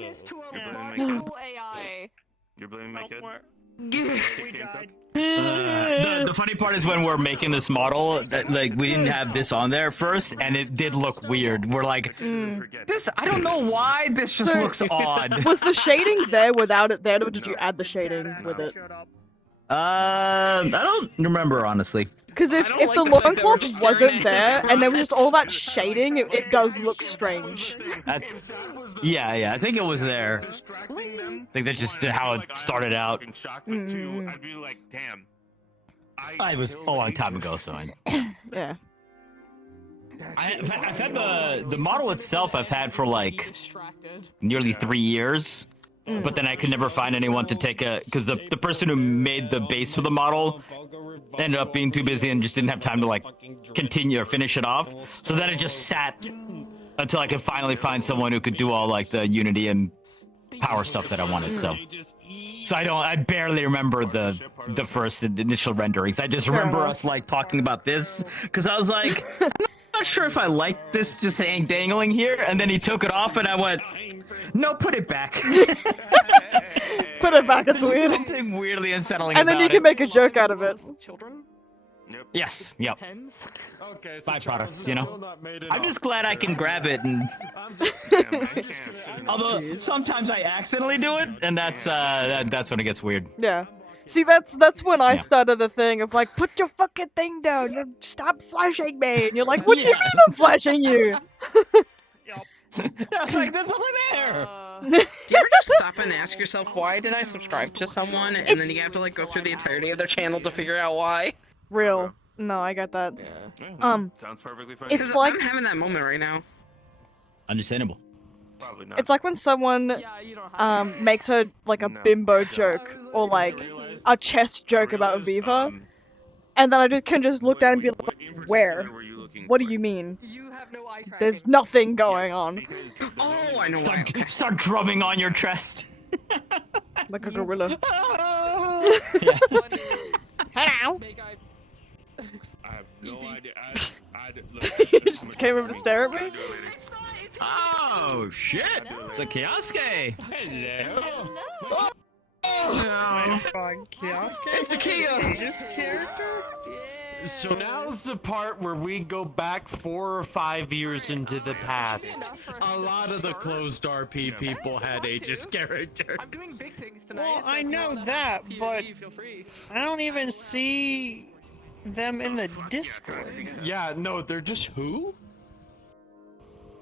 this to a You're blaming logical AI. You're blaming my kid? We died. The funny part is when we're making this model, that like we didn't have this on there first, and it did look weird. We're like, this. I don't know why this just looks odd. Was the shading there without it there, or did you add the shading with it? I don't remember honestly. Because if like the the fact that we're loincloth just wasn't staring there, at and there was just all that rats. shading, it does look strange. Yeah, I think it was there. Distracting them. I think that's just how it started out. Shocked, but two, I'd be like, damn. I was a long time ago, so Yeah. I've had the model itself. I've had for like nearly 3 years. But then I could never find anyone to take because the person who made the base for the model ended up being too busy and just didn't have time to like continue or finish it off. So then it just sat until I could finally find someone who could do all like the Unity and power stuff that I wanted. So I barely remember the first initial renderings. I just remember us like talking about this because I was like, I'm not sure if I like this just dangling here. And then he took it off and I went, no, put it back. Put it back, it's There's weird. something weirdly unsettling And then about you can it. make a joke out of it. Children? Yes, yep. Okay, so Byproducts, you know? I'm just glad I can grab it and... Although, sometimes I accidentally do it, and that's when it gets weird. Yeah. See, that's when I started the thing of like, put your fucking thing down, and stop flashing me, and you're like, what do you mean I'm flashing you? Yeah, like, there's nothing there! Do you ever just stop and ask yourself, why did I subscribe to someone, and then you have to like go through the entirety of their channel to figure out why? Real. No, I get that. Sounds perfectly fine. It's like I'm having that moment right now. Understandable. Probably not. it's like when someone makes a like a bimbo joke or like a chest joke about Veeva, and then I can just look down and be like, where? What do you mean? You have no eye tracking. There's nothing going on. Oh, I know why. Okay. Start drumming on your chest. Like a gorilla. Hello. I have no idea. You just came over to stare at me? Oh, shit! It's a Kioske! Hello! It's a Kia! character? So now's the part where we go back 4 or 5 years into the past. A lot of the closed RP people had Aegis characters. I'm doing big things tonight. Well, I know If that, PvP, but feel free. I don't even see them in the Discord. Yeah, no, they're just who?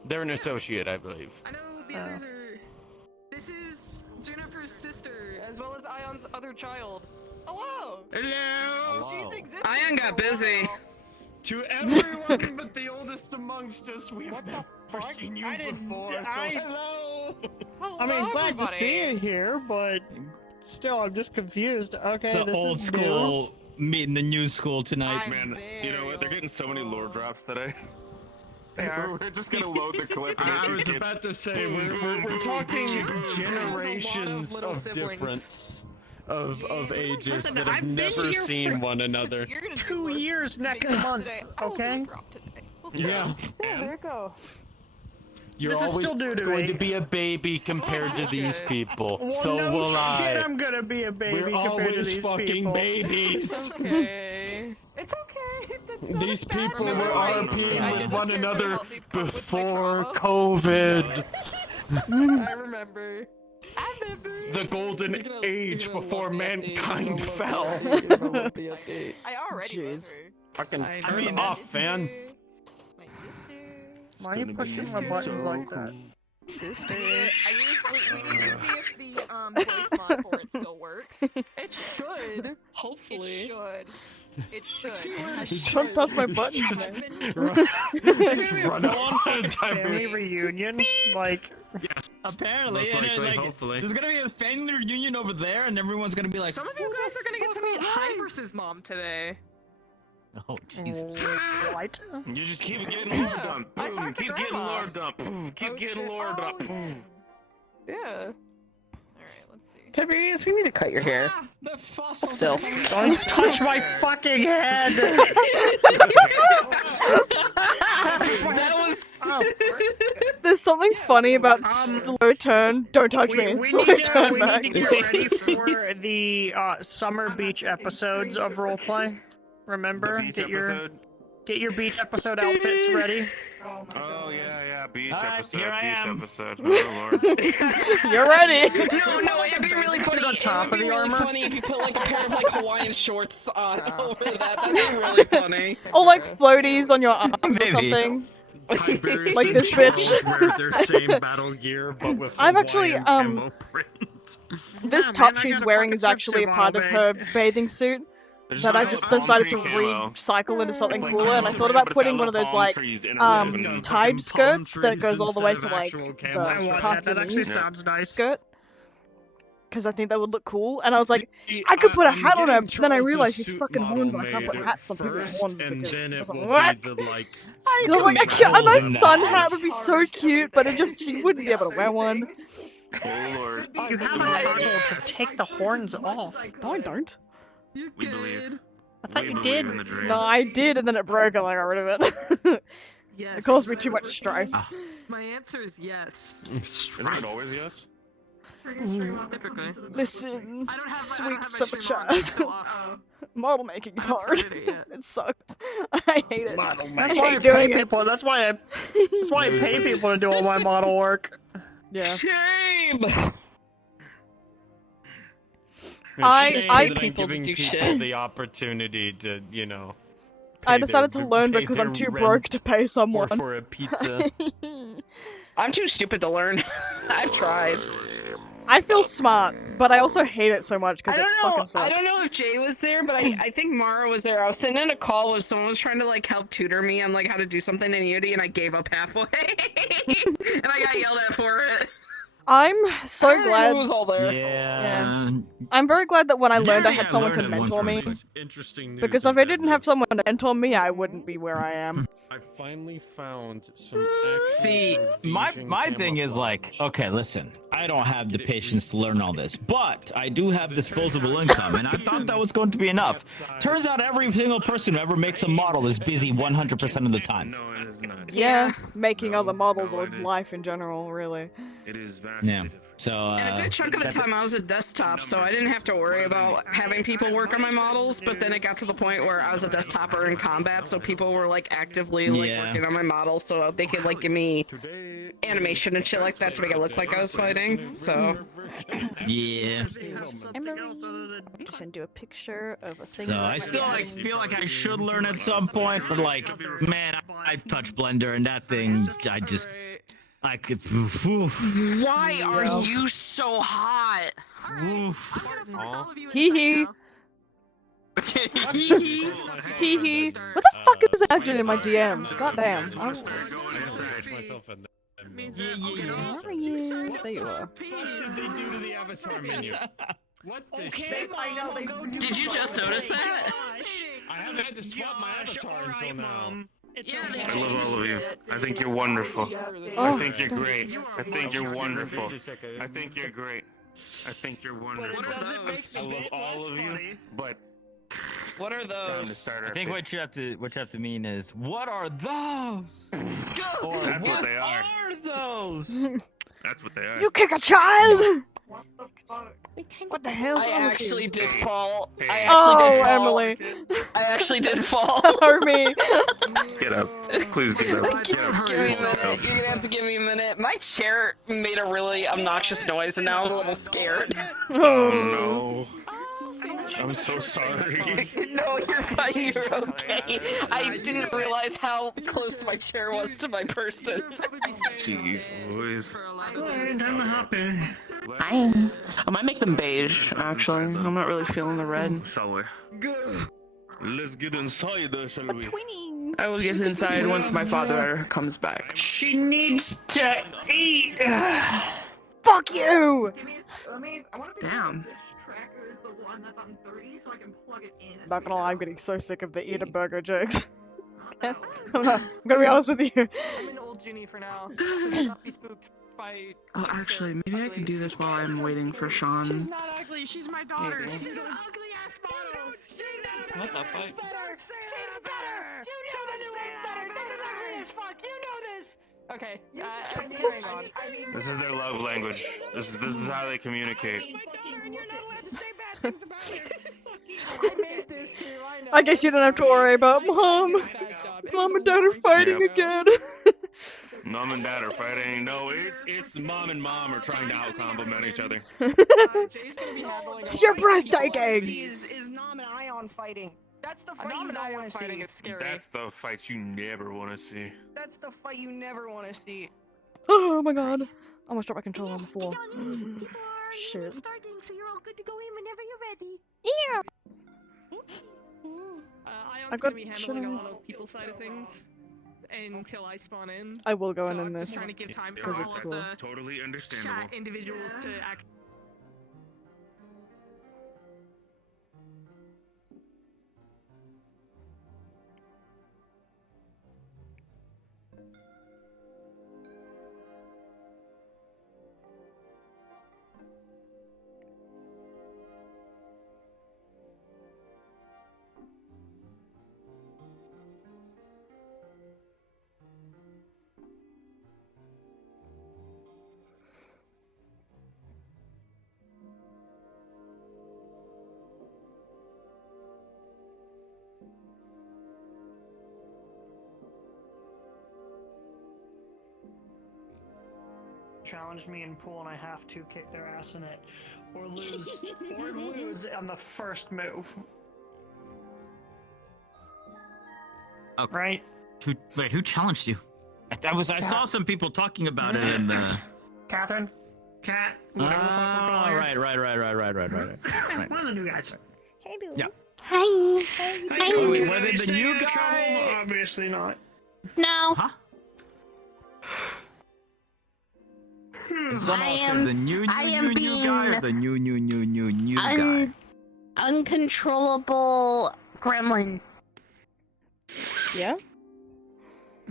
They're an associate, I believe. I know the others are. This is Juniper's sister, as well as Ion's other child. Hello. Hello! She's existed Ion got for a busy. while. To everyone but the oldest amongst us, we've never fuck? seen you I didn't- before, so hello! I mean, Hello, glad to everybody. see you here, but still, I'm just confused. Okay, The this old is school meeting the new school tonight. I'm Man, you know what? They're getting so many lore drops today. They are. We're just gonna load the clip. And I make was you about to say, we're talking generations little of siblings. difference of ages Listen, that have I've been never here seen for- one another. You're gonna do 2 worse. years next Because month, today, I will okay? drop today. We'll see. Yeah, there you go. you're This is always still new to going me. to be a baby compared to these people. Well, So no will shit, I. I'm gonna be a baby We're compared to always these fucking people. babies. Okay. It's okay. That's not These as bad. people were Remember, I RPing did with this one character to another help me cope with my before trauma. COVID. I remember. I remember. The golden You're gonna- age you're gonna before love the update. mankind You're fell. I already Jeez. love her. Fucking I turn know. off, fan. My sister. Why are you pushing my buttons like that? Sister. We need to see if the voice mod for it still works. It should. Hopefully. It should. It should. You don't touch my buttons. Has been Just run off the Family time. reunion? Like, Apparently, Most and likely, like, hopefully. there's gonna be a family reunion over there, and everyone's gonna be like, Some of you guys are gonna get to meet Hyver's mom today. "Oh Jesus!" what? You just keep getting lore dump. I Boom. talked to Keep getting Grandma. lore dump. Boom. Keep Oh, getting shit. lore Oh, dump. Boom. Yeah. Alright, let's see. Tiberius, we need to cut your hair. The fossils. Still. Don't touch my fucking head! That was. Oh. There's something funny about slow turn. Don't touch me. And slow turn we back. need to get ready for the summer beach episodes of roleplay. Remember, get your beach episode outfits ready. Oh yeah, beach Alright, episode, here I am. episode. Oh lord. You're ready. No, it'd be really funny. the top It would of be the really armor. funny if you put like a pair of like Hawaiian shorts on over that. That'd be really funny. Or like floaties on your arms or Maybe. something. Tiberius Like and this bitch. Charles wear their same battle gear, but with I've actually, Hawaiian camo print. This top she's wearing is actually a part of her bathing suit that I just decided to recycle into something cooler, and I thought about putting one of those like tied skirts that goes all the way to like the past the That actually knees sounds nice. skirt. Because I think that would look cool, and I was like, I could put a hat on her, but then I realized she's fucking horns and I can't put hats on people's horns and because then it it doesn't will work. be the like. I was like, a nice sun hat would be so cute, but it just, she wouldn't be able to wear one. Oh lord. You have a toggle to take the horns off. No, I don't. You're We believe. good. I thought you did. No, I did, and then it broke, and I got rid of it. Yes. It caused me too much strife. My answer is yes. Isn't it always yes? Typically. Listen, I don't have sweet my summer stream on, child. so off. Model making's I haven't hard. started it yet. It sucks. I hate it. That's I why I hate pay doing it. people. That's why I pay people to do all my model work. Yeah. Shame! I Shame that I'm people to giving do people shit. the opportunity to, you know. I pay decided their- to learn pay because I'm their too broke to rent pay or someone. for a pizza. I'm too stupid to learn. I've tried. I feel smart, but I also hate it so much I because it don't fucking know. sucks. I don't know if Jay was there, but I think Mara was there. I was sitting in a call where someone was trying to like help tutor me on like how to do something in Unity, and I gave up halfway, and I got yelled at for it. I'm so I don't know glad. who was all there. Yeah. I'm very glad that when I learned I Yeah, had someone learned to it once mentor or me. twice. Interesting news Because if and I bad didn't have news. someone to mentor me, I wouldn't be where I am. I finally found some. See, my thing is like, okay, listen, I don't have the patience to learn all this, but I do have disposable income, and I thought that was going to be enough. Turns out every single person who ever makes a model is busy 100% of the time. No, it is not. Yeah, making No, other models no, or it is- life in general, really. It is vastly Yeah. different. So, And a good chunk of the time I was a desktop, so I didn't have to worry about having people work on my models, but then it got to the point where I was a desktopper in combat, so people were like actively like Yeah. working on my models so they could like give me animation and shit like that to make it look like I was fighting, so... yeah. I'm just gonna do a picture of a thing. So I still like feel like I should learn at some point, but like, man, I've touched Blender and that thing, I just, I could. Why are you so hot? Hee hee. Hee hee. Hee hee. What the fuck is Agent in my DMs? Goddamn. Where are you? There you are. What did they do to the avatar menu? What the shit? Did you just notice that? I haven't had to swap my avatar until now. Yeah, they I love all of you. I think you're wonderful. Oh, I think you're great. I think you're wonderful. I think you're great. I think you're wonderful. What are those? I love all of you, but What are it's time to those? start our I think what you have to mean is, what are those? Or That's what they are. those? That's what they are. You kick a child! What the hell? I actually did fall. I actually Oh, did fall. Emily. I actually did fall. Or me. Get up. Please get up. Get up. Give me a Please get minute. up. You're gonna have to give me a minute. My chair made a really obnoxious noise, and now I'm a little scared. Oh no. I'm so sorry. No, you're fine. You're okay. I didn't realize how close my chair was to my person. Jeez, Louise. I might make them beige, actually. I'm not really feeling the red. Shall we? Let's get inside, shall we? I will get inside once my father comes back. She needs to eat. Fuck you! Damn. Not gonna lie, I'm getting so sick of the eat a burger jokes. I'm gonna be honest with you. I'm an old genie for now. I should not be spooked by. Oh, actually, maybe I could do this while I'm waiting for Sean. She's not ugly. She's my daughter. Maybe. This is an ugly ass model. What the fuck? She's better. You know the new one's better. This is ugly as fuck. You know this. Okay, carrying on. This is their love language. This is how they communicate. I made this too, I know. I guess you don't have to worry about Mom. I did a bad job. It Mom was and a Dad are long fighting time ago. again. Mom and Dad are fighting. No, it's Mom and Mom are trying to out-compliment each other. Jay's gonna be handling a You're lot of people. breathtaking. Is Nom and Ion fighting? That's the fight Nom you and don't Ion want to fighting see. is scary. That's the fights you never want to see. That's the fight you never want to see. Oh my god. I almost dropped my controller on the floor. Shit. starting, so you're all good to go in whenever you're ready. Ion's I've gonna got be handling shit. a lot of people side of things until I spawn in. I will go So in I'm this. just trying to give time for Because all it's of cool. the Totally understandable. chat individuals to act. Challenge me in pool and I have to kick their ass in it, or lose on the first move. Okay. Right? Who challenged you? I saw some people talking about it in the. Catherine? Cat? Whatever the fuck we're calling her. Right. One of the new guys. Hey, dude. Yeah. Hi. Wait, were they the Staying new out of trouble? guy? Obviously not. No. Huh? I am- the new I am guy or being the new guy. Uncontrollable gremlin. Yeah?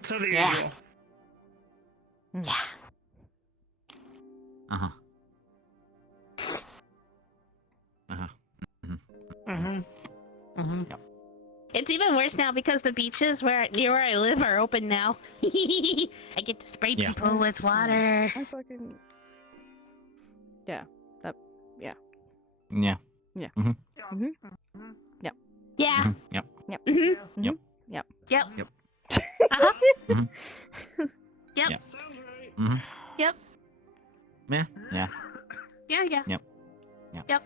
So the Yeah. usual. Yeah. Uh-huh. Mm-hmm. It's even worse now because the beaches near where I live are open now. I get to spray Yeah. people with water. I fucking. Yeah. That. Yeah. Yeah. Yeah. Mhm. Mhm. Yeah. Yep. Yep. Mhm. Yep. Yep. Yep. Yep. Uh-huh. Mhm. Yep. Yep. Mhm. Yep. Yeah. Yeah. Yeah, yeah. Yep. Yep. Yep.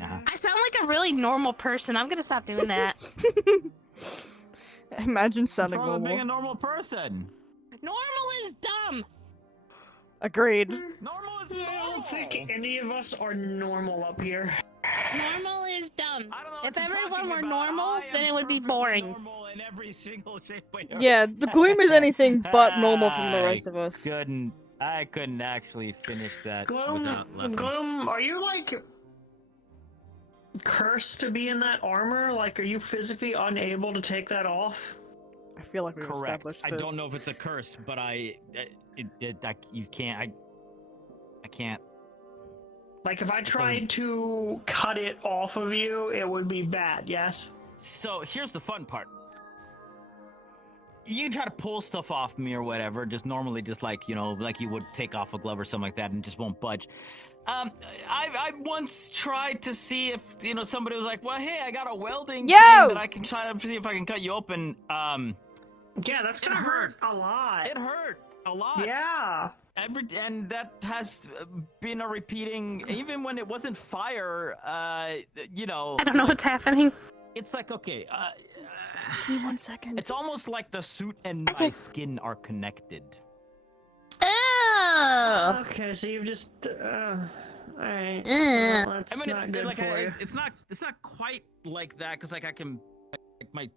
Uh-huh. I sound like a really normal person. I'm gonna stop doing that. Imagine sounding What's wrong with being a normal. normal person? Normal is dumb. Agreed. Normal is I don't think any of us are normal up here. Normal is dumb. I don't know If what you're everyone talking were about. normal, I then am it would be perfectly boring. Normal in every single shape, way, or- Yeah, the Gloom is anything but normal from the rest of us. I couldn't actually finish that Gloom, without laughing. Gloom, are you like cursed to be in that armor? Like, are you physically unable to take that off? I feel like we've Correct. established I this. don't know if it's a curse, but you can't. I can't. Like, if I tried to cut it off of you, it would be bad, yes? So here's the fun part. You can try to pull stuff off me or whatever, just normally, just like, you know, like you would take off a glove or something like that, and it just won't budge. I once tried to see if, you know, somebody was like, well, hey, I got a welding thing that I can try to see if I can cut you open. Yeah, that's gonna hurt a lot. It hurt a lot. Yeah. And that has been a repeating, even when it wasn't fire, you know. I don't know what's happening. It's like, okay, Give me 1 second. it's almost like the suit and my skin are connected. Oh. Okay, so you've just, alright. Yeah. Well, that's I mean, not good like, for you. it's not quite like that, because like I can, like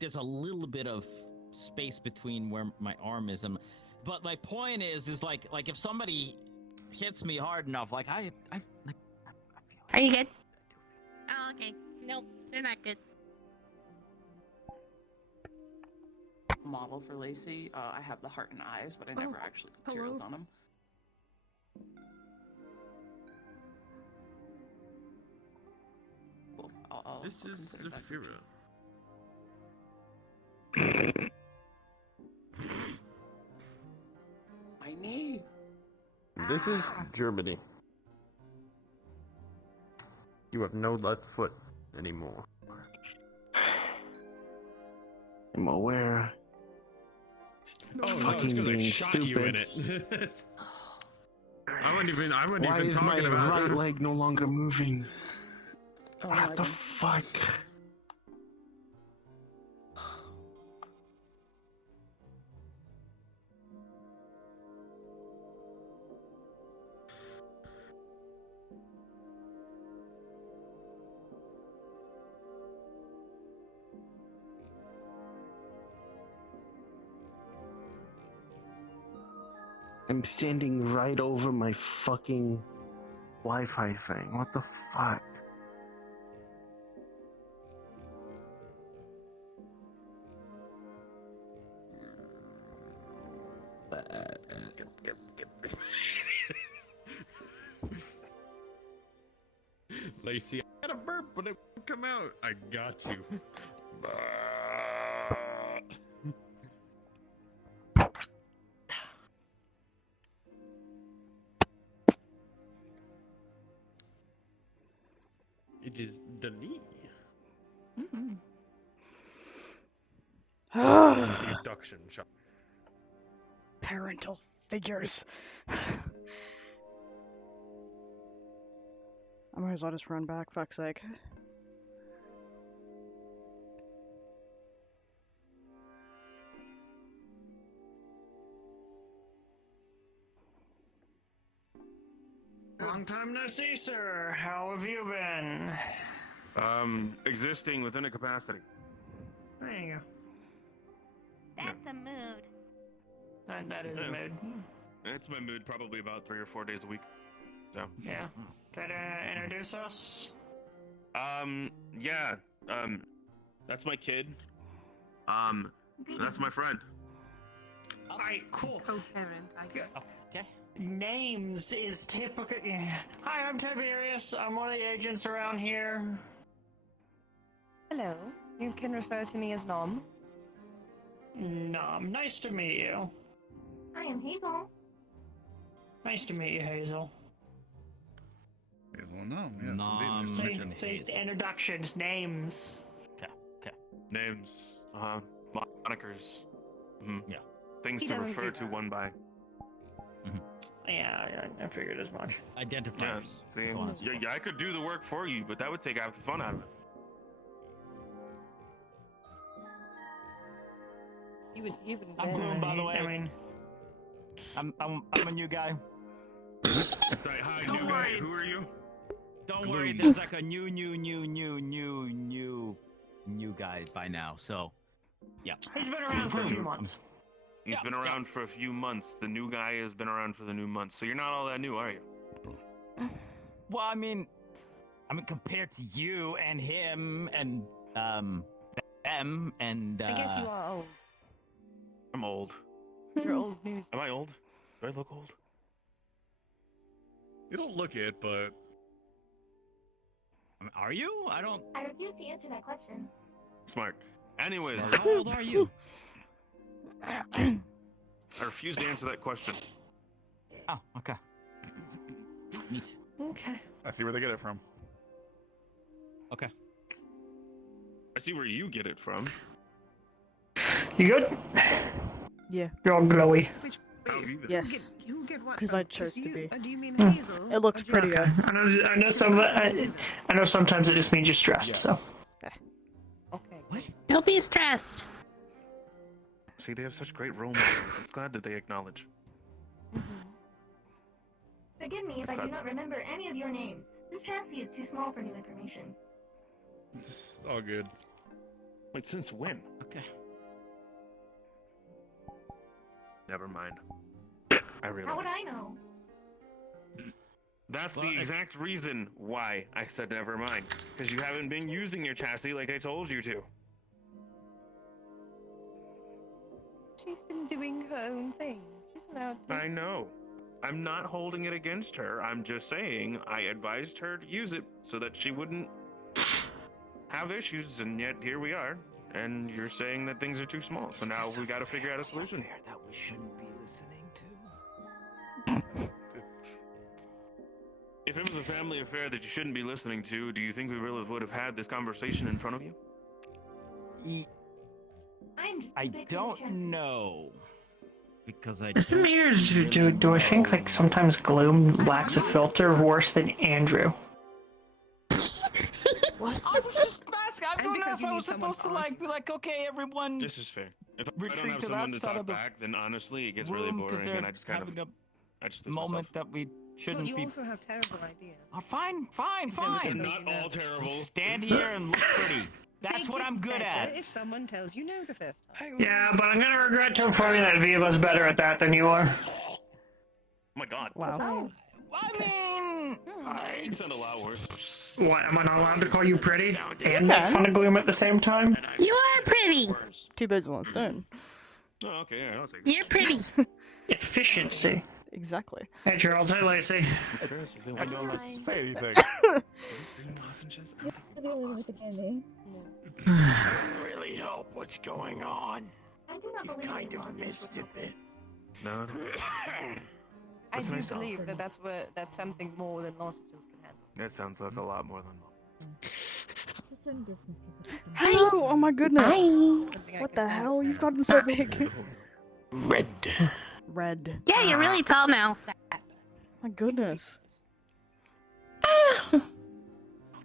there's a little bit of space between where my arm is and. But my point is like if somebody hits me hard enough, like I feel. Are you good? Oh, okay. Nope, they're not good. Model for Lacey. I have the heart and eyes, but I never actually put materials on them. Cool. I'll This is consider that Zafira. This is Germany. You have no left foot anymore. I'm aware. Oh, Fucking no, being shot you in stupid. it. I wasn't even Why is my talking about right leg no longer moving? Oh, What the fuck? I'm standing right over my fucking Wi-Fi thing. What the fuck? Lacey, I had a burp, but it won't come out. I got you. It is Dali. The abduction shot. Parental figures. I might as well just run back, fuck's sake. Long time no see, sir. How have you been? Existing within a capacity. There you go. That's a mood. That is a mood. It's my mood probably about 3 or 4 days a week. So. Yeah. Could introduce us? Yeah. That's my kid. That's my friend. Alright, cool. Co-parent, I guess. Okay. Names is typical. Hi, I'm Tiberius. I'm one of the agents around here. Hello. You can refer to me as Nom. Nom, nice to meet you. I am Hazel. Nice to meet you, Hazel. Hazel, no, yes, Nom. indeed, Mr. Say introductions, names. Okay. Names. Monikers. Yeah. Things He to doesn't refer do to that. one by. Yeah, I figured as much. Identifiers. Yeah. See, So on and so forth. yeah, I could do the work for you, but that would take half the fun out of it. He wouldn't I'm know. Bloom, by the way. I mean, I'm a new guy. Sorry, hi, new guy. Who are you? Don't worry, there's like a new guy by now. So, yeah. he's been around for a few months. He's been around for a few months. The new guy has been around for the new months. So you're not all that new, are you? Well, I mean, compared to you and him and them and I guess you are old. I'm old. You're old news. Am I old? Do I look old? You don't look it, but I mean, are you? I don't. I refuse to answer that question. Smart. Anyways, How old are you? I refuse to answer that question. Oh, okay. Neat. Okay. I see where they get it from. Okay. I see where you get it from. You good? Yeah. You're all glowy. Which, How have you been? Yes. you get what? Because I chose to be. Do you mean Hazel? It looks Or do you- prettier. I know sometimes it just means you're stressed. Yes. So Okay. What? Don't be stressed. See, they have such great role models. It's glad that they acknowledge. Forgive me if I do not remember any of your names. This chassis is too small for new information. It's all good. Wait, since when? Okay. Never mind. I realize. How would I know? That's Well, the it's- exact reason why I said never mind. Because you haven't been using your chassis like I told you to. She's been doing her own thing. She's allowed to. I know. I'm not holding it against her. I'm just saying I advised her to use it so that she wouldn't have issues, and yet here we are. And you're saying that things are too small. So now we got to figure out a solution. That we shouldn't be listening to. If it was a family affair that you shouldn't be listening to, do you think we really would have had this conversation in front of you? I don't know. Because I Is it me or do I think like sometimes Gloom lacks a filter worse than Andrew? What? I was just asking. I don't know if I was supposed to like be like, okay, everyone. This is fair. If I retreat don't have to someone that to side talk of the back, then honestly, it gets really room, 'cause boring, they're and I just kind of having a I just moment that we shouldn't Well, you be. also have terrible ideas. Oh, fine. They're not all terrible. Stand here and look pretty. That's They what get I'm good better at. if someone tells you no the first time. Yeah, but I'm gonna regret to inform you that Viva's better at that than you are. Oh my god. Wow. I mean, You sound a lot worse. What, am I not allowed to call you pretty and Okay. make fun of Gloom at the same time? You are pretty. Two birds with one stone. Oh, okay, yeah, I'll take it. You're pretty. Efficiency. Exactly. Hey Charles, hey Lacey. I don't say anything. Really help what's going on. You kind of missed a bit. No. I That's do nice. believe that that's something more than lozenges can handle. That sounds like a lot more than. Hello! Oh my goodness! Something I What can the hell? understand. You've gotten so big. Red. Red. Yeah, you're really tall now. My goodness.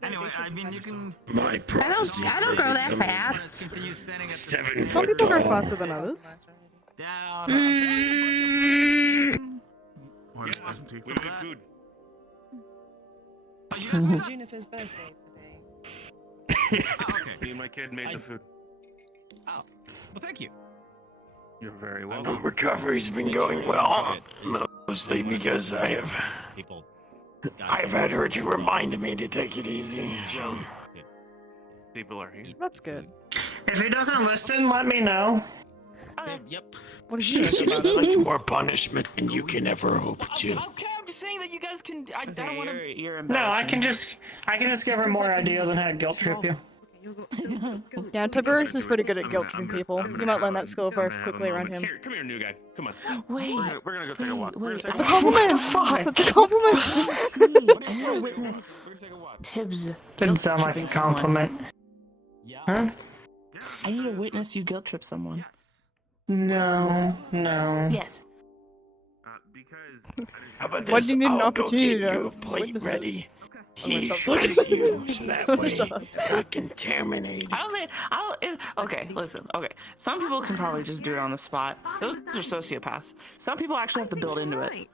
Anyway, I mean, you can. My prophecy. I don't grow that fast. Continue standing at the 7 Some foot people grow tall. faster than others. down. What, listen to you. We made food. Oh, you guys made that? Juniper's birthday today. Oh, okay. Me and my kid made the food. Oh, well, thank you. You're very welcome. Recovery's been going well, mostly because I've had her to remind me to take it easy. So People are here. That's good. If he doesn't listen, let me know. Yep. What did you it's like more punishment than you can ever hope to. Okay, I'm just saying that you guys can. I don't want to. No, I can just give her more ideas on how to guilt trip you. Yeah, Tiberius is pretty good at guilt tripping people. You might learn that skill very quickly around him. Here, come here, new guy. Come on. Wait. We're gonna go take a walk. We're gonna take That's a a walk. compliment! That's a compliment! I need to witness Tibbs. Didn't sound like a compliment. Huh? I need to witness you guilt trip someone. No. Yes. Because How about Why this? do you need an I'll go opportunity get to you a plate witness it? ready. I'm He gonna stop flies talking. you, so that way it's not contaminated. Listen, okay. Some people can probably just do it on the spot. Those are sociopaths. Some people actually have to build into it.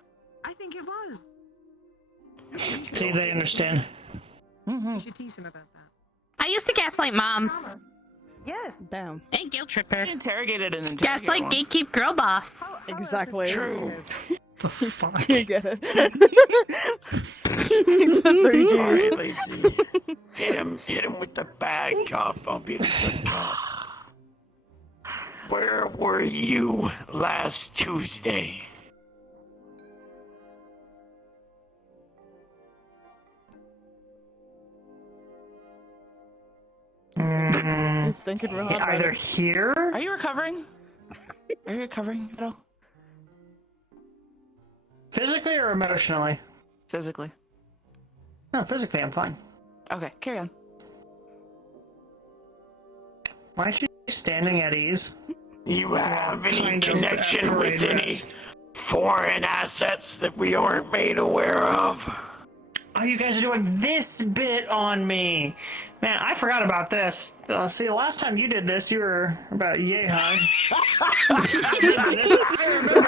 I think it was. See, they understand. You should tease him about that. I used to gaslight mom. Yes. Damn. And guilt trip her. Interrogated and interrogated. Gaslight once. gatekeep girl boss. Exactly. True. The fuck? You get it. The 3 Gs. Alright, Lacey. Hit him with the bad cop. I'll be the good cop. Where were you last Tuesday? He's thinking real hard. Either here. Are you recovering? Are you recovering at all? Physically or emotionally? Physically. No, physically I'm fine. Okay, carry on. Why aren't you standing at ease? You have any Kind of connection with any apparatus. foreign assets that we aren't made aware of? Oh, you guys are doing this bit on me. Man, I forgot about this. See, the last time you did this, you were about yay high. I remember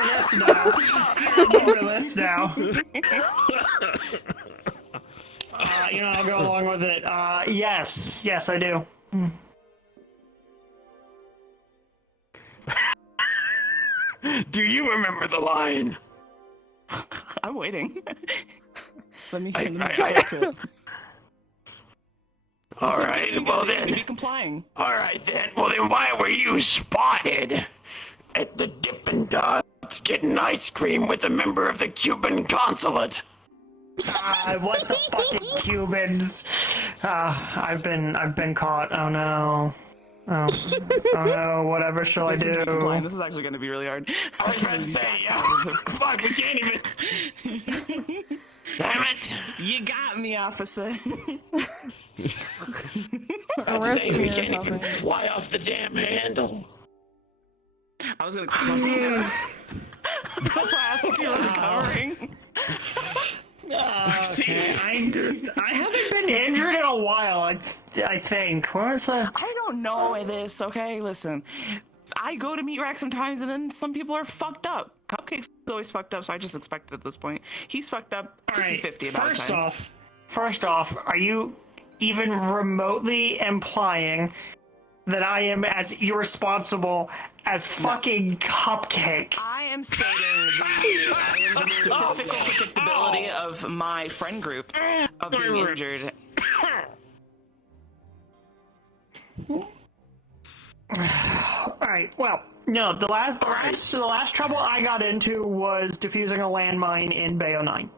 this now. I'll go along with it. Yes, I do. Do you remember the line? I'm waiting. Let me I- get to it. All right, well then. Be complying. All right then. Well then, why were you spotted at the Dippin' Dots getting ice cream with a member of the Cuban consulate? What the fucking Cubans? I've been caught. Oh no. Oh no. Whatever shall I do? This is actually going to be really hard. I was gonna say, fuck, we can't even. Damn it! You got me, officer. About to say we can't even fly off the damn handle. I was gonna call my That's why I asked if you were recovering. Okay. I haven't been injured in a while, I think. Where's the... I don't know this, okay? Listen, I go to meat rack sometimes and then some people are fucked up. Cupcake's always fucked up, so I just expect it at this point. He's fucked up 50-50 about time. First off, are you even remotely implying that I am as irresponsible as fucking Cupcake? I am stating the statistical predictability of my friend group of being injured. Alright, well, no, the last trouble I got into was defusing a landmine in Bay 09.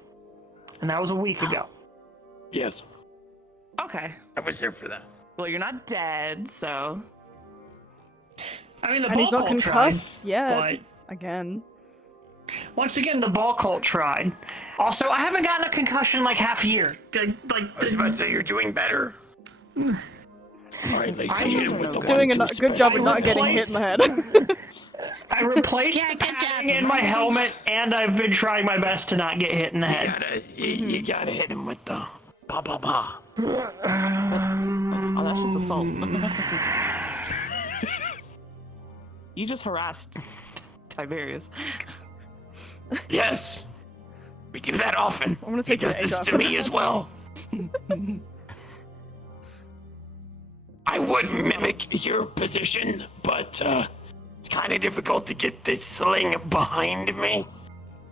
And that was a week ago. Yes. Okay. I was there for that. Well, you're not dead, so... I mean, the And he's ball not cult tried, concussed yet. but... Again. Once again, the ball cult tried. Also, I haven't gotten a concussion in like half a year. I was about to say you're doing better. Alright, Lacey, hit him with the Doing a 1-2 good job special. of not getting hit in the head. I replaced the padding in my helmet, and I've been trying my best to not get hit in the head. You gotta hit him with the ba-ba-ba. Oh, that's just assault. You just harassed Tiberius. Yes! We do that often. I'm gonna take he does the edge this off. to me as well. I would mimic your position, but it's kind of difficult to get this sling behind me.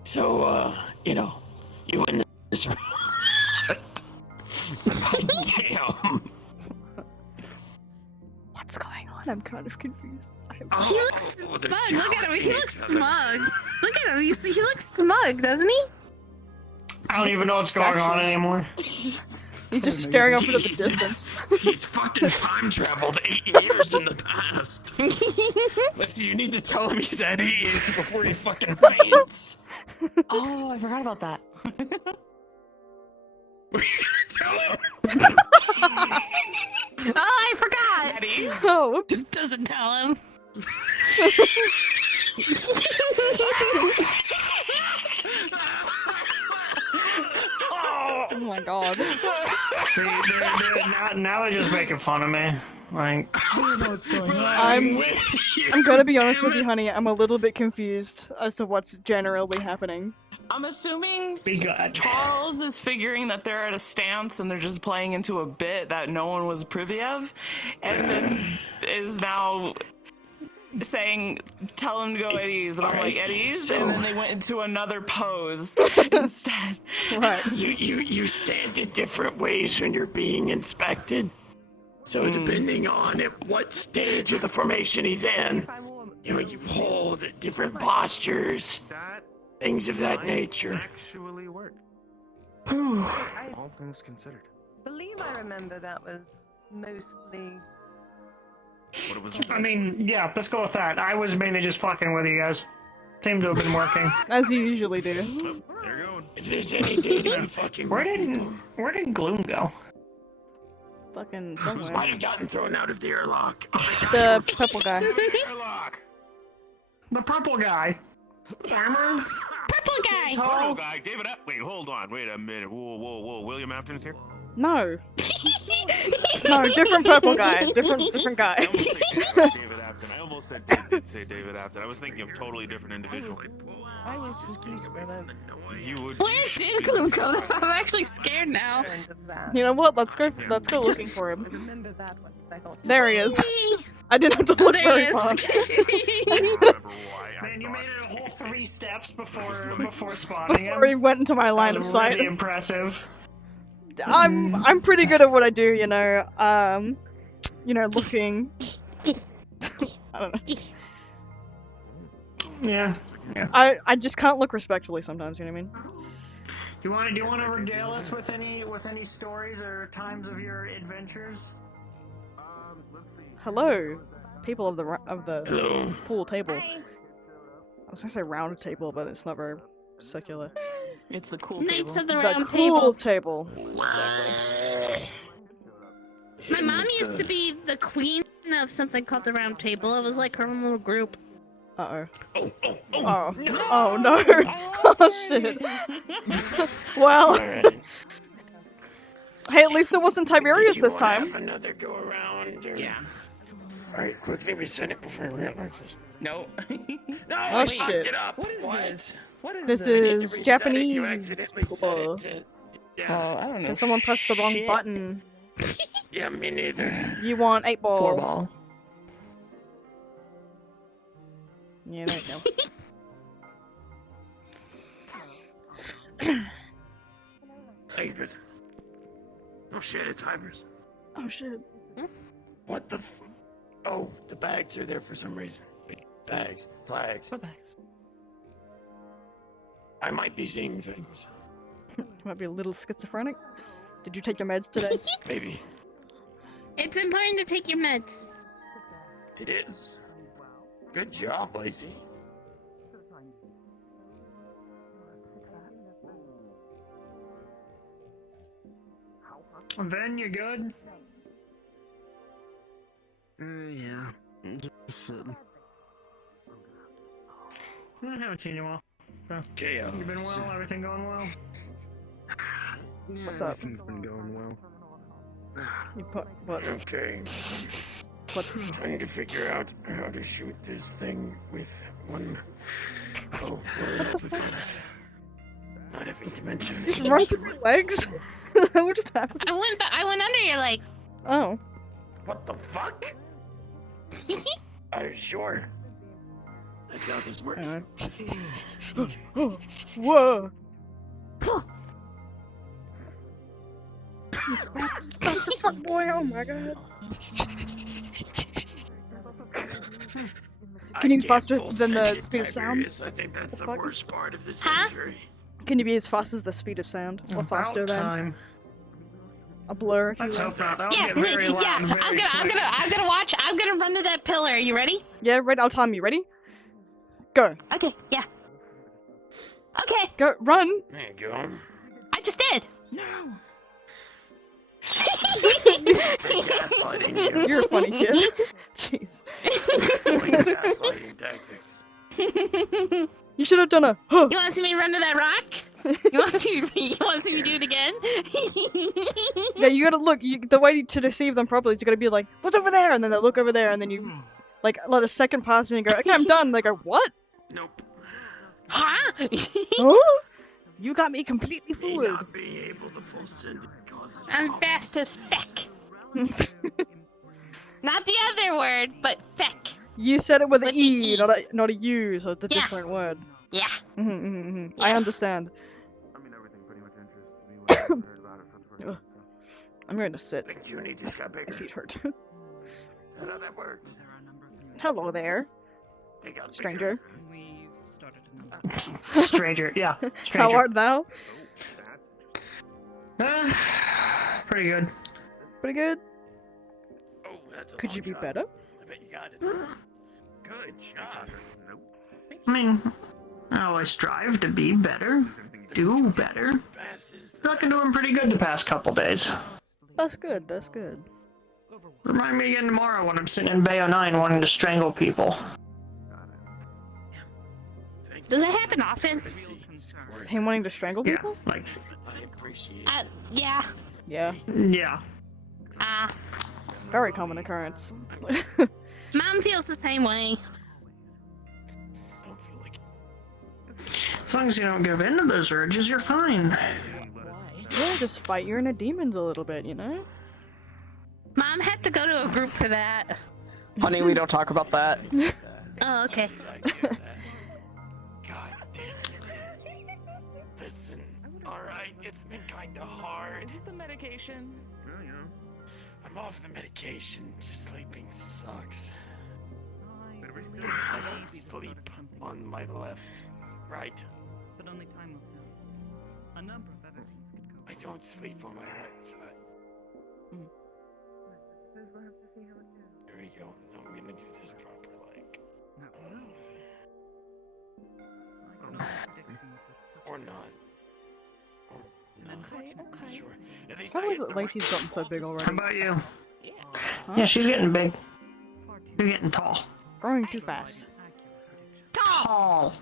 So, you win this round. Damn. What's going on? I'm kind of confused. He looks smug. Look at him. He looks smug. Look at him. He looks smug, doesn't he? I don't even know what's going on anymore. He's just staring up into the distance. He's fucking time traveled 8 years in the past. Listen, you need to tell him he's at ease before he fucking faints. Oh, I forgot about that. We're gonna tell him. Oh, I forgot. Eddie? Oh, Doesn't tell him. oh my god. See, now they're just making fun of me. Like, I don't know what's going on. I'm gonna be honest with you, honey. I'm a little bit confused as to what's generally happening. I'm assuming be good. Charles is figuring that they're at a stance and they're just playing into a bit that no one was privy of, and then is now saying, tell him to go at ease. And I'm like, at ease? And then they went into another pose instead. Right. You stand in different ways when you're being inspected. So depending on at what stage of the formation he's in, you hold at different postures, things of that nature. Actually work. All things considered. I believe I remember that was mostly... I mean, yeah, let's go with that. I was mainly just fucking with you guys. Seemed to have been working. As you usually do. There you're going. If there's anything fucking... Where did Gloom go? Fucking Might somewhere. have gotten thrown out of the airlock. The purple guy. The purple guy. Purple guy. Purple guy, David. Wait, hold on. Wait a minute. Whoa. William Afton's here. No. No, different purple guy. Different guy. I almost said David Afton. I was thinking of totally different individual. I was just confused by that. Where did Gloom go? I'm actually scared now. You know what? Let's go looking for him. I remember that one. I thought There he is. I didn't have to look there he very far. Man, you made it a whole 3 steps before spotting him. Before he went into my line of sight. Really impressive. I'm pretty good at what I do, looking. I don't know. Yeah. I just can't look respectfully sometimes, you know what I mean? Do you want to regale us with any stories or times of your adventures? Hello, people of the pool table. I was gonna say round table, but it's not very circular. It's the cool Knights table. of the The Round cool Table. table. My mom used to be the queen of something called the Round Table. It was like her own little group. Uh-oh. Oh, Oh. no. Oh, no. Oh, shit. Well. Hey, at least it wasn't Tiberius Did you this wanna time. have another go around? Or... Yeah. Alright, quickly reset it before we realize it. No. No, Oh, I shit. fucked it up. What is this? What is This I need to is reset it. Japanese. You accidentally set it to... Yeah. Oh, I don't know. Because someone pressed the wrong Shit. button. Yeah, me neither. You want 8-ball. 4-ball. Yeah, there you go. Hybris. Oh shit, it's Hybris. Oh shit. What the Oh, the bags are there for some reason. Bags. Flags. What bags? I might be seeing things. Might be a little schizophrenic. Did you take your meds today? Maybe. It's important to take your meds. It is. Good job, Lacey. Then you good? Yeah. Just sitting. I haven't seen you well. So, Chaos. you been well? Everything going well? Yeah, What's up? everything's been going well. You put what? Okay. What's Trying to figure out how to shoot this thing with one. Oh, with us. Not having dementia. just run through your legs? What just happened? I went under your legs. Oh. What the fuck? Are you sure? That's how this works. Whoa. Fast as fuck, boy! Oh my god. Can you be faster than the speed of sound? I think that's the fuck? worst part of this Huh? injury. Can you be as fast as the speed of sound? Or faster than time. a blur? If you Let's will. hope not. That'll Yeah, get very loud yeah. very I'm quick. gonna watch. I'm gonna run to that pillar. Are you ready? Yeah, right. I'll time you. Ready? Go. Okay. Yeah. Okay. Go. Run. There you go. I just did. No. Gaslighting you. You're a funny kid. Jeez. Gaslighting tactics. You should have done a. Huh. You want to see me run to that rock? You want to see me do it again? Yeah, you gotta look. The way to deceive them properly is you gotta be like, "What's over there?" And then they look over there, and then you, like, let a second pass, and you go, "Okay, I'm done." And they go, "What? Nope. Huh? Oh? You got me completely Me fooled." not being able to full send causes I'm problems. fast as feck. Not the other word, but feck. You said it with an With the E, E. not a U, so it's a Yeah. different word. Yeah. I understand. I mean, everything pretty much interests me when I heard about it for the first Ugh. time. I'm going to sit. I think Junie just got bigger. My feet hurt. Is that how that works? Hello there, They got stranger. We've started a number. Stranger, yeah. How Stranger. art thou? Pretty good. Pretty good. Oh, that's a Could long you be shot. better? I bet you got it. Good job. Nope. I mean, I always strive to be better, do better. Feel like I'm doing pretty good the past couple days. That's good. That's good. Remind me again tomorrow when I'm sitting in Bay 09 wanting to strangle people. Does that happen often? Him wanting to strangle Yeah, people? like, I appreciate Yeah. Yeah. yeah. Ah. Very common occurrence. Mom feels the same way. I don't feel like As long as you don't give in to those urges, you're fine. Yeah, just fight your inner demons a little bit, you know? Mom had to go to a group for that. Honey, we don't talk about that. Oh, okay. God damn it. Listen, alright, it's been kinda hard. Is it the medication? Well, you know. I'm off the medication, just sleeping sucks. Better I don't sleep on my left, right? But only time will tell. A number of other things could go. I don't sleep on my right side. There we go. Now I'm gonna do this proper, like. I can only predict things with such Or not. Okay. I can't believe that Lacey's gotten so big already. How about you? Huh? Yeah, she's getting big. You're getting tall. Growing too fast. Tall.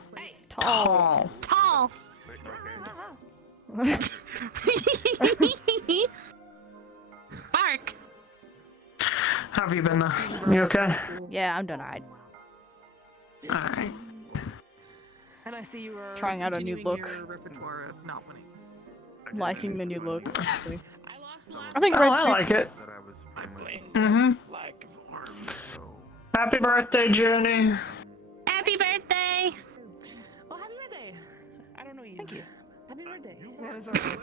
Tall. Tall. Bark. How have you been though? You okay? Yeah, I'm done. Alright. And I see you are Trying out a new continuing look. your repertoire of not winning. Liking the new look. Actually. I think Oh, red I suits. like it. Mm-hmm. Happy birthday, Jenny. Happy birthday. Oh, happy birthday! I don't know you. Thank you. Happy birthday. That is okay.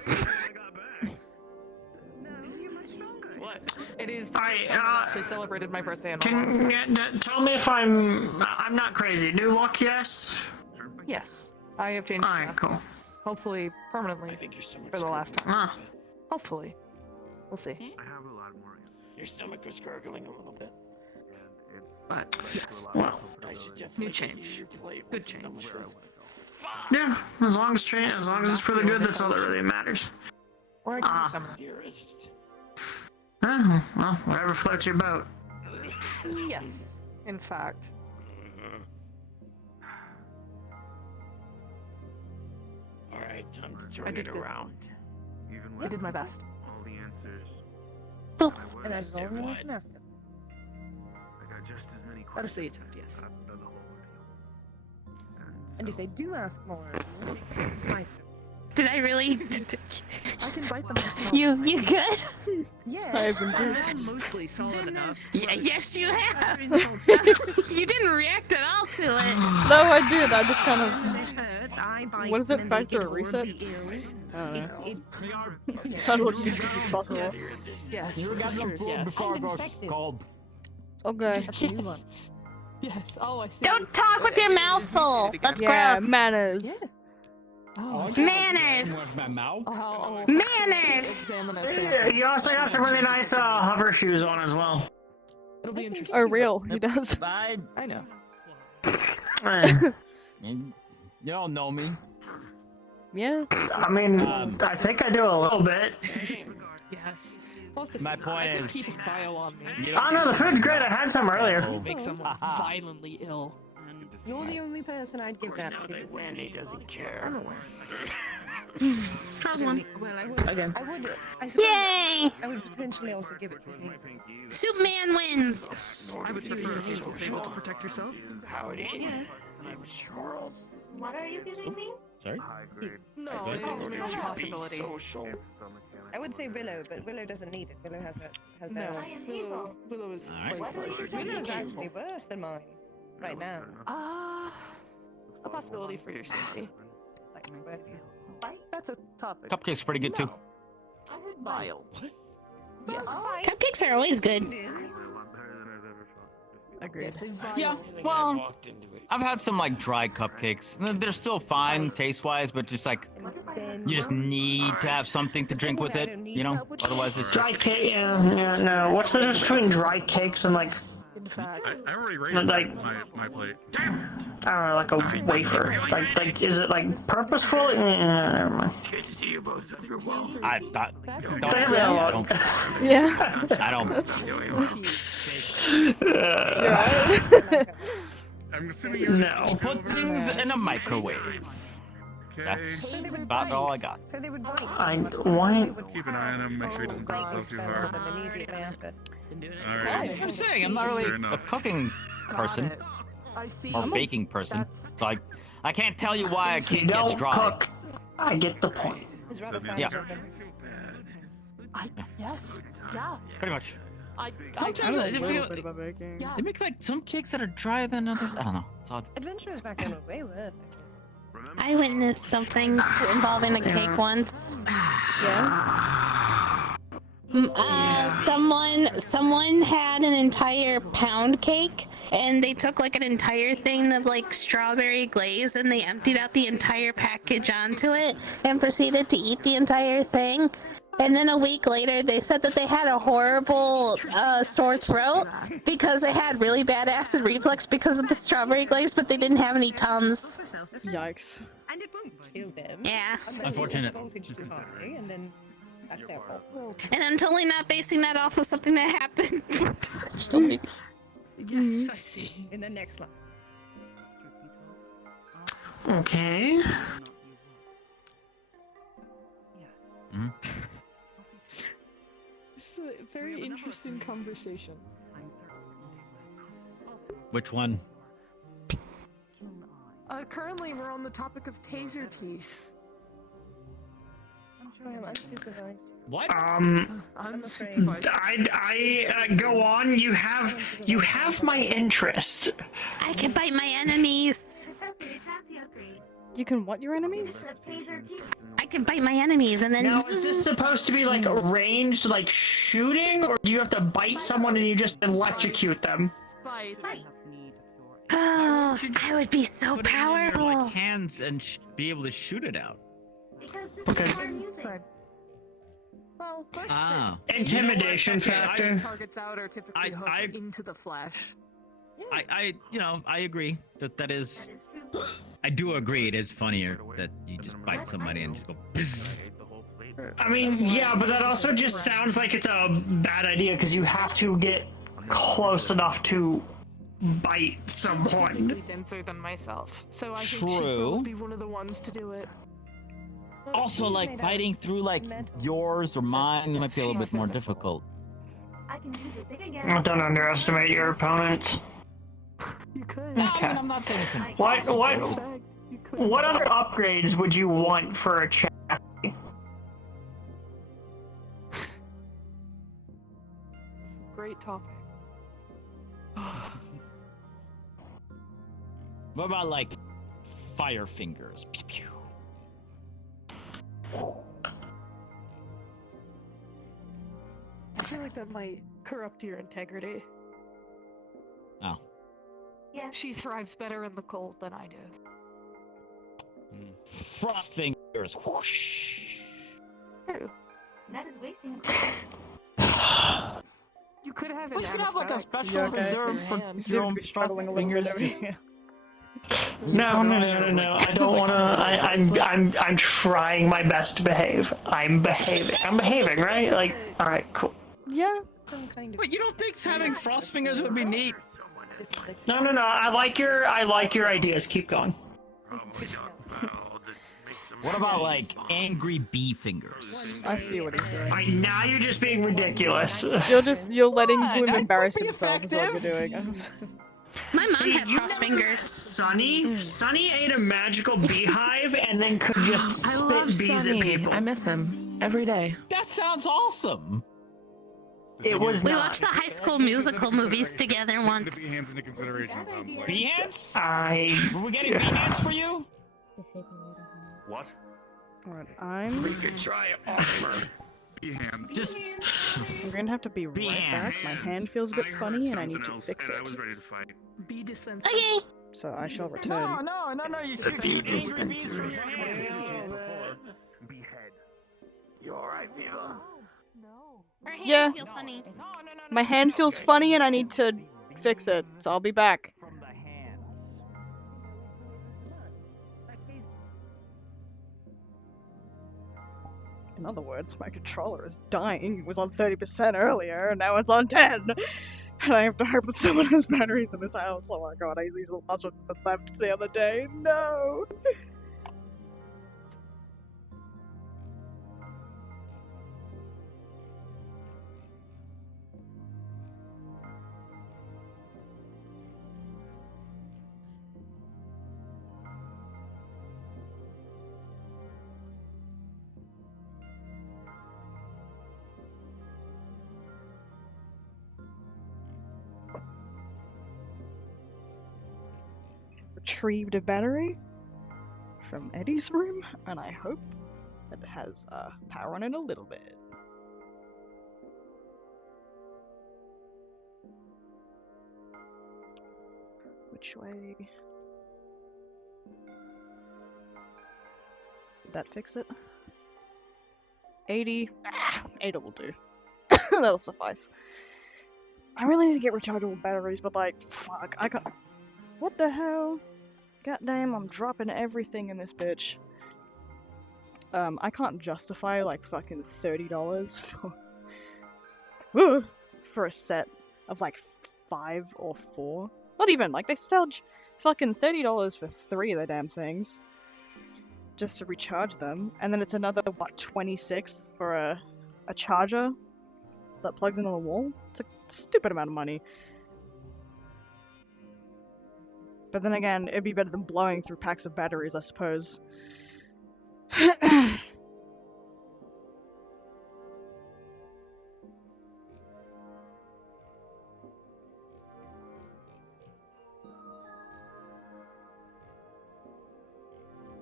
What? It is the first time I actually celebrated my birthday in a long Can time. tell me if I'm not crazy. New look, yes. Yes, I have changed. Alright, cool. Hopefully, permanently. I think you're so much for the last time. Ah. Hopefully, we'll see. I have a lot more. Your stomach was gurgling a little bit. But yes, Well, I should definitely new give you change. your plate Good with some change. mushrooms. yeah. As long as it's for the good, that's all that really matters. Or I can do some. Dearest. Well, whatever floats your boat. Yes, in fact. Alright, time to turn I it did good. around. I did my best. All the answers. Oh. And that's all anyone can ask him. I got just as many Gotta questions. say it's hard, yes. After the whole ordeal. And if they do ask more, bite them. Did I really? I can bite them myself. You good? Yeah. I've been I'm mostly solid enough. Yeah, yes, you have. Insulted. You didn't react at all to it. No, I did. I just kind of. Hurts, I bite What is them it? and they Factor get a reset? horribly ill. I don't know. It, Trying to look as as possible. Yes. You got some food yes. before I I'm go infected. cold. Okay. That's a new one. Yes. Oh, I see. Don't talk with your mouth full. That's Yeah, gross. manners. Yes. Oh, Manners. With my mouth. I'll Manners. examine Yeah, it. you also got some really nice hover shoes on as well. It'll be interesting. Oh, real. He does. I know. You all know me. Yeah. I mean, I think I do a little bit. Yes. We'll have to My see. point I should is- keep a vial on me. Oh no, the food's great. I had some earlier. Make someone violently ill. You're the only person I'd give that Now to. that Wendy doesn't care. Charles won. Well, I would. Again. I would. I suppose Yay! I would potentially also give it to Hazel. Superman wins. I would prefer if Hazel's able to protect herself. Howdy. I'm Charles. What are you giving me? Sorry? No, it is merely a possibility. Social. I would say Willow, but Willow doesn't need it. Willow has No, their Willow is Alright. quite right. Willow's actually worse than mine right now. A possibility for your safety. Like my birthday. That's a topic. Cupcake's pretty good too. Vile. Yes. Cupcakes are always good. Agreed. Yes, a vile. Yeah, Feeling I well, walked into it. I've had some like dry cupcakes. They're still fine taste-wise, but just like you just need to have something to drink with it, you know? Otherwise, it's Dry just cake, yeah, no. What's the difference between dry cakes and like, In fact, I already rated like, my plate. I don't know, like a wafer? Like, is it like purposeful? Never mind. It's good to see you both of your well. I thought. Yeah. I don't. You're right. I'm assuming you're No. Put things in a microwave. okay. That's about all I got. So they would bite. Why? Keep an eye on him. Make sure he doesn't burn himself too hard. Immediately after. All right. I'm saying I'm not really Fair a enough. cooking person I see. or baking person, so I can't tell you why a You cake gets don't dry. cook. I get the point. It's rather So the- Yeah. sound Yes. Yeah. Pretty much. I Sometimes I I know a feel little bit about baking. Yeah. They make like some cakes that are drier than others. I don't know. It's odd. Adventurers back then were way worse. I witnessed something involving a cake once. Yeah. Someone had an entire pound cake, and they took like an entire thing of like strawberry glaze, and they emptied out the entire package onto it, and proceeded to eat the entire thing. And then a week later, they said that they had a horrible sore throat because they had really bad acid reflux because of the strawberry glaze, but they didn't have any Tums. Yikes. And it won't kill them. Yeah. Unless Unfortunate. the voltage too high, and then that's their fault. And I'm totally not basing that off of something that happened. Yes, I see. In the next line. Okay. This is a very interesting conversation. Which one? Currently, we're on the topic of taser teeth. I'm trying. I'm unsupervised. What? Unsupervised. I go on. You have my interest. I can bite my enemies. You can what your enemies? I can bite my enemies and then. Now, is this supposed to be like ranged, like shooting, or do you have to bite someone and you just electrocute them? Bite. Oh, I would be so Put it in your, powerful. like, hands and be able to shoot it out. Because Well, first Ah. intimidation Okay, factor. targets out are typically hooked into the flesh. I agree that is. I do agree. It is funnier that you just bite somebody and just go. Bzz. I mean, yeah, but that also just sounds like it's a bad idea because you have to get close enough to bite She's someone. physically denser than myself, so I think she True. would be one of the ones to do it. Also, like fighting through like yours or mine might be a little bit more difficult. Don't underestimate your opponents. You could. No, Okay. I mean, I'm not saying it's impossible. What other upgrades would you want for a chassis? It's a great topic. What about like fire fingers? Pew, pew. I feel like that might corrupt your integrity. Oh. Yeah. She thrives better in the cold than I do. Frost fingers. Whoosh. True. That is wasting. You could have Well, it. you could have like a special Yeah, guys, reserve your for hands your seem to own be struggling a little fingers. bit over here. No. I don't want to. I'm trying my best to behave. I'm behaving, right? Like, all right, cool. Yeah. But you don't think having frost fingers would be neat? No. I like your ideas. Keep going. What about like angry bee fingers? I see what he's saying. Now you're just being ridiculous. You're letting Bloom that embarrass could be himself is what you're effective. doing. My mom See, has you frost know fingers. Sunny ate a magical beehive and then could just I spit love bees at Sunny. people. I miss him every day. That sounds awesome. It was We not. watched the High School Musical movies together Take once. the bee hands into consideration, sounds like. Bee hands? I. Were we getting bee hands for you? What? Alright, I'm could try it, Oliver. Bee hands. Just I'm gonna have to be right back. hands. My hand feels a bit I funny heard and I need to something else, fix and I it. was ready to fight. Bee dispenser. Okay. So I shall No, return. no. You The bee angry bees dispenser. from hands. You alright, Viva? Her hand Yeah. feels funny. My hand feels funny and I need to fix it, so I'll be back. In other words, my controller is dying. It was on 30% earlier, and now it's on 10. And I have to hope that someone has batteries in this house. Oh my god, I used the last one that left the other day. No! Retrieved a battery from Eddie's room, and I hope that it has power on it a little bit. Which way? Did that fix it? 80? 80 will do. That'll suffice. I really need to get rechargeable batteries, but like, fuck, I got... What the hell? Goddamn, I'm dropping everything in this bitch. I can't justify like fucking $30 for a set of like 5 or 4. Not even, like they charge fucking $30 for 3 of the damn things. Just to recharge them. And then it's another, what, 26 for a charger that plugs into the wall? It's a stupid amount of money. But then again, it'd be better than blowing through packs of batteries, I suppose.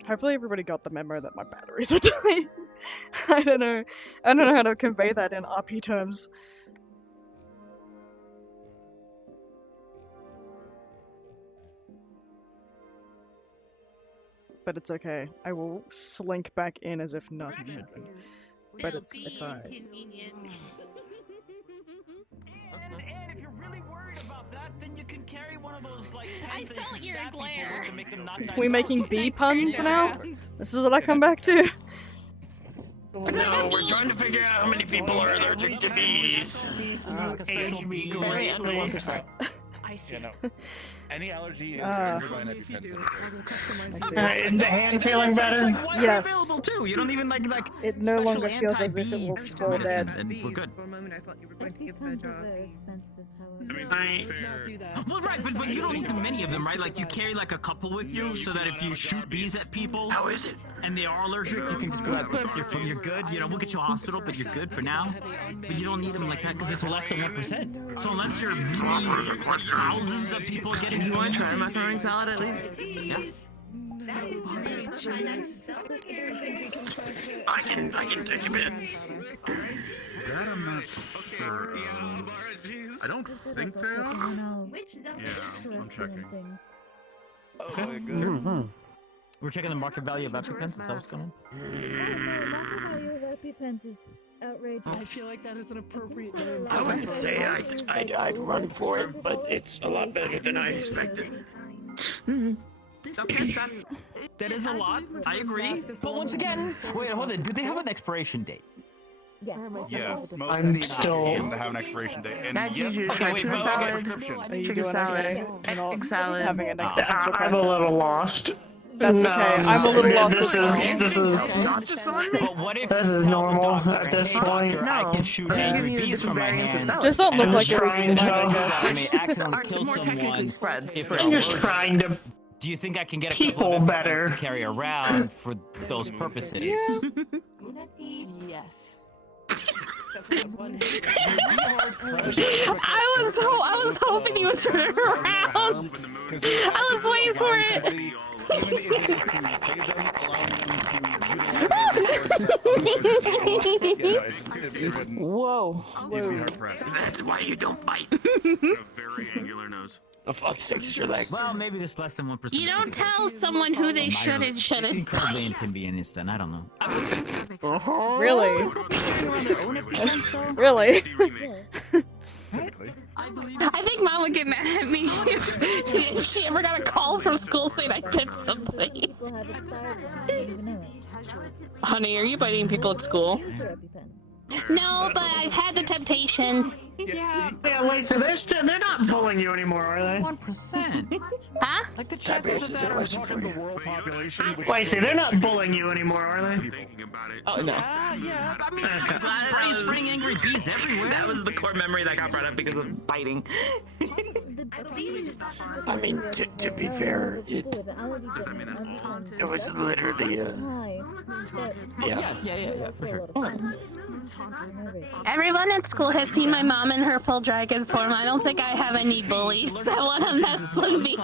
Hopefully everybody got the memo that my batteries were dying. I don't know how to convey that in RP terms. But it's okay. I will slink back in as if nothing happened. But it's alright. And if you're really worried about that, then you can carry one of those like I felt your glare. to make them not die. We making bee puns now? This is what I come back to? No, we're trying to figure out how many people are allergic to bees. Very under 1%. I see. Yeah, no. Any allergy is Uh, triggered by an EpiPen. Is the hand feeling better? Yes. Available too. You don't even like It no special longer feels as if it anti-bee will still medicine, dead. and we're good. For a moment, I thought you were going to give her very expensive, however. not do that. Well, right, but you don't need too many of them, right? Like you carry like a couple with you, so that if you shoot bees at people, How is it? and they are allergic, you can just be like, you're good. You know, we'll get you a hospital, but you're good for now. But you don't need them like that because it's less than 1%. So unless you're really thousands of people getting, You want to try a macaroni salad at least? Yeah. I can take a bit. That I'm not sure. I don't think they are. Yeah, I'm checking. We're checking the market value of EpiPens. Is that what's going on? Market value of EpiPens is outrageous. I feel like that is an appropriate name. I wouldn't say I'd run for it, but it's a lot better than I expected. Okay, that is a lot. I agree. But once again, wait, hold on. Do they have an expiration date? Yes. Yes, most I'm of still- them have an expiration date. And That's yes, usually Okay, like wait, tuna but- salad, prescription. Are you chicken doing salad, You're not egg salad. having an existential I'm a crisis. little lost. That's okay. I'm a little lost This as well. But what if This is normal at this hey, point. doctor, I can shoot No, angry he's giving you the bees from my variants of hands. salad. Just don't look I'm like you're trying losing mind, I to- guess. I may accidentally It's kill more technically someone. spreads. If for I'm just trying to. Do you think I can get a People couple of better. to carry around for those purposes? Yes. I was hoping he would turn it around. I was waiting for it. Even if it is to save them, allowing them to utilize their Whoa. You'd be hard pressed. That's why you don't bite. A very angular nose. The fuck's sake, you're like. Well, maybe just less than 1%. You don't tell someone who they should and shouldn't. Incredibly inconvenienced, then I don't know. Really? Really? Really? Typically. I think Mom would get mad at me if she ever got a call from school saying I bit somebody. People have expired ones and don't even know it. Honey, are you biting people at school? Use their EpiPens. No, but I've had the temptation. Yeah, wait, so they're not bullying you anymore, are they? 1%. Huh? Like the That chances raises of a that question are for The you. world population. which Wait, see, they're not bullying you anymore, are they? Thinking about it. Oh, no. yeah, I mean, Okay. spraying angry bees everywhere. That was the core memory that got brought up because of biting. I mean, to be fair, it was literally Yeah, for sure. Everyone at school has seen my mom in her full dragon form. I don't think I have any bullies that want to mess with me.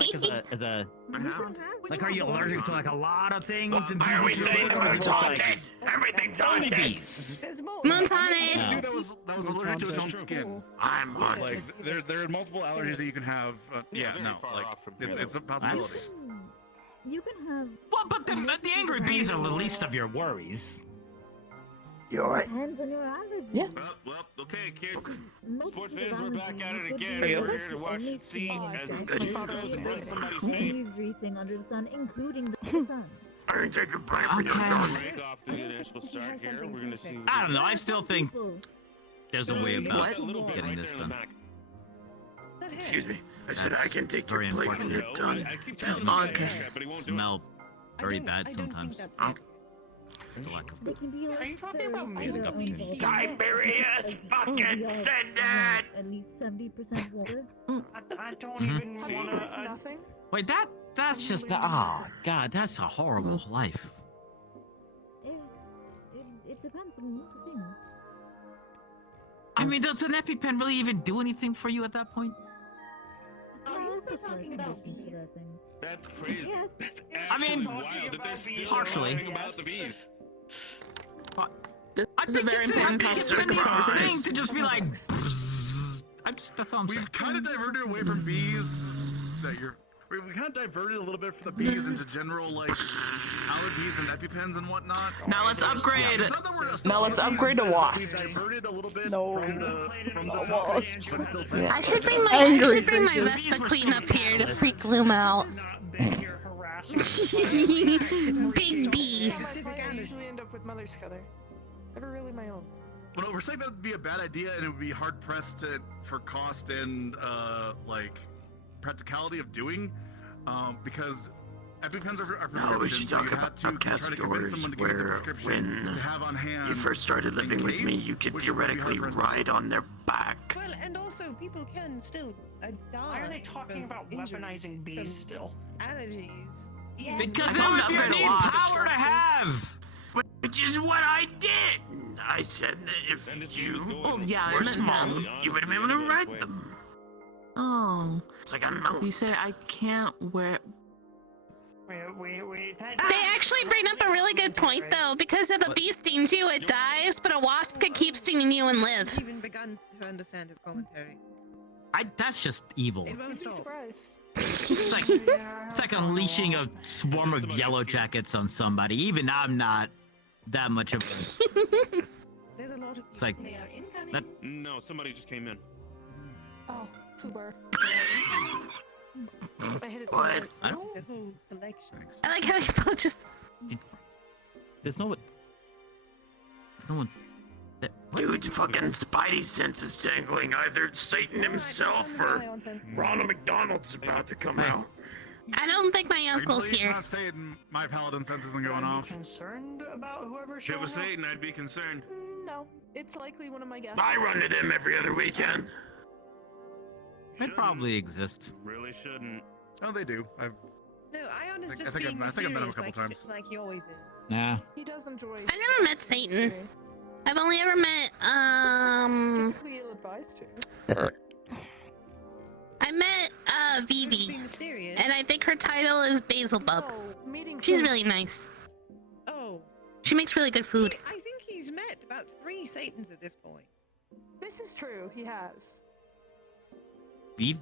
As a, like, are you allergic to like a lot of things? And Why are we bees saying included, or it's just, haunted? like, Everything's only haunted. bees? Montana. Dude, that was allergic to his own skin. I'm haunted. Like there are multiple allergies that you can have. Yeah, no, like it's a possibility. That's... You can have. Well, but the angry bees are the least of your worries. You alright? Depends on your allergies. Yeah. Well, okay, kids. Most Sports of the fans, we're back allergies at it you could again. be We're allergic here to to watch only and see skin as insects, you goes and run somebody's name. everything under the sun, including the sun. I didn't take a break. Okay. Break off the initial start has here. something We're gonna see. I don't know. I still think there's a way You got about a little bit getting right this there in the done. back. Excuse me. I said That's I can take very your plate when unfortunate. you're done. I keep telling him Okay. that, but he won't do it. Smell very I bad don't sometimes. think that's Delightful. They can be Are you allergic talking to about me? their own body. Tiberius fucking we all said have that! At least 70% water. I don't Mhm. even wanna. Nothing. Wait, that's just the God, that's a horrible life. It depends on a lot of things. I mean, does an EpiPen really even do anything for you at that point? There are specialized medicines for that things. That's crazy. Yes. That's I mean, actually wild that they're still partially. lying about the bees. This I is a think very it's important a topic of thing conversation. to just be like. Bzzz. That's all I'm saying. We've kind of diverted away from bees. We kind of diverted a little bit from the bees into general like allergies and EpiPens and whatnot. Now let's upgrade. It's not that we're Now let's upgrade to we've wasps. diverted a little bit No. from the Not topic, wasps. but still I technically. should bring my Angry Vespa Queen up here to freak Loom out. Big B. I usually end up with mother's color. Never really my own. Well, no, we're saying that would be a bad idea, and it would be hard pressed for cost and like practicality of doing, because EpiPens are No, we prescriptions, should so talk you have about to try to convince categories someone to give you the where prescription when to have on hand. you first started living with me, case, you could which would be theoretically hard pressed to ride on their back. Well, and also people can still die. Why are they talking from about injuries weaponizing bees from still? allergies. Because Because some that would be a upgrade neat wasps. power to have. Which is what I did. I said that if you Oh yeah, I were meant small, them. you would have been able to ride them. Oh, It's like a mount. you say I can't wear. They actually bring up a really good point though, because if a bee stings you, it dies, but a wasp could keep stinging you and live. I've even begun to understand his commentary. That's just evil. It won't You'd be stop. surprised. It's like unleashing a swarm of yellow jackets on somebody. Even I'm not that much of a. There's a lot of. It's like that. No, somebody just came in. Oh, Fubar. I hit it. What? I don't. The whole collection. I like how you both just. There's no one. There's no one. Dude's fucking spidey sense is tingling. Either Satan himself or Ronald McDonald's about to come out. I don't think my uncle's Please here. not Satan. My paladin sense isn't going off. Concerned about whoever's If it was showing up? Satan, I'd be concerned. No, it's likely one of my guests. I run to them every other weekend. They probably exist. Really shouldn't. Oh, they do. No, Ion is I just think being I think I've met him a mysterious couple times. like he always is. Nah. He does enjoy. I never met Satan. I've only ever met Typically ill-advised to. I met Vivi, Being mysterious. and I think her title is Basilbub. Oh, meeting. She's really nice. Oh. She makes really good food. I think he's met about 3 Satans at this point. This is true. He has. Beef?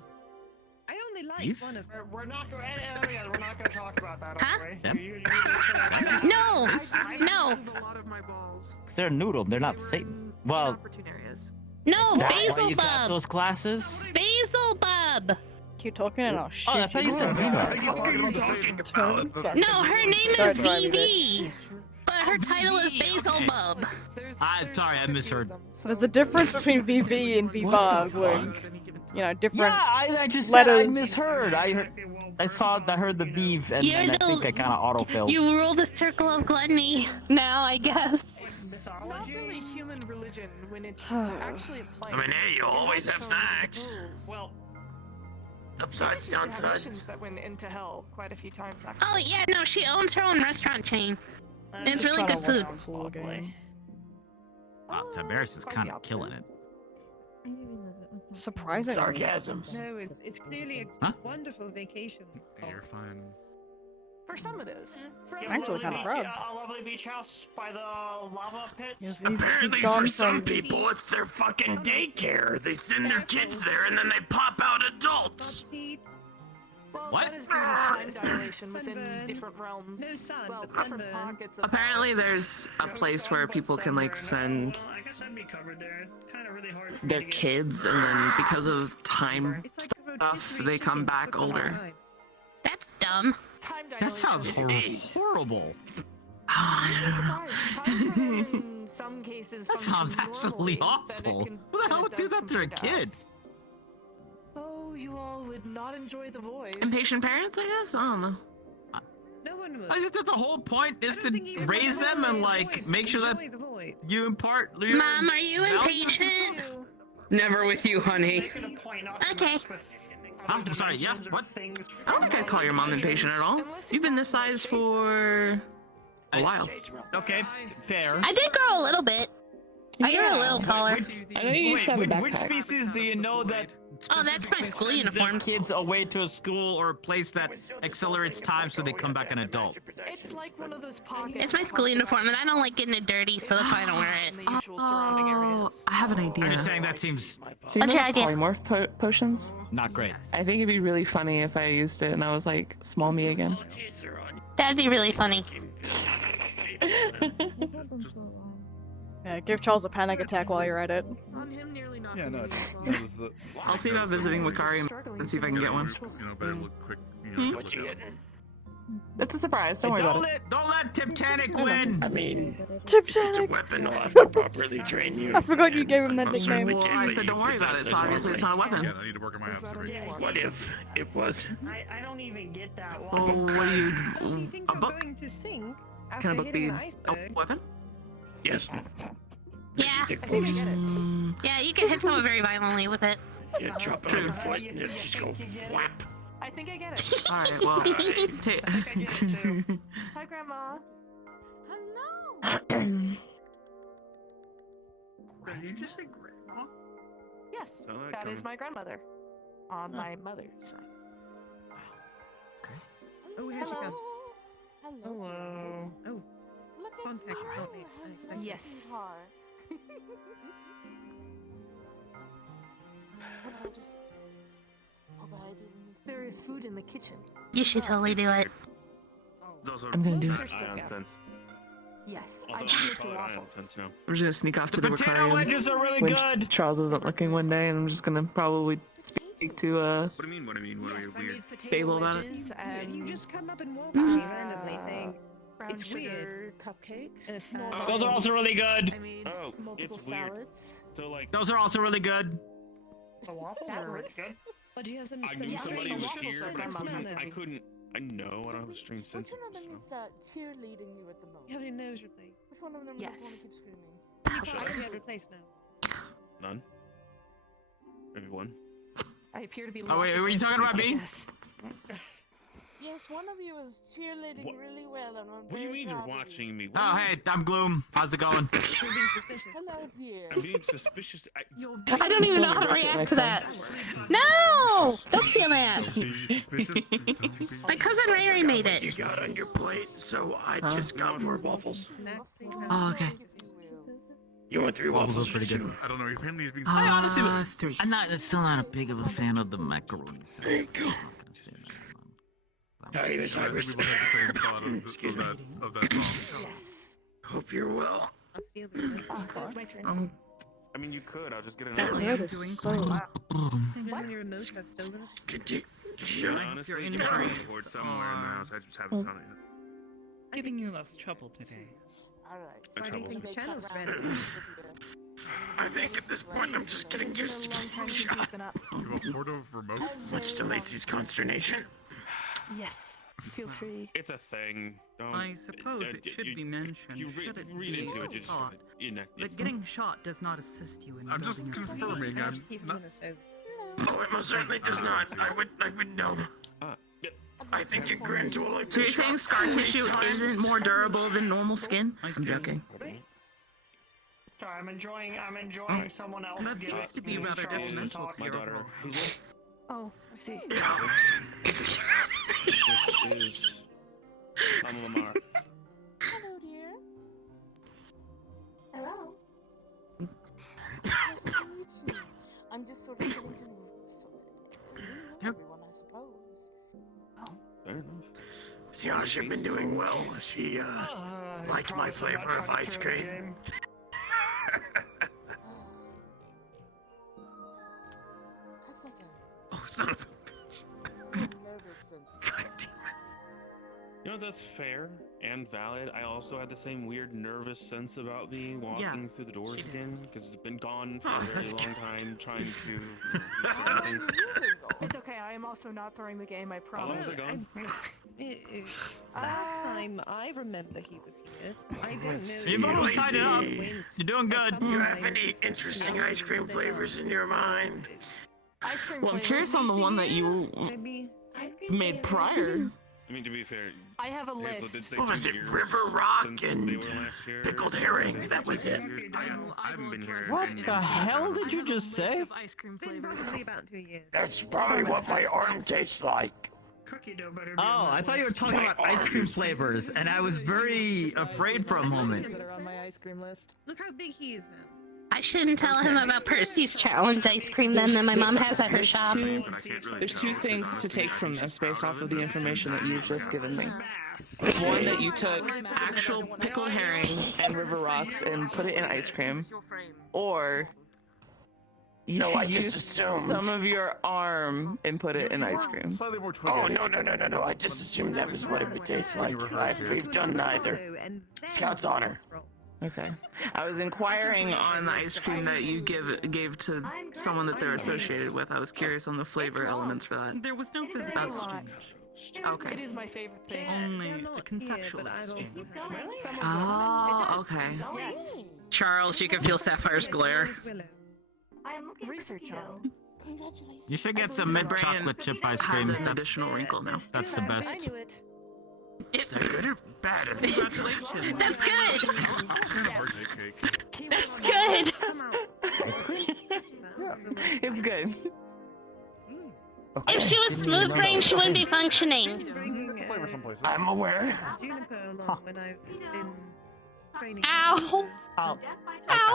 I only like Beef? one of them. We're not going. We're not going to talk about that. Huh? Anyway. Them? No, no, spend a lot of my balls. They're noodle. They're not They were Satan. in Well, inopportune areas. no, why you got Basilbub. those classes? Basilbub. Keep talking and I'll shoot Oh, I thought you said What Viva. are you talking about? No, her name is Don't try me, Vivi, but her title is Basilbub. I'm sorry, I misheard. There's a difference between VV and Viva, like, you know, different Yeah, I just letters. said I misheard. I heard the beef, and You're then I think the- I kind of autofilled. You rule the circle of gluttony now, I guess. Not really human religion when it's actually applied. I mean, hey, you always have snacks. Well, Upsides, missions downsides. that went into hell quite a few times. Actually. Oh yeah, no, she owns her own restaurant chain. And it's really good food. Wow, Tiberius is kind of killing it. I didn't realize it was not surprising. Sarcasm. No, it's clearly a Huh? wonderful vacation. You're fine. For some it is. For I'm actually kind of proud. A lovely beach house by the lava pits. He's Apparently, gone for some from people, it's their fucking daycare. They send their kids there and then they pop out adults. Well, What? that is due to time dilation within different realms. No sun, well, but different sunburn. pockets of Apparently, there's a place where people can like send Well, I guess I'd be covered there. It's kind of really hard for me their to get kids, and then because of time stuff, they come back older. That's dumb. Time dilation. That sounds horrible. In some cases, That sounds functions absolutely normally than it awful. can- Who the than hell it would do does that to a compared kid? us. Oh, you all would not enjoy the void. Impatient parents, I guess. I don't know. No one would. I just thought the whole point is to think even raise them and like make sure that Enjoy the void. you impart your Mom, are you values. impatient? Never with you, honey. Okay. I'm sorry. Yeah. What? I don't think I'd call your mom impatient at all. You've been this size for a while. Okay. Fair. I did grow a little bit. I grew a little taller. I know you used to have a Which backpack. species do you know that? Oh, that's my school sends their uniform. Kids away to a school or a place that accelerates time so they come back an adult. It's like one of those pockets. It's my school uniform, and I don't like getting it dirty, so that's why I don't wear it. in the usual surrounding Oh, areas. I have an I'm idea. just saying that seems So you What's know your idea? polymorph potions? not great. I think it'd be really funny if I used it and I was like small me again. That'd be really funny. Yeah, give Charles a panic attack while you're at it. On him nearly not Yeah, no, being it's, able- that was the. I'll see about visiting Wakari and see if I can get one. You know, better look quick. You know, What you getting? It's a surprise. Don't worry about it. Don't let Tiptanic win. I mean, Tip if it's a Tanic! weapon, I'll have to properly train you. I forgot you gave him that I nickname. certainly Well, can't I let said you don't worry about it, possess so obviously it's not a normally. weapon. I need to work on my observation. What if it was? I don't even get that Oh, one. what do you... Does he think A you're book? going to sink Can after a book hitting be an a iceberg? weapon? Yes. Yeah. I think I get it. Yeah, you can hit someone very violently with it. Yeah, chop it on your foot and it'll just go whap. I think I get it. Alright, well... Hi, Grandma. Did you just say grandma? Yes, Sound like that is coming. my grandmother. On my mother's side. Oh, here she comes. Hello. Oh, contact is not made. Unexpected. Yes. There is food in the kitchen. You should totally do it. I'm gonna do it. Ion sense. Yes, I Although do I'm make the probably ion waffles. sense now. I'm just gonna sneak off to the potato Wakari wedges are really when good. Charles isn't looking one day, and I'm just gonna probably speak to What do you mean? What do you mean? What are you Yes, I weird? made potato Babel about it. wedges And you and just come up and walk with me randomly saying, brown it's sugar weird. cupcakes. And it's and not- Those are also really good. I made Oh, multiple it's weird. salads. So like, Those are also really good. The waffles That are really works. good. But do you have some? I some knew Yeah, somebody the was waffles here, are but grandma's. I couldn't. I know I don't have a strange sense of Which one of smell. them is cheerleading you at the moment? You have your nose replaced. Which one of them Yes. does want to keep screaming? I have your replaced now. None. Maybe one. I appear to be. Oh wait, were you talking about me? Yes, one of you is cheerleading What- really well, and I'm What do you very mean you're proud of you. watching me? Oh hey, I'm Gloom. How's it going? You're being suspicious. Hello, dear. I'm being suspicious. I don't even know how to react to that. No! Don't steal that. My cousin Ray Ray made You it. got on your plate, so I just got more waffles. Oh, okay. You want 3 waffles? Waffles are pretty good. I don't know. Your family is being. I honestly, Three. I'm not. Still not a big of a fan of the macaroni salad. There you go. I'm not gonna say that. Hi, Miss I think we Iris. both have the same thought of, Excuse me. of that song. Hope you're well. I'll steal this. It's my turn. I mean, you could. I'll just get That another. is so loud. What? Your remote have stolen it. Could you? Honestly, Your just insurance board somewhere in the house. I just haven't found it yet. Giving you less trouble today. Alright. A Why do you trouble. think the channel's red? I think at this point I'm just getting used to getting shot. You have a port of remotes? Much to Lacey's consternation. Yes. Feel free. It's a thing. Don't, I suppose it should be mentioned, You should it read be into it. You just, thought you know, that it's, getting shot does not assist you in I'm just building your confirming. presence. I'm not. Oh, it most certainly does not. I would know. yeah. I think your grandchild like So you're saying scar tissue isn't more durable than normal skin? I'm joking. Sorry, I'm enjoying someone else. That giving seems to be me rather sorry detrimental talk. to My your daughter. overall Who's health. Oh, I see. This is Lamar. Hello, dear. Hello. Nice to meet you. I'm just sort of getting to know everyone, I suppose. Yasha been doing well? She liked my flavor of ice cream. Oh, son of a bitch. You know, that's fair and valid. I also had the same weird nervous sense about me walking through the doors again, because it's been gone for a very long time trying to do certain things. It's okay, I am also not throwing the game, I How long promise. is it gone? Last time I remember he was here. I don't know. You've almost tied it up. You're doing good. You have any interesting ice cream flavors in your mind? Well, I'm curious on the one that you made prior. I mean, to be fair, I have a Hazel list. did say What was 2 it, years River Rock since they and were last year. pickled herring? That was it. I haven't been here. What the hell did you just say? Ice cream Been flavors. probably about 2 years. That's probably what my arm tastes like. Oh, I thought you were talking about ice cream flavors, and I was very afraid for a moment. That are on my ice cream list. Look how big he is now. I shouldn't tell him about Percy's challenge ice cream then that my mom has at her shop. There's 2 things to take from this based off of the information that you've just given me. One, that you took actual pickled herring and river rocks and put it in ice cream, or you No, I just used assumed. some of your arm and put it in ice cream. Slightly more Oh, twiggy. no. I just assumed that was what it would taste like. We've done neither. Scout's honor. Okay. I was inquiring on the ice cream that you gave to someone that they're associated with. I was curious on the flavor elements for that. There was no physical That's exchange. okay. It is my favorite thing. Only a conceptual exchange. Oh, okay. Charles, you can feel Sapphire's glare. Research on. Congratulations. You should get some mint chocolate chip ice cream. Has an additional wrinkle now. That's the best. Is that good or bad? Congratulations. That's good. That's good. Ice cream? It's good. If she was smooth brain, she wouldn't be functioning. I'm aware. Ow. I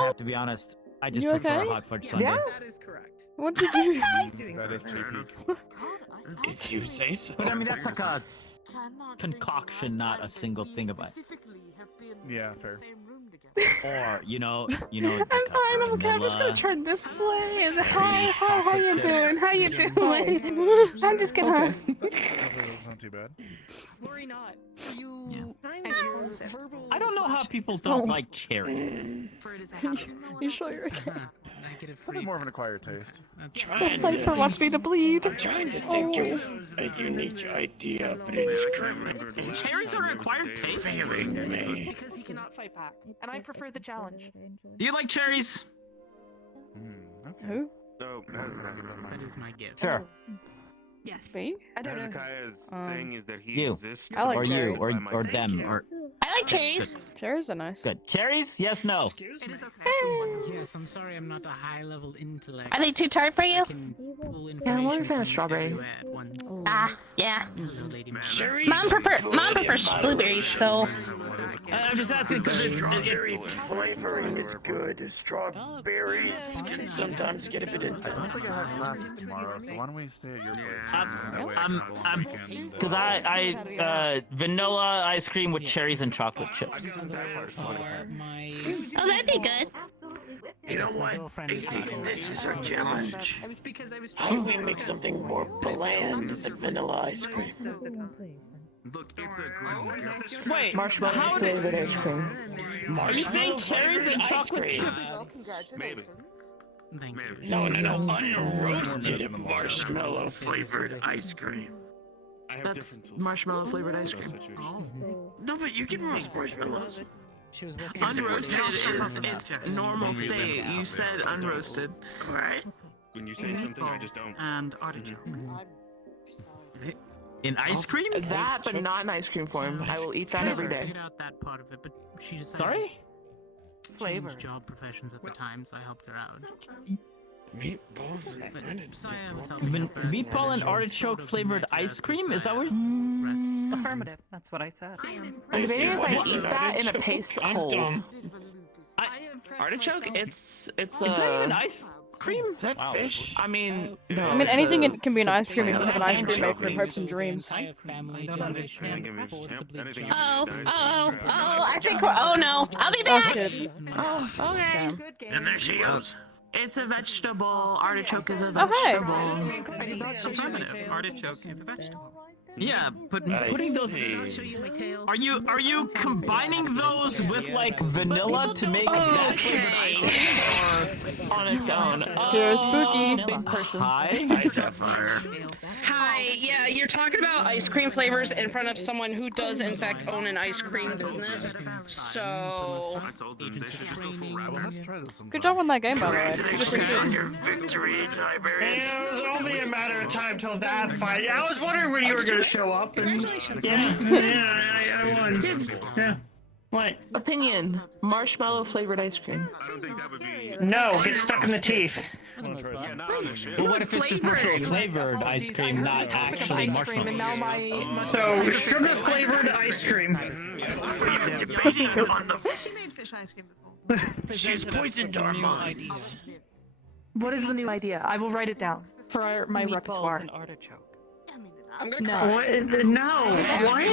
have to be honest. I just You prefer okay? hot fudge sundae. Yeah? That is correct. What did you do? That is cheeky. If you say so. But I mean, that's like a concoction, not a single thing about it. Yeah, fair. Or, you know. I'm fine, okay, I'm just gonna turn this way, and hi, how you doing? How you doing? I'm just gonna... That's not too bad. Worry not. You. Yeah. I don't know how people don't like cherry. You sure you're okay? Probably more of an acquired taste. Cypher wants me to bleed. I'm trying to think of a unique idea, but it's Cherries are an acquired taste? failing me. Because he cannot fight back, and I prefer the challenge. Do you like cherries? Who? So, That is my gift. Sure. Yes. Me? I don't know. Hezekiah's thing is that he You. exists. I like Or you, cherries. or them, or... I like cherries. Cherries are nice. Good. Cherries? Yes, no. It is okay. Yes, I'm sorry I'm not a high-level intellect. Are they too tart for you? Yeah, I'm more a fan of strawberry. Ah, yeah. Hello, Lady Mary. Cherries Mom prefers blueberries, so... I'm just asking because Strawberry flavoring is good. Strawberries can sometimes get a bit intense. I don't think I have classes tomorrow, so why don't we stay at your place? because I vanilla ice cream with cherries and chocolate chips. Oh, that'd be good. You know what, AC, this is our challenge. It was because I was How do we make something more bland than vanilla ice cream? Look, it's a good. Wait, Marshmallow how flavored ice cream. Are you saying cherries and chocolate chips? Maybe. Thank you. No, unroasted marshmallow flavored ice cream. I have That's different tools. marshmallow flavored ice cream. No, but you can roast marshmallows. She was working Unroasted is its normal state. You said unroasted. Alright. When you say something, I just don't. and artichoke. In ice cream? That, but not in ice cream form. I will eat that every day. Figured out that part of it, but she just Sorry? flavor job professions at the time, so I helped her out. Meatballs and But breaded Saya was helping her first. Meatball and artichoke flavored ice cream? Is that what? Affirmative. That's what I said. I'm debating if I eat that in a paste I'm whole. dumb. Artichoke? It's Is that even ice cream? Is that fish? I mean, no. I mean, it's anything a- can be an ice cream if you have an ice cream made from Anchovies. hopes and dreams. I don't understand. Oh, I think we're. Oh no, I'll be back. Oh, okay. And there she goes. It's a vegetable. Artichoke is a Oh, hey. vegetable. Affirmative. Artichoke is a vegetable. Yeah, putting those. see. Are you combining those with like vanilla to make that flavor On its own. Here's Spooky. Big person. Hi. Hi, Sapphire. Hi, yeah, you're talking about ice cream flavors in front of someone who does in fact own an ice cream business. So Good job on that game, by the way. Congratulations on your victory, Tiberian. It was only a matter of time till that fight. I was wondering when you were gonna show up. And, yeah, I won. Tibbs. Yeah. What? Opinion. Marshmallow flavored ice cream. No, get stuck in the teeth. But what if it's just marshmallow flavored ice cream, not actually marshmallow? So sugar flavored ice cream. Debating on the. She's poisoned our minds. What is the new idea? I will write it down for my repertoire. And artichoke. No. What? No. What?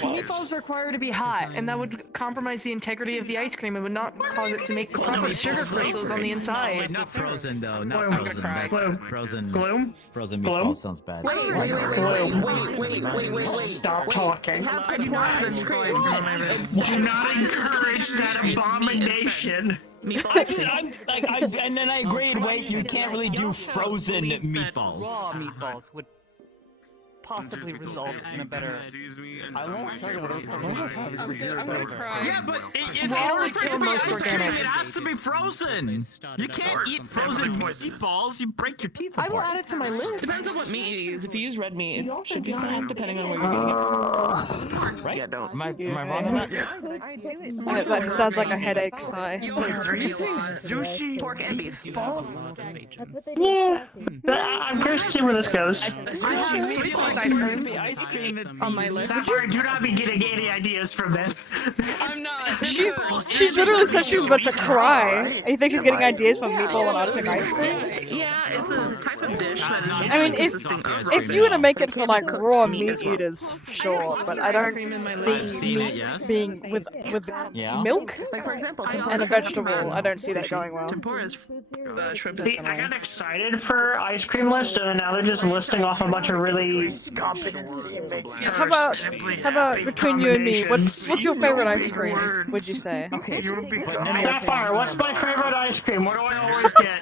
Meatballs require to be hot, and that would compromise the integrity of the ice cream and would not cause it to make proper sugar crystals on the inside. Not frozen though. Not Gloom. frozen. That's frozen. Gloom? Frozen Gloom? meatball sounds bad. Wait. Stop talking. I do not have ice cream. Do not encourage that abomination. And then I agreed. Wait, you can't really do frozen meatballs. Raw meatballs would possibly result in a better. I'm gonna cry. Yeah, but in Raw order would for it kill to be most ice cream, organics. it has to be frozen. You can't eat frozen meatballs. You break your teeth I will apart. add it to my list. Depends on what meat you use. If you use red meat, it should be fine, depending on where you're eating it. Pork, right? Yeah, don't. Am I wrong on that? That sounds like a headache sigh. Sushi. Pork and beef. Balls. Yeah. I'm curious to see where this goes. Ice cream on my list. Sapphire, do not be getting any ideas from this. I'm not. She literally said she was about to cry. You think she's getting ideas from meatball and artichoke ice cream? Yeah, it's a type of dish that is I mean, consisting of if you were to make it for like raw meat eaters, sure, but I don't see seen it, meat yes. being with Yeah. milk Like, for example, and a vegetable. I don't see that going well. tempura is shrimp. See, I got excited for ice cream list, and now they're just listing off a bunch of really How about between you and me? What's your favorite ice cream? Would you say? Okay, Sapphire, what's my favorite ice cream? What do I always get?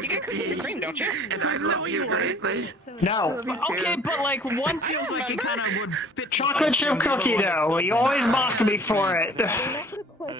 You get cookies and cream, don't you? And I love you greatly. No. Okay, but like one feels like it kind of would fit. Chocolate chip cookie, though. You always mock me for it. Oh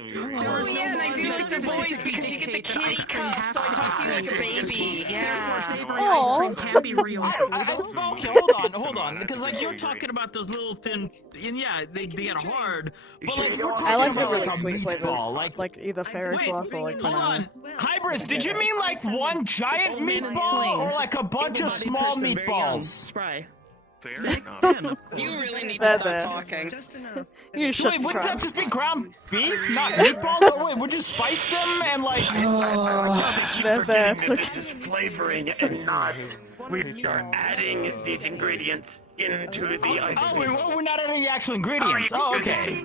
yeah, and I do like the voice because you get the kitty cup, so I talk to you like a baby. Yeah. Savory ice cream can be real. Okay, hold on, because like you're talking about those little thin, and yeah, they get hard. But like we're talking I like the about really like a sweet flavors, meatball, like either fairy floss or like Hold banana. on, Hybris, did you mean like one giant meatball or like a bunch of small meatballs? Spry. You really need There, to there. stop talking. You should Wait, wouldn't try. that just be ground beef, not meatballs? Or wait, would you spice them and like? There. This is flavoring and not. We are adding these ingredients into the ice Oh, cream. we're not adding the actual ingredients. Oh, okay.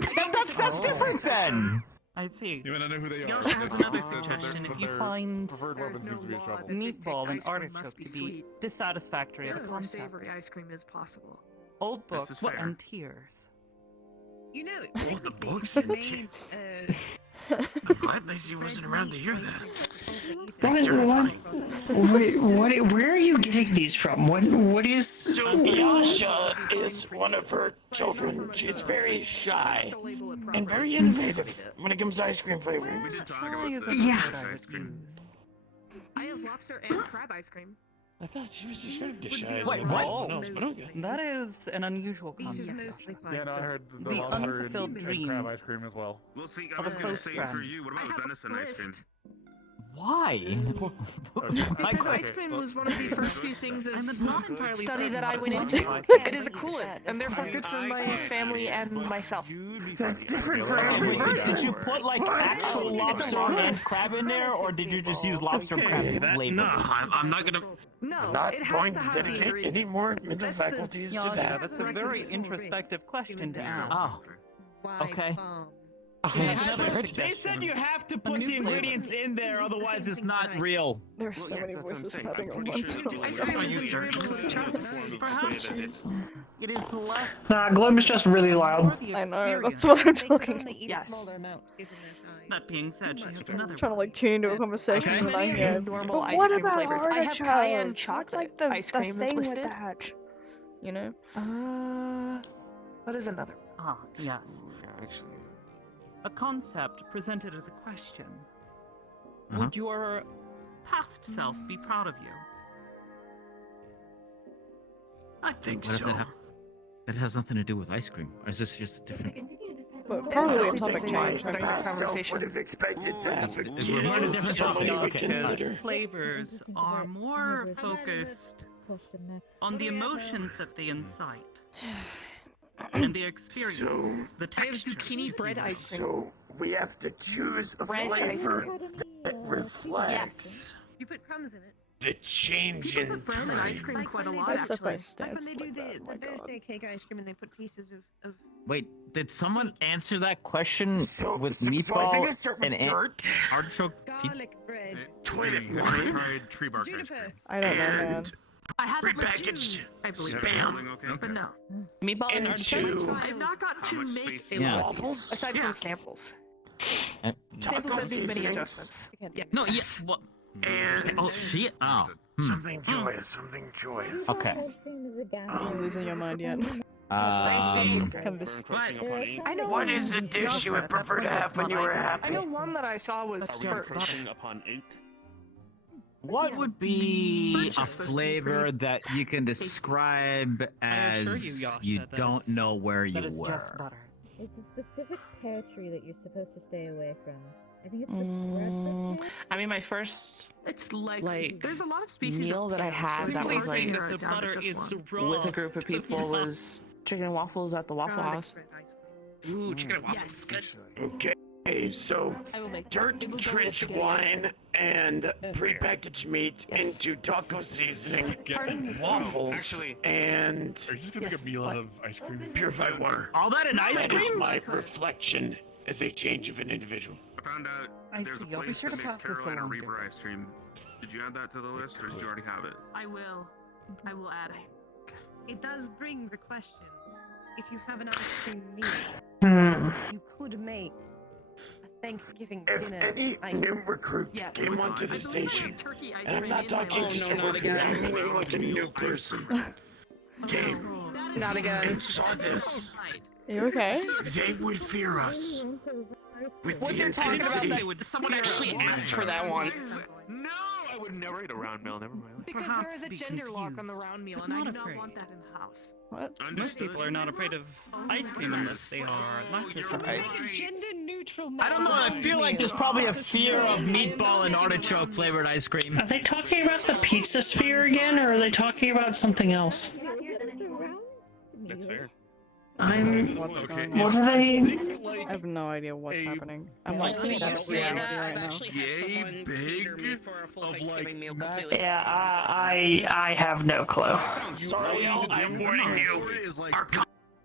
That's different then. I see. You wanna know who they He are? also has another suggestion. If you Their find preferred weapons seems to be a trouble. meatball and artichoke to be dissatisfactory at a Therefore, concept, savory ice cream is possible. old This books is fair. and tears. You know, Oh, the books and tea. I'm glad Lacey wasn't around to hear that. That's terrifying. Wait, where are you getting these from? What is... So Yasha is one of her children. She's very shy and very innovative when it comes to ice cream flavoring. We did talk Why about is this. a Yeah. word I would use? I have lobster and crab ice cream. I thought she was described as shy as Wait, everybody what? else, but okay. That is an unusual concept. Yeah, no, I heard the The lobster unfulfilled and crab dreams ice cream as well. We'll see. I of was a gonna close say friend. for you, what about the venison ice cream? Why? Because ice cream was one of the first few things of study that I went certain into. what It is a coolant, and therefore good for my family and myself. That's different for Wait, every person. did you put like actual lobster and crab in there, or did you just use lobster crab flavor? No, I'm not gonna. No, Not it has going to to have the dedicate ingredient. any more mental That's the- faculties to Yeah, that. that's a very introspective question to ask. Oh, okay. They said you have to put the ingredients in there, otherwise it's not real. There's so many voices happening at once. Ice cream is enjoyable with chunks. Perhaps it is less. Nah, Gloom's just really loud. I know, that's what I'm talking about. Yes. That being said, she has another. Trying to like tune into a conversation in my head. Normal But ice what cream about flavors. I have artichoke? cayenne What's chocolate like the ice cream thing with listed. that? You know? What is another? Ah, yes. A concept presented as a question. Would your past self be proud of you? I think What does so. that have? That has nothing to do with ice cream. Or is this just different? But probably a I topic think my change. past self would have expected to have a We're kid on a or different somebody topic. to Okay. consider. Flavors are more focused on the emotions that they incite. And the experience, the I have texture. zucchini bread ice cream. So we have to choose a Ranch ice flavor cream. that reflects You put crumbs in it. the change People in put brown in ice time. cream quite a when they lot, do- That's stuff I actually. stand Like when they do like that, the oh my God. birthday cake ice cream and they put pieces of Wait, did someone answer that question So- with so I think meatball I start with and dirt. artichoke? garlic bread. Twin it, I wine, tried tree bark ice cream. Juniper. I don't know, man. and I have it listed, prepackaged I believe. spam Okay. But no. Meatball and artichoke? into I've not gotten to How much make space a Yeah. lot, waffles. aside from samples. And- Samples that need many seasonings. adjustments. Yeah. No, yeah. Well, And oh shit. Oh. something joyous, something joyous. Okay. Are you losing your mind yet? Um, Kind of just- I know What is a dish you would prefer to have when you were I happy? know one that I saw was Are we birch. approaching upon 8? What would be Birch a is supposed to be flavor pretty that you can describe assure as you, Yasha, you that don't it's- know where you That is were? just butter. It's a specific pear tree that you're supposed to stay away from. I think it's the Bradford pear. I mean, my first It's like, Like, there's a lot of species meal of that I pears. had that Simply was saying like that the down to butter just is one. raw. with a group of people was chicken and waffles at the Waffle House. Ooh, chicken and waffles. Yes. Okay, so I will make dirt, it will go with trench spaghetti. wine, and prepackaged meat into taco seasoning, waffles, Actually- and Are you just gonna make a meal out of ice cream? purified water. All that in ice That is cream? my reflection as a change of an individual. I found out I there's a see. I'll be place sure that to makes pass this Carolina along to Reaper her. ice cream. Did you add that to the list, or did you already have it? I will. I will add. It does bring the question. If you have an ice cream meal, you could make a Thanksgiving If dinner any ice new cream. recruit Yes. came onto the I believe I have station, turkey ice and I'm cream not in my talking life. just no, not over again. I mean like a new person, came Not again. and saw this, Are you okay? they would fear us with What the they're talking about intensity. that someone actually asked for that once. No, I would never eat a round meal. Never mind. Because Perhaps there is be a gender lock on the confused, round meal, but and I not do not afraid. want that in the house. What? Most people are not afraid of ice cream unless they are lactose Right. Gender neutral. I don't know. I feel like there's probably a fear of meatball and artichoke flavored ice cream. Are they talking about the pizza sphere again, or are they talking about something else? That's fair. What's Okay, going yeah. on? What are they? Think, like, I have no idea what's happening. I'm Well, like, so you that's say reality that, right I've now. actually Yay had someone cater me big for a full of, Thanksgiving like, meal mac- completely. Yeah, I have no clue. Sorry, I'm warning you. is like Our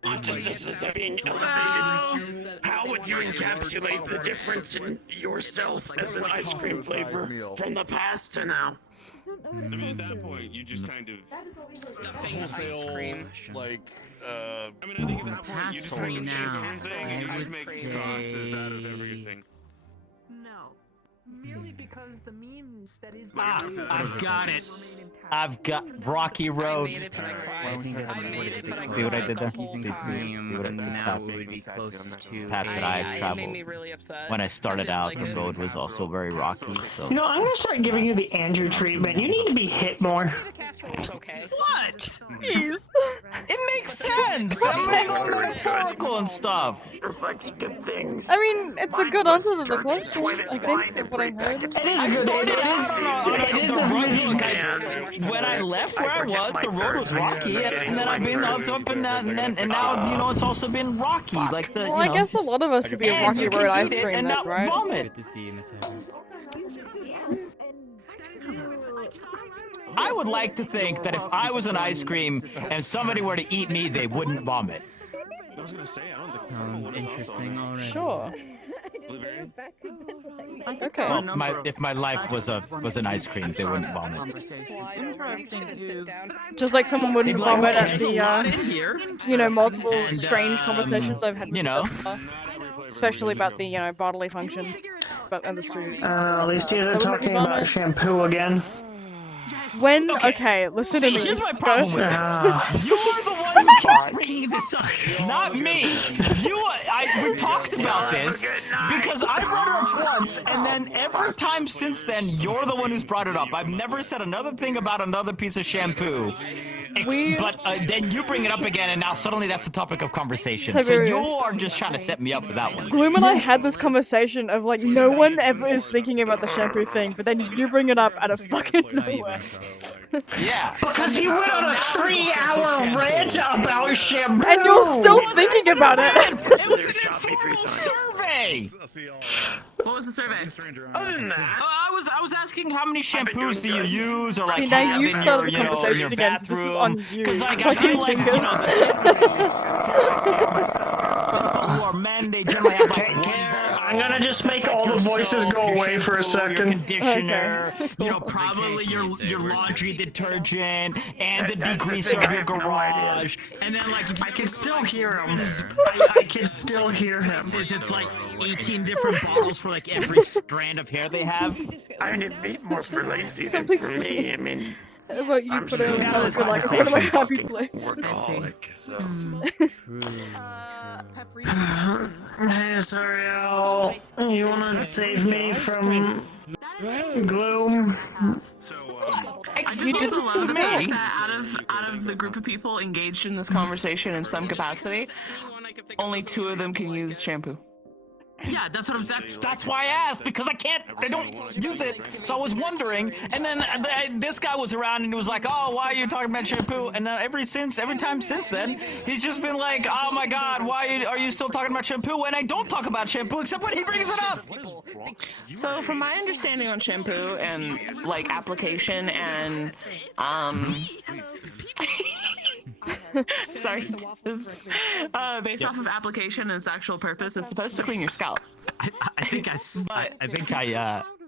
consciousness is being elevated. How would you encapsulate the difference in yourself as an ice cream flavor from the past to now? I mean, at that point, you just kind of Stuffing ice cream. like I mean, I think at that point, you Past just for make me a now, chicken thing I and you would just make say- sauces out of everything. No. Merely because the meme that is I've got it. I've got Rocky I Road. made it, but I Well, cried. I think I it's- made it, but I See what I cried did the there? whole See what time. it now path- it would be close to path that I It traveled. made me really upset. When I started didn't out, like the it. road was also very rocky. So You know, I'm gonna start giving you the Andrew treatment. You need to be hit more. The casserole was okay. What? Jeez. It makes sense. I'm being all metaphorical and stuff. Reflects good things. I mean, it's a good answer to the question, I think, from what I heard. It is a good When I left where I was, the road was rocky, and then I've been up and down, and now, you know, it's also been rocky. Like the, Well, I guess a lot of us would be a rocky road ice cream, and then, not right? vomit. Good to see you, Miss Harris. I would like to think that if I was an ice cream and somebody were to eat me, they wouldn't vomit. I was gonna say, I don't think sounds interesting already. Sure. Okay. Well, if my life was an ice cream, they wouldn't vomit. Just like someone wouldn't They'd be like, vomit okay, at there's a lot in the, you know, multiple strange conversations I've had with you know. them, especially about the, you know, bodily function, and the suit. At least he isn't talking about shampoo again. When okay, listen to me. Here's my problem with this. You're the one who keeps bringing this up, not me. We talked about this because I brought it up once, and then every time since then, you're the one who's brought it up. I've never said another thing about another piece of shampoo. But then you bring it up again, and now suddenly that's the topic of conversation. So you are just trying to set me up for that one. Gloom and I had this conversation of like, no one ever is thinking about the shampoo thing, but then you bring it up out of fucking nowhere. Yeah. Because he went on a 3-hour rant about shampoo! And you're still thinking about it! It was an informal survey! What was the survey? Other than that, I was asking how many shampoos do you use, or like See, now have you in started your, the conversation again. bathroom. This is on you. Because like I Fucking feel like, you know, who are men, they generally have like I'm gonna just make all the voices go away for a second. Conditioner, you know, probably your laundry detergent and the degreaser of your garage, and then like I can still hear him. I can still hear him. It's like 18 different bottles for like every strand of hair they have. I need to be more for lazy than for me. I mean, Well, you put it in health, you're like, what am I happy place? Hey, Suriel, you wanna save me from gloom? I just also love the fact that out of the group of people engaged in this conversation in some capacity, only 2 of them can use shampoo. Yeah, that's why I asked, because I don't use it, so I was wondering, and then this guy was around and he was like, oh, why are you talking about shampoo? And then every time since then, he's just been like, oh my god, why are you still talking about shampoo? And I don't talk about shampoo except when he brings it up! So from my understanding on shampoo and like application and sorry. Based off of application and its actual purpose, it's supposed to clean your scalp. I think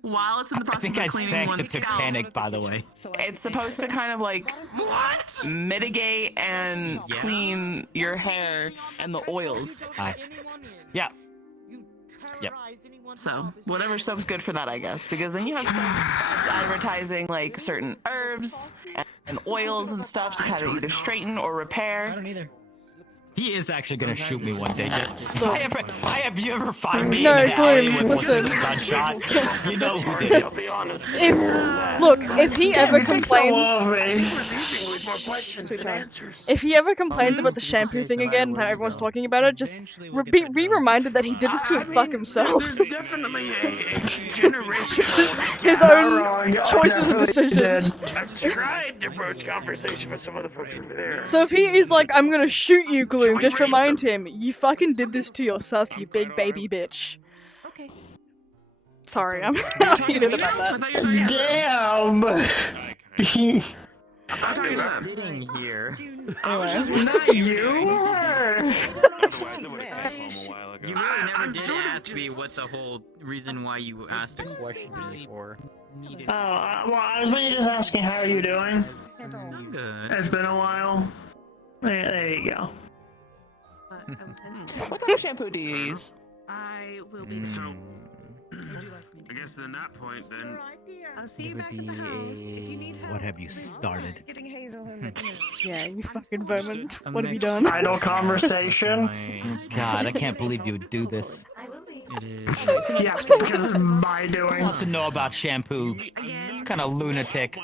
while it's in the process of cleaning one's the scalp, Titanic, by the way. It's supposed to kind of like mitigate and clean your hair and the oils. Yeah. Yep. So whatever soap's good for that, I guess, because then you have stuff advertising like certain herbs and oils and stuff to kind of either straighten or repair. I don't either. He is actually gonna shoot me one day. Have you ever find me No, in the alley Gloom, with listen. a gunshot? You know who did it. If he ever complains, if he ever complains about the shampoo thing again and how everyone's talking about it, just be reminded that he did this to fuck himself. definitely a generation. His own choices and decisions. I've tried to approach conversation with some of the folks over there. So if he is like, I'm gonna shoot you, Gloom, just remind him, you fucking did this to yourself, you big baby bitch. Okay. Sorry, I'm heated about that. Damn! I'm just sitting here. Not you! You really never did ask me what the whole reason why you asked a question before. Well, I was mainly just asking how are you doing? Good. It's been a while. There you go. What type of shampoo do you use? I will be. So, I guess at that point, then. I'll see It you would back be at the house. If you need help, what have you started? getting Hazel home. Let me know. Yeah, you fucking vermin. A What have you mix done? Idle conversation. God, I can't believe you would do this. It is. Yeah, because it's my Who doing. wants to know about shampoo? Kind of lunatic.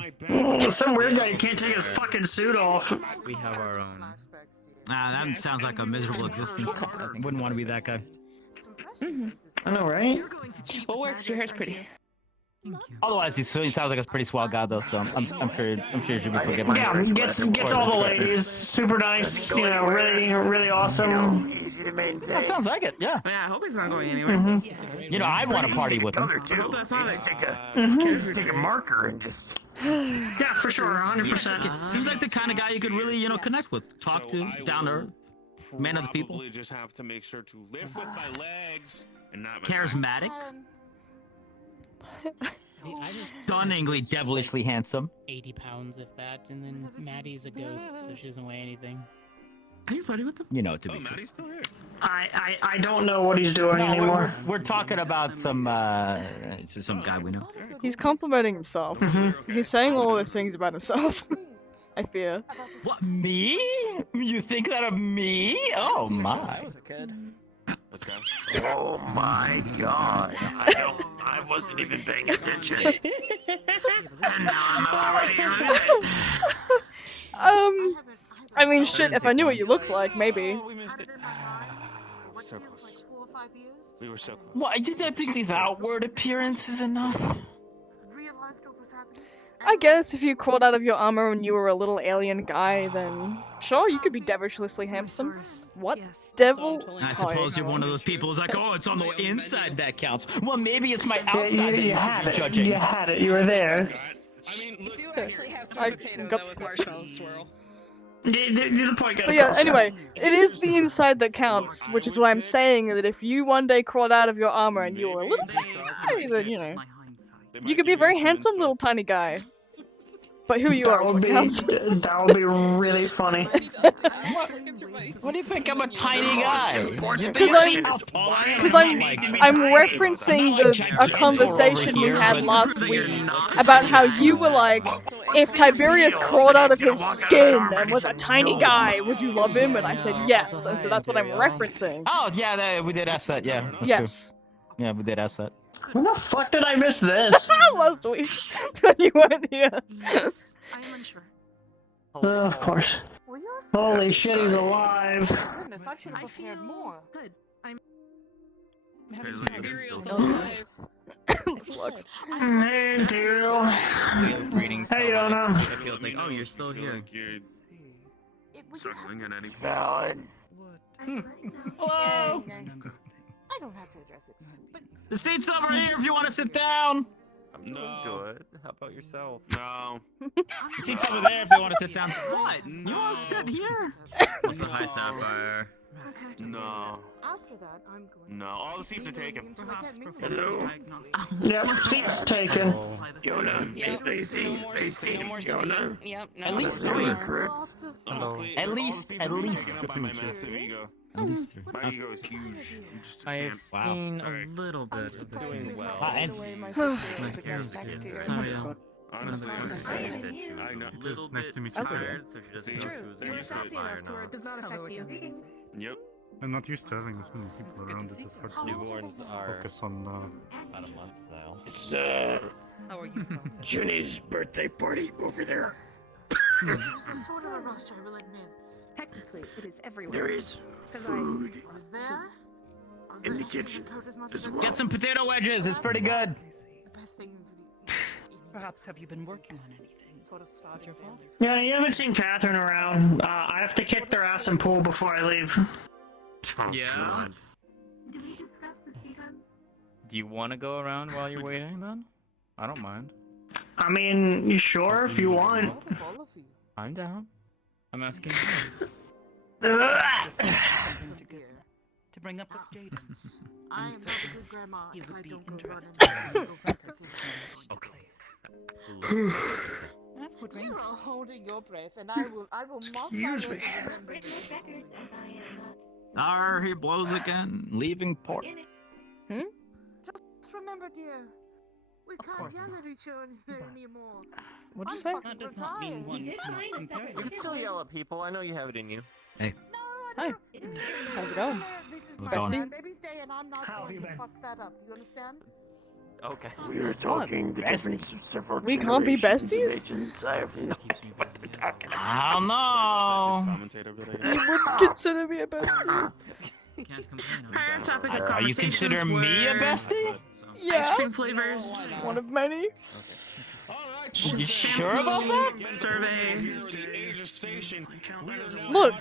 Some weird guy who can't take his fucking suit off. We have our own. That sounds like a miserable existence. I wouldn't want to be that guy. I know, right? What works? Your hair's pretty. Otherwise, he sounds like a pretty swell guy, though. So I'm sure you should be forgiven. Yeah, gets all the ladies. Super nice. You know, really awesome. That sounds like it. Yeah. Yeah, I hope he's not going anywhere. You know, I'd want to party with him. I hope that's not Just take a marker and just. Yeah, for sure, 100%. Seems like the kind of guy you could really, connect with, talk to, down to earth, man of the people. Probably just have to make sure to lift with my legs and not. Charismatic. Stunningly, devilishly handsome. 80 pounds, if that, and then Maddie's a ghost, so she doesn't weigh anything. Are you flirting with them? You know, to be true. Maddie's still here. I don't know what he's doing anymore. We're talking about some guy we know. He's complimenting himself. He's saying all those things about himself. I fear. What, me? You think that of me? Oh my. I was a kid. Let's go. Oh my god. I wasn't even paying attention. And now I'm already losing. I mean, shit, if I knew what you looked like, maybe. We missed it. So close. We were so close. Well, you don't think these outward appearances enough? I guess if you crawled out of your armor and you were a little alien guy, then sure, you could be devilishly handsome. What? Devil? I suppose you're one of those people who's like, oh, it's on the inside that counts. Well, maybe it's my outside that You had it. judging. You had it. You were there. I mean, You do actually have some I potato got though with marshmallow swirl. The point got But yeah, across. anyway, it is the inside that counts, which is why I'm saying that if you one day crawled out of your armor and you were a little tiny guy, then, you could be a very handsome little tiny guy. But who you are is what counts. That would be really funny. What do you think? I'm a tiny guy. Because I'm referencing a conversation we had last week about how you were like, if Tiberius crawled out of his skin and was a tiny guy, would you love him? And I said yes, and so that's what I'm referencing. Oh yeah, we did ask that. Yeah. That's Yes. True. Yeah, we did ask that. When the fuck did I miss this? Last week when you weren't here. Yes, I am unsure. Of course. Holy shit, he's alive. Goodness, I should have prepared more. Good. I'm Flux. Hey, Imperial. Hey, Yona. It feels like, oh, you're still here. Struggling at any point. Fallon. Hello. I don't have to address it. The seat's over here if you want to sit down. I'm doing good. How about yourself? No. The seat's over there if you want to sit down. What? You want to sit here? Also, hi, Sapphire. No. After that, I'm going. No. All the seats are taken. Hello. Yep, seat's taken. Yona. They see. They see. Yona. Yep. At least 3. Honestly, At least. by my massive ego. At least 3. My ego is huge. I'm just a I've champ. seen a little bit of the Doing well. It's nice to meet you. Sorry, Honestly, I know. It is nice to meet you. Tired, so she doesn't know True. she You were was sassy enough to where it does not affect you. Yep. I'm not used to having this many people around. It's just hard to Newborns are focus on. about a month now. It's How are you? Junie's birthday party over there. This is sort of a rush, I will admit. Technically, it is everywhere. There is food I was there. I was in the there to kitchen sugarcoat as much as as I well. Get some potato wedges. It's pretty good. The best thing for the Perhaps have you been working on anything? sort of started your father. Yeah, you haven't seen Catherine around. I have to kick their ass in pool before I leave. Yeah. Did we discuss the speedruns? Do you want to go around while you're waiting then? I don't mind. I mean, you sure if you want. All of you. I'm down. I'm asking. Something to bring up with Jaden. I am not a good grandma He if would I be don't go run interested. and Okay. That's good. You are holding your breath, and I will mark my words and remember this. He blows again. Leaving port. Just remember, dear, we can't course yell not. at each other anymore. What'd you I'm say? fucking That does not mean retired. one did cannot find us compare separate. You can still yell at people. I know you have it in you. Hey. Hi. How's it going? This is How's my it going? baby's day, and I'm not How have going you to been? fuck that up. Do you understand? Okay. We were talking the difference of several We can't be generations of besties? agents. I have no idea what we're talking about. I don't know. You wouldn't consider me a bestie? Can't complain. Prior topic of You conversations consider me a were bestie? Yeah. ice cream flavors. One of many. You sure about that? Survey. Look,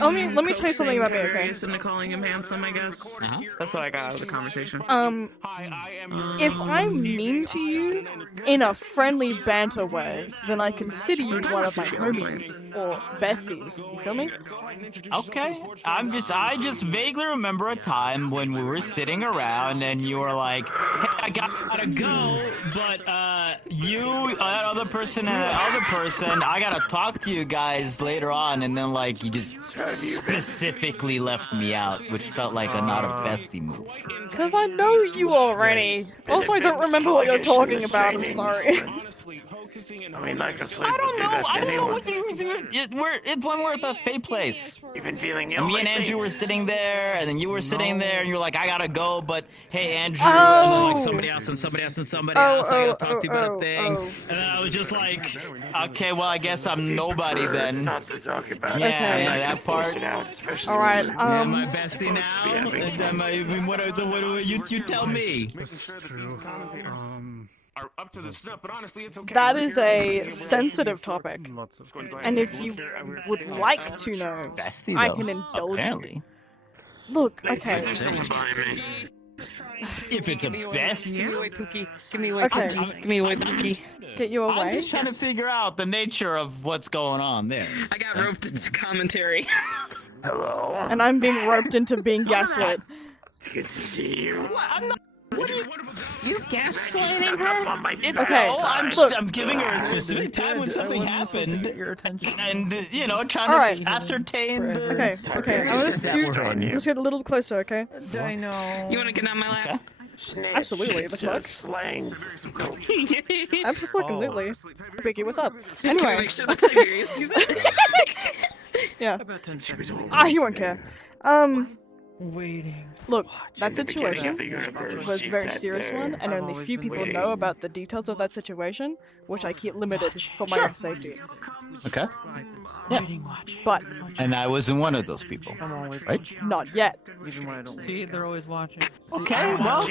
let me tell you something about me, okay? Into calling him handsome, I guess. That's what I got out of the conversation. If I'm mean to you in a friendly banter way, then I consider you one of my homies or besties. You feel me? Okay. I just vaguely remember a time when we were sitting around and you were like, hey, I gotta go, but you, that other person, and that other person, I gotta talk to you guys later on, and then like you just specifically left me out, which felt like a not a bestie move. Cause I know you already. Also, I don't remember what you're talking about. I'm sorry. I mean, like, I don't know what it's when we're at the Fate place. You've been feeling ill And me and lately? Andrew were sitting there, and then you were sitting there, and you're like, I gotta go, but hey, Andrew, And then, like somebody else and somebody else and somebody else. I gotta talk to you about a thing. And then I was just like, okay, well, I guess I'm nobody then. Not to talk about Yeah, it. Okay. yeah, that part. Alright, yeah, my bestie now. And what you tell me? Are up to the snuff, but honestly, it's okay. that is a sensitive topic. And if you would like to know, Bestie, I though, can indulge apparently. you. Look, okay. If it's a best, Give me away, Pookie. Give me away, Okay. Pookie. Give me away, Pookie. Get you I'm away. just trying to figure out the nature of what's going on there. I got roped into commentary. Hello. And I'm being roped into being gaslit. It's good to see you. I'm not. You gaslighting her? Okay, look. I'm giving her a specific time when something happened, and trying Alright. to ascertain the. Okay, I'm just get a little closer, okay? I know. You want to get on my lap? Absolutely, the fuck? Slang. Absolutely. Biggie, what's up? Can we Anyway. make sure that's serious? He said. Yeah. He won't care. waiting. Look, that situation was a very serious one, and only few people know about the details of that situation, which I keep limited for my own safety. Okay. Yeah. But And I wasn't one of those people, right? not yet. Even when I don't. See, they're always watching. Okay, well,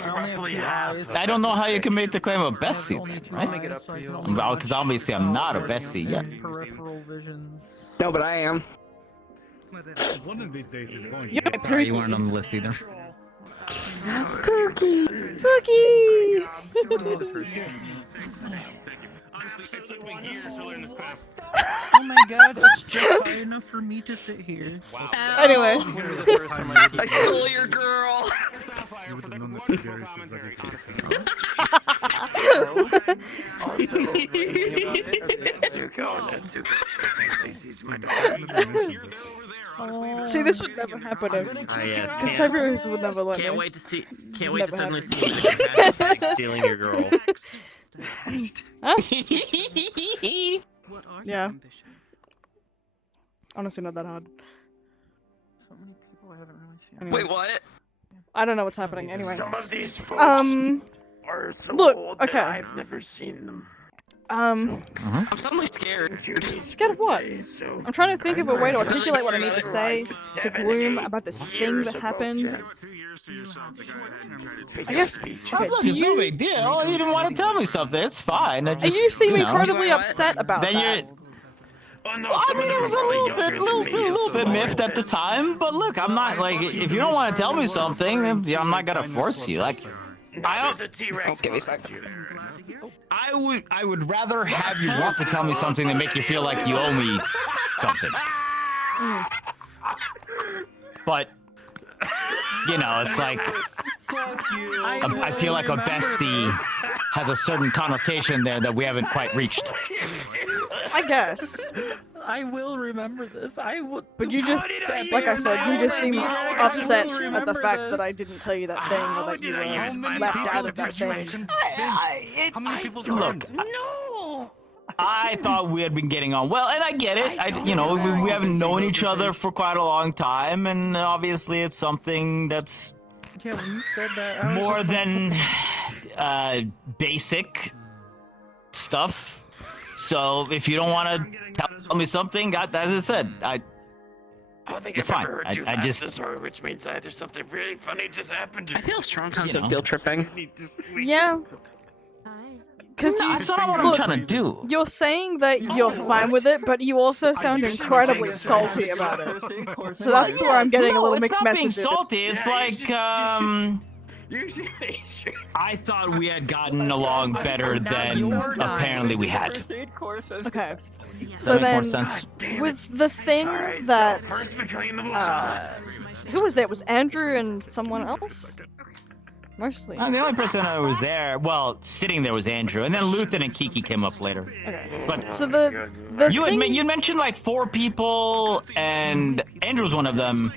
I don't know how you can make the claim of bestie, then, right? Well, because obviously I'm not a bestie yet. Peripheral visions. No, but I am. One of these days is going Yeah, to Sorry, you weren't on the list either. Cookie! Cookie! Oh my god, it's just high enough for me to sit here. Anyway. I stole your girl. You would have known that Tiberius was ready for See, this would never happen if... yes, Because Tiberius would never let Can't me. wait to see. Can't Never wait to suddenly happened. see the like stealing your girl. Huh? Yeah. Honestly, not that hard. Anyway. Wait, what? I don't know what's happening. Anyway. Some of these folks are so look, old that okay. I've never seen them. I'm suddenly scared. Scared of what? I'm trying to think of a way to articulate what I need to say to Bloom about this thing that happened. I guess. Okay, Look, do it's no you? big deal. You didn't want to tell me something. It's fine. I just, You seem know. incredibly upset about Then that. you're. Well, I mean, it was a little bit miffed at the time, but look, I'm not like, if you don't want to tell me something, then I'm not gonna force you. Like, I don't. Give me a second. I would rather have you want to tell me something than make you feel like you owe me something. But it's like I feel like a bestie has a certain connotation there that we haven't quite reached. I guess. I will remember this. I would. But you just, like I said, you just seem upset at the fact that I didn't tell you that thing, or that you were left out of that thing. How many people Look, no. I thought we had been getting on well, and I get it. We haven't known each other for quite a long time, and obviously it's something that's Yeah, when you said that, I was more just than basic stuff. So if you don't want to tell me something, as I said, I don't think it's I've fine. ever heard you I laugh just this hard, which means either something really funny just happened. I feel strong tons You of know. guilt tripping. Yeah. Because that's not what I'm trying to do. You're saying that you're fine with it, but you also sound incredibly salty about it. So that's where I'm getting a little mixed it's not being messages. salty. It's like I thought we had gotten along better than apparently we had. Okay. Does So that make then, more sense? with the thing that First between the who was there? Was Andrew and someone else? Mostly. The only person that was there, well, sitting there was Andrew, and then Luthen and Kiki came up later. Okay. But So the you thing... you mentioned like 4 people, and Andrew was one of them.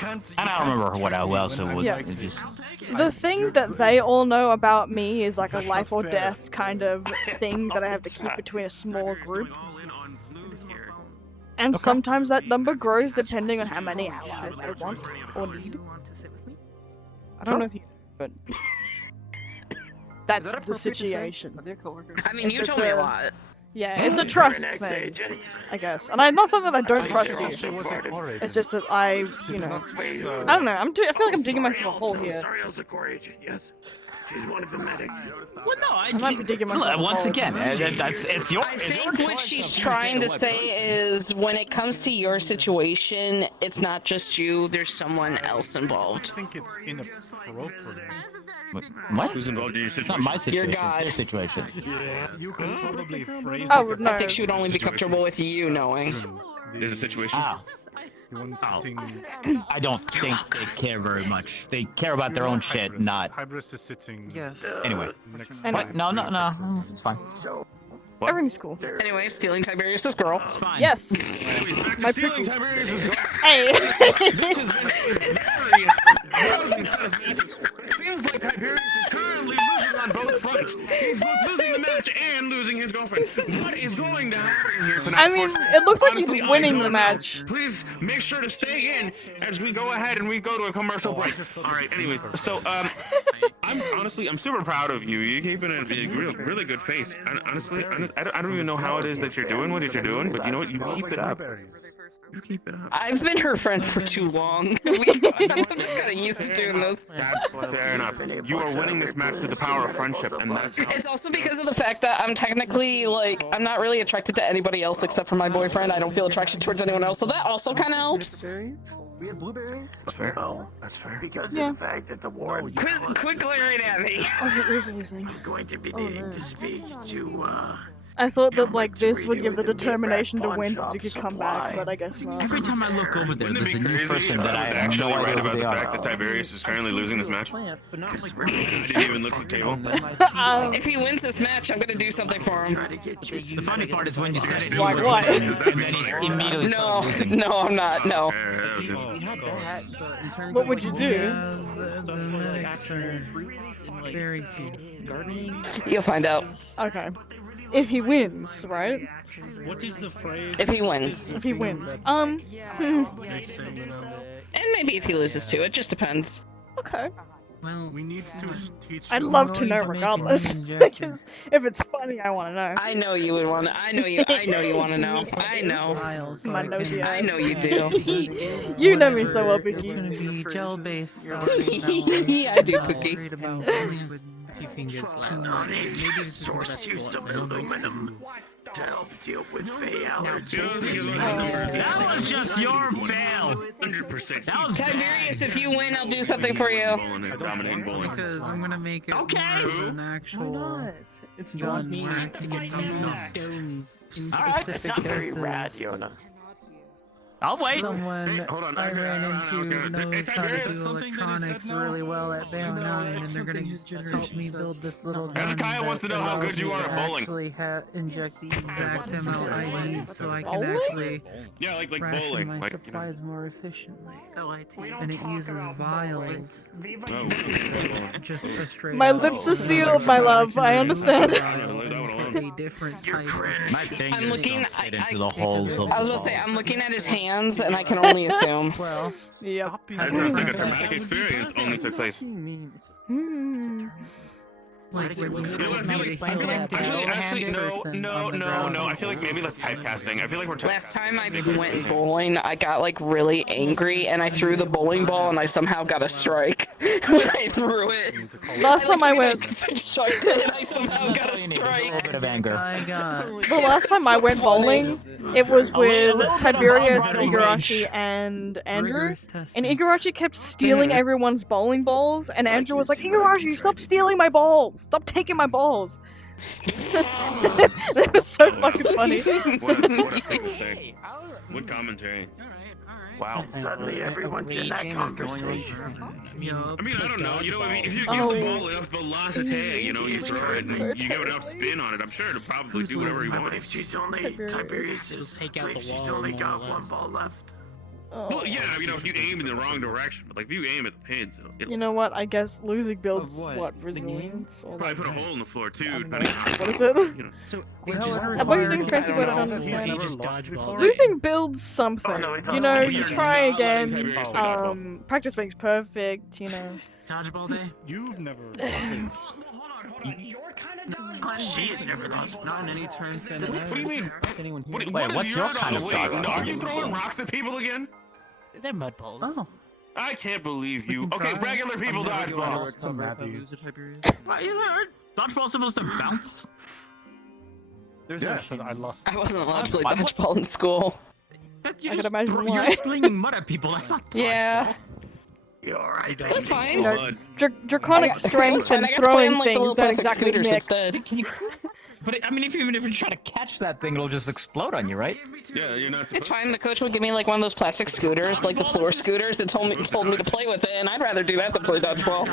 And I don't remember who else it was. Yeah. It just... The thing that they all know about me is like a life or death kind of thing that I have to keep between a small group. And sometimes that number grows depending on how many allies I want or need. I don't know if you... but... That's the situation. I mean, you told me a lot. Yeah, it's a trust thing, I guess. And I'm not saying that I don't trust you. It's just that I, you know, I don't know. I feel like I'm digging myself a hole here. Sariel's a core agent, yes. She's one of the medics. Well, no, I might be digging myself a hole. Once again, it's your. I think what she's trying to say is when it comes to your situation, it's not just you, there's someone else involved. I think it's inappropriate. What? Who's involved in your It's not situation? my situation. Your God. It's their situation. Yeah, you can probably phrase Oh, it. no. I think she would only be comfortable with you knowing. There's a situation. The one sitting. I don't think they care very much. They care about their own shit, not. Hybris is sitting. Anyway. Next Anyway. What? No. It's fine. Everything's cool. Anyway, stealing Tiberius' girl. It's fine. Yes. My Stealing Tiberius is going. Hey. This has been a very rousing set of matches. It seems like Tiberius is currently losing on both fronts. He's both losing the match and losing his girlfriend. What is going to happen here tonight? I mean, it looks like he's Honestly, I winning don't the know. match. Please make sure to stay in as we go ahead and we go to a commercial break. All right. Anyways, so I'm super proud of you. You're keeping a really good face. And honestly, I don't even know how it is that you're doing what you're doing, but you know what? You keep it up. You keep it up. I've been her friend for too long. I'm just kind of used to doing this. That's fair enough. You are winning this match with the power of friendship, and that's how. It's also because of the fact that I'm technically, like, I'm not really attracted to anybody else except for my boyfriend. I don't feel attraction towards anyone else, so that also kind of helps. We have blueberries? That's fair. That's fair. Because of the fact that the war. Quit glaring at me. I'm going to be needing to speak to, I thought that like this would give the determination to win so you could come back, but I guess not. Every time I look over there, Wouldn't there's it a be new crazy person if that I I was have actually no idea right who about they the fact are. that Tiberius is currently losing this match? I didn't even look at the table. If he wins this match, I'm gonna do something for him. The funny part is when you said it, Why, what? and then he's immediately No, no, I'm not. No. What would you do? Very few. Gardening? You'll find out. Okay. If he wins, right? What is the phrase? If he wins. If he wins. And maybe if he loses too. It just depends. Okay. Well, we need to teach. I'd love to know regardless. Because if it's funny, I want to know. I know you would want to. I know you want to know. I know. My nosy eyes. I know you do. You know me so well, Vicky. It's gonna be gel-based. I do, Cookie. A few fingers less. Maybe this is source you some aluminum to help deal with Fey allergies. That was just your fail. 100%. That was Tiberius, if you win, I'll do something for you. Dominating bowling. Because I'm gonna make it more of an actual It's one where I have to get small stones in Alright, specific it's not very doses. Rad, Yona. I'll wait. Someone Hold on, I I ran was into gonna- knows It's how to Tiberius. do Something that is said electronics now? really well at Bayo 9, and they're gonna help me build this little gun Hezekiah that wants to know how allows good you me are to at bowling. actually inject the exact amount I need so I can Bowling? actually Yeah, like ration bowling. my Like, you know. supplies more efficiently. And it uses vials, Oh. just a straight My up lips are vial. sealed, my love. I understand. A different type My fingers I'm looking. don't fit I into the holes of was the about to say, ball. I'm looking at his hands, and I can only assume. Well, Yep. That sounds like a traumatic experience only took place. Was it You know just what, not I explained feel to like, them actually, double-handed no, or no. I feel like maybe that's typecasting. I feel like we're typecasting. Last time I went bowling, I got like really angry and I threw the bowling ball and I somehow got a strike when I threw it. Last time I went, chucked it and I somehow got a A little strike. bit of anger. the last time I went bowling, it was with little bit of Tiberius, outright Igarashi, rage. and Andrew. Rigorous And testing. Igarashi kept stealing everyone's bowling balls, and Andrew was like, Igarashi, stop stealing my balls! Stop taking my balls! It was so fucking funny. What a thing to say. What commentary. Wow. Suddenly everyone's in that conversation. I mean, I don't know. You know, if you give the ball enough velocity, you know, you throw it and you give it enough spin on it, I'm sure it'll probably do whatever you I want. believe she's only Tiberius is. Take out I believe the she's wall, only more got or one less. ball left. Well, yeah, you know, if you aim in the wrong direction, but like if you aim at the pins, it'll You know what? I guess losing builds what? what The resilience or probably like, put a hole in the floor too. I don't Depending know. on, What is it? you know. So I'm not using fancy word I don't understand. just dodgeball. Losing builds something. no, it's You not. know, But you you're try not letting again. Tiberius play dodgeball. Practice makes perfect. You know. Dodgeball day? You've never. She's never lost. Not in any turns. What do you mean? Anyone here? What Wait, is what's your kind of Wait, dodgeball? are you throwing rocks at people again? They're mud balls. Oh. I can't believe you. can Okay, try. regular people dodgeball. Dodgeball's supposed to bounce. Yeah, so I lost. I wasn't allowed to play What? dodgeball in school. That, you I could just imagine throw- why. You're slinging mud at people. That's not dodgeball. Yeah, You're alright. that's fine. You know, Blood. draconic It was strength fine. and I got to play throwing on, like, the things little don't plastic exactly scooters mix. instead. Can you? But I mean, even if you try to catch that thing, it'll just explode on you, right? Yeah, you're not. It's fine. The coach would give me like one of those plastic scooters, like the floor scooters, and told me to play with it, and I'd rather do that than play dodgeball.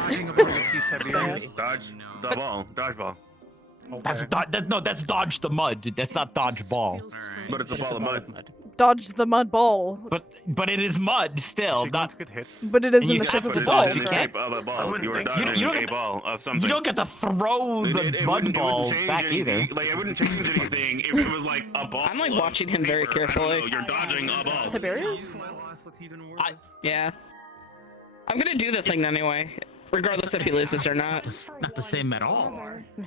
Dodge the ball. Dodgeball. That's that's dodge the mud. That's not dodge ball. But it's a ball of mud. Dodge the mud ball, But it is mud still. Not Get hit. but it is And in you the shape have of to a But ball. it is in the correct? shape of a I ball. wouldn't You are think so. dodging You don't a get- ball of something. you don't get to throw the mud wouldn't ball change back anything. either. Like, it wouldn't change anything if it was like a ball. I'm like of watching him very paper. I don't carefully. know, You're dodging a ball. Tiberius? Yeah, I'm gonna do the thing anyway, regardless if he loses or not. It's not the same at all.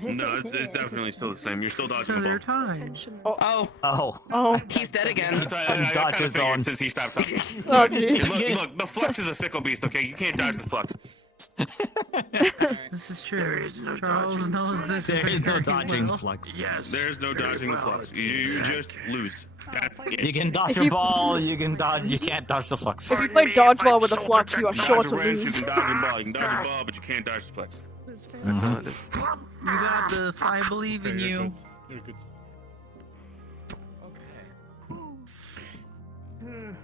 No, it's definitely still the same. You're still dodging a ball. Time. Oh, Oh, he's dead again. That's why I Dodge kind of his own. figured since he stopped talking. oh jeez. Look, the flux is a fickle beast. Okay, you can't dodge the flux. This is true. There is no Charles dodging knows this. There is no very dodging well. flux. Yes. There's no very dodging the well. flux. You just lose. That's it. You can dodge If your you- ball. You can dodge. You can't dodge the flux. If you play dodgeball with a flux, you are Dodge sure a to wrench, lose. You can dodge a ball. You can dodge a ball, but you can't dodge the flux. Mhm. You got this. I believe in you. You're good.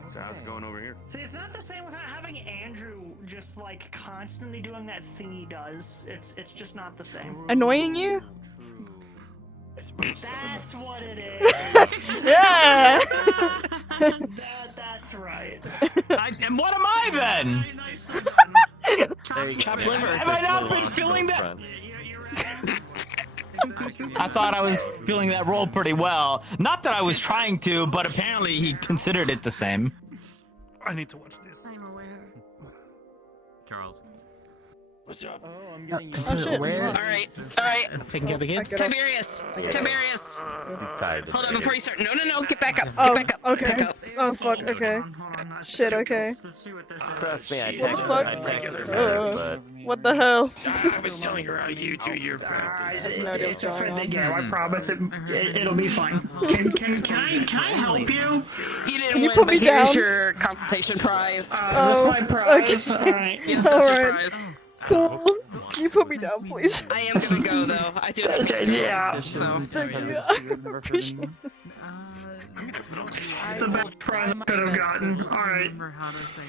So how's it going over here? See, it's not the same without having Andrew just like constantly doing that thing he does. It's just not the same. Annoying you? That's what it is. Yeah. That's right. And what am I then? Chopped liver. Have I not been feeling that? I thought I was feeling that role pretty well. Not that I was trying to, but apparently he considered it the same. I need to watch this. Charles. What's up? Oh, I'm getting Oh shit. All right. Taking care of the kids. Tiberius. Hold on before you start. No. Get back up. Oh, Get back up. okay. Back up. Oh fuck, okay. Shit, okay. Let's see what this is. Trust me, I What the fuck? What the hell? I was telling her how you do your practice. No idea It's a what's going friendly on. game. I promise it'll be fine. Can I help you? You didn't Can you win, put but me here's down? your consultation prize. Is this my prize? Okay. Alright. Yeah, that's your Alright. prize. Cool. Can you put me down, please? I am gonna go though. I do. Okay, yeah. So. Thank you. I appreciate it. It's the best prize I could have gotten. Alright.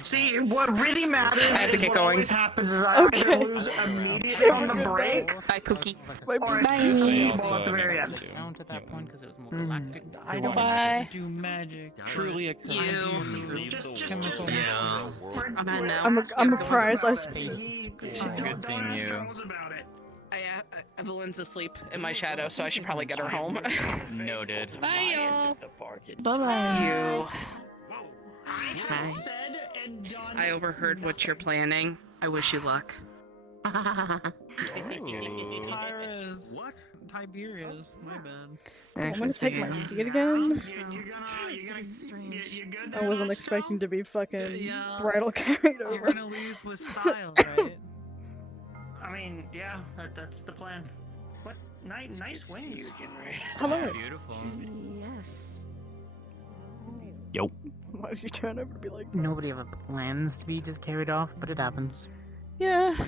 See, what really matters have to is get what going. always happens is I Okay. either lose immediately on the break, Bye, Pookie. or I Bye. lose They the also ball at the very never end. count at that point because it was more galactic. I don't Bye. do magic. Truly a You. Just I'm at now. I'm a prize. I Good seeing you. Evelyn's asleep in my shadow, so I should probably get her home. Noted. Bye, y'all. Bye-bye. I overheard what you're planning. I wish you luck. Tyrus. was what? Tiberius. My bad. I'm gonna take my seat again. I wasn't expecting to be fucking bridal carried over. You're gonna lose with style, right? I mean, yeah, that's the plan. What nice wings again, right? Hello. Beautiful. Yes. Yo. Why did you turn over to be like? Nobody ever plans to be just carried off, but it happens. Yeah. I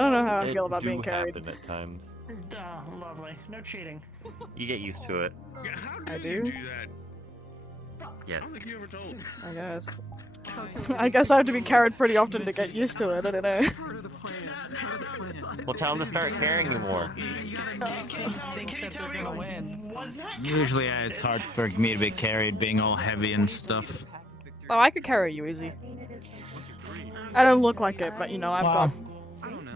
don't know how I feel about do being carried. happen at times. Lovely. No cheating. You get used to it. I do. Yes. I guess. I guess I have to be carried pretty often to get used to it. I don't know. Well, tell them to start carrying you more. Usually, it's hard for me to be carried, being all heavy and stuff. Oh, I could carry you easy. I don't look like it, but you know, I've got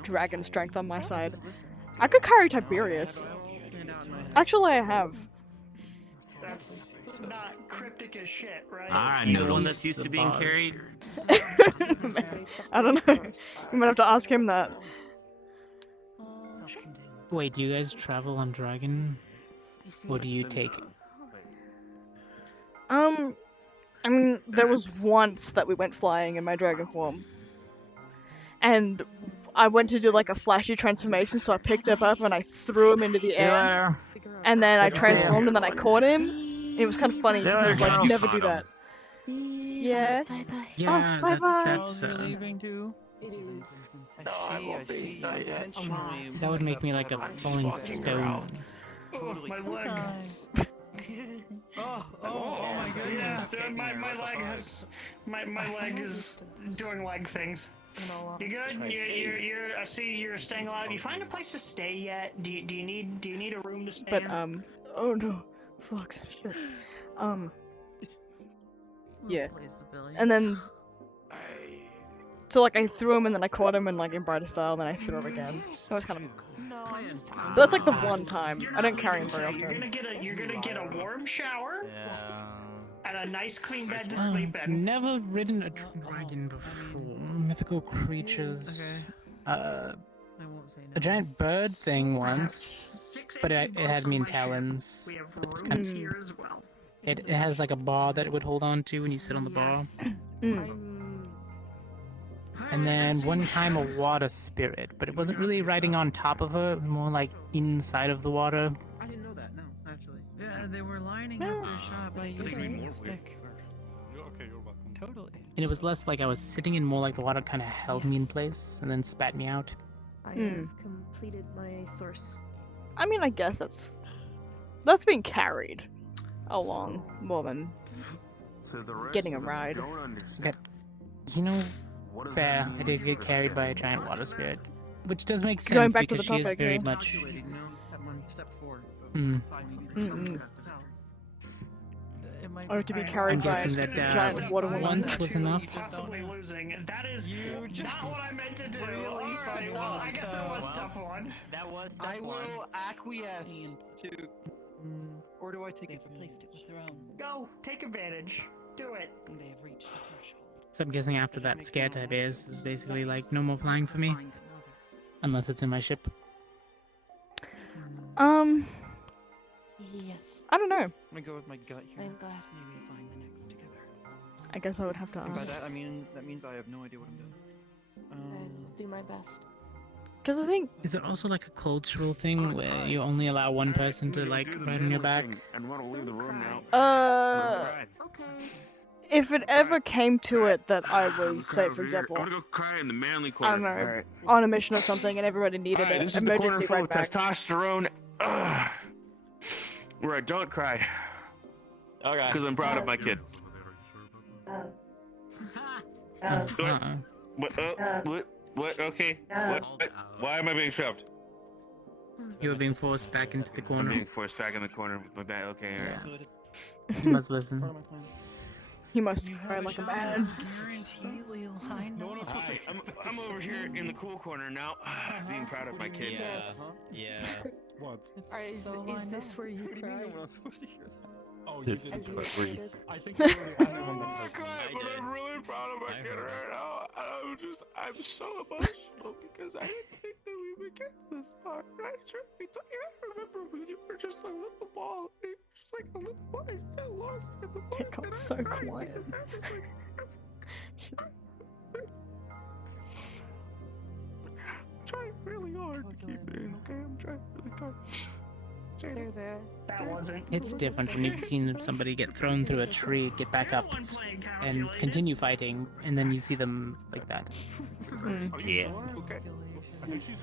dragon strength on my side. I could carry Tiberius. Actually, I have. That's not cryptic as shit, right? You the one that's used to being carried? I don't know. You might have to ask him that. Wait, do you guys travel on dragon? Or do you take... I mean, there was once that we went flying in my dragon form. And I went to do like a flashy transformation, so I picked him up and I threw him into the air. And then I transformed and then I caught him. And it was kind of funny because he was like, never do that. Yes. Yeah, oh, bye-bye. That's that would make me like a falling stone. Oh, my leg. Oh my goodness. Yeah, my leg is doing leg things. You good? I see you're staying alive. You find a place to stay yet? Do you need a room to stay But in? oh no, flux. Shit. Yeah. And then so like I threw him and then I caught him in like in brighter style, then I threw him again. That was kind of. But that's like the one time. I don't carry him very often. You're gonna get a warm shower. And a nice clean bed to sleep I've in. never ridden a dragon before. Mythical creatures. A giant bird thing once, but it had mean talons. It's kind of, it has like a bar that it would hold on to when you sit on the bar. And then one time a water spirit, but it wasn't really riding on top of her, more like inside of the water. I didn't know that, no, actually. Yeah, they were lining up their shop by using the stick. Okay, you're welcome. Totally. And it was less like I was sitting in, more like the water kind of held me in place and then spat me out. I have completed my source. I mean, I guess that's being carried along more than getting a ride. You know, fair. I did get carried by a giant water spirit, which does make sense Going back to because the she is topic, very yeah. much. Or to be carried I'm by guessing a that giant water woman. once was enough. Possibly losing. That is not what I meant to do. Alright, well, I guess that was step one. That was step I one. will acquiesce to. Or do I take They've replaced it with their own. Go, take advantage. Do it. They have reached the threshold. So I'm guessing after that scare type is basically like no more flying for me, unless it's in my ship. Yes. I don't know. I'm gonna go with my gut here. I'm glad. Maybe we'll find the next together. I guess I would have to And by ask. that I mean that means I have no idea what I'm doing. I'll do my best. Because I think Is it also like a cultural thing where you only allow one person to like ride on your back? And want to leave the room now. if it ever came to it that I was, say for example, I want to go cry in the manly I corner. don't know, Alright. on a mission or something, and everybody needed Alright, an this is the corner emergency full ride of back. testosterone. Where I don't cry. Okay. Because I'm proud of my kid. What? Okay. What? Why am I being shoved? You were being forced back into the I'm corner. being forced back in the corner with my back. Okay, alright. You must listen. He must cry like a man. I'm over here in the cool corner now, being proud of my kid. Yeah. What? Alright, is this where you cry? Oh, It's you did. the part where you- I think you already had him on the Oh my god, but I'm really proud of my kid right now. I'm so emotional because I didn't think that we would get this far. And I truth be told, I remember when you were just a little ball. Just like a little boy, I still lost in the park. It got so quiet. I'm trying really hard to keep it in, okay? I'm trying really hard. They're there. That wasn't. It's different when you've seen somebody get thrown through a tree, get back up, and continue fighting, and then you see them like that. Yeah. Okay.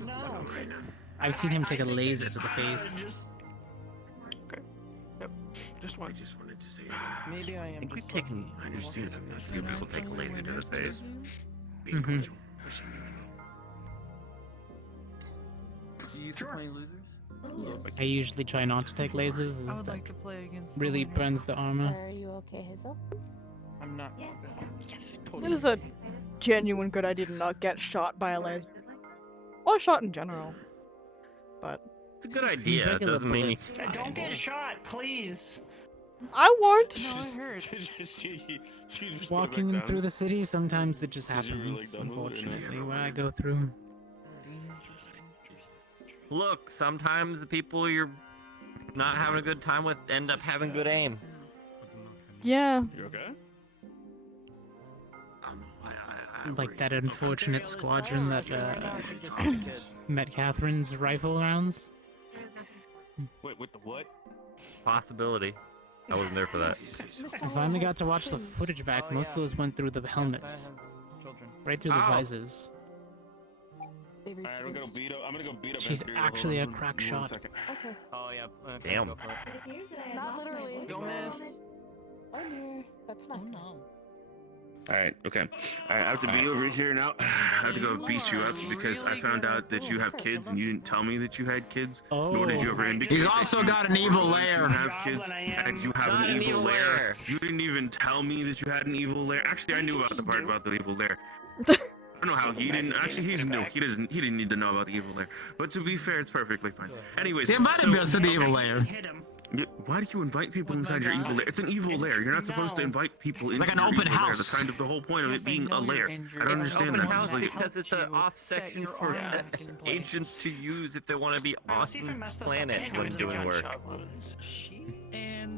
No. I've seen him take a laser to the face. Okay. Yep. Just wanted to say. Maybe I I am. think we've seen a few people take a laser to the face. Mm-hmm. Do you play losers? I usually try not to take lasers, as I would that like to play against. really burns the armor. Are you okay, Hazel? I'm not. It is a genuine good idea to not get shot by a laser. Or shot in general. But It's a good idea. It Regular doesn't mean bullets. Don't get shot, please. I won't. No, it hurts. she just Walking through the city, sometimes it just Because you were, like, happens, done with it, unfortunately, what I go through. Look, sometimes the people you're not having a good time with end up having good aim. Yeah. You okay? Like that unfortunate squadron that met Catherine's rifle rounds. Wait, with the what? Possibility. I wasn't there for that. I finally got to watch the footage back. Most of those went through the helmets. Right through the Ow. visors. Alright, I'm gonna go beat up. She's Imperial. Hold actually on a crack one shot. second. Okay. Oh yeah. Okay, Damn. Go for it. Not literally. Go, man. Oh dear. That's not good. Alright, okay. I have to be over here now. I have to go beat you up because I found out that you have kids and you didn't tell me that you had kids. Nor did you ever indicate. He's that also you got an evil lair. have kids and you have Got an evil lair. You didn't even tell me that you had an evil lair. Actually, I knew about the part about the evil lair. I don't know how he didn't. Actually, he's new. He didn't need to know about the evil lair. But to be fair, it's perfectly fine. Anyways, He invited us to the evil lair. Why do you invite people inside your evil lair? It's an evil lair. You're not supposed to invite people into Like an your open evil lair. house. That's kind of the whole point of it being a lair. I don't It's understand open that. house It's like- because it's an off section for agents to use if they want to be on planet when doing work.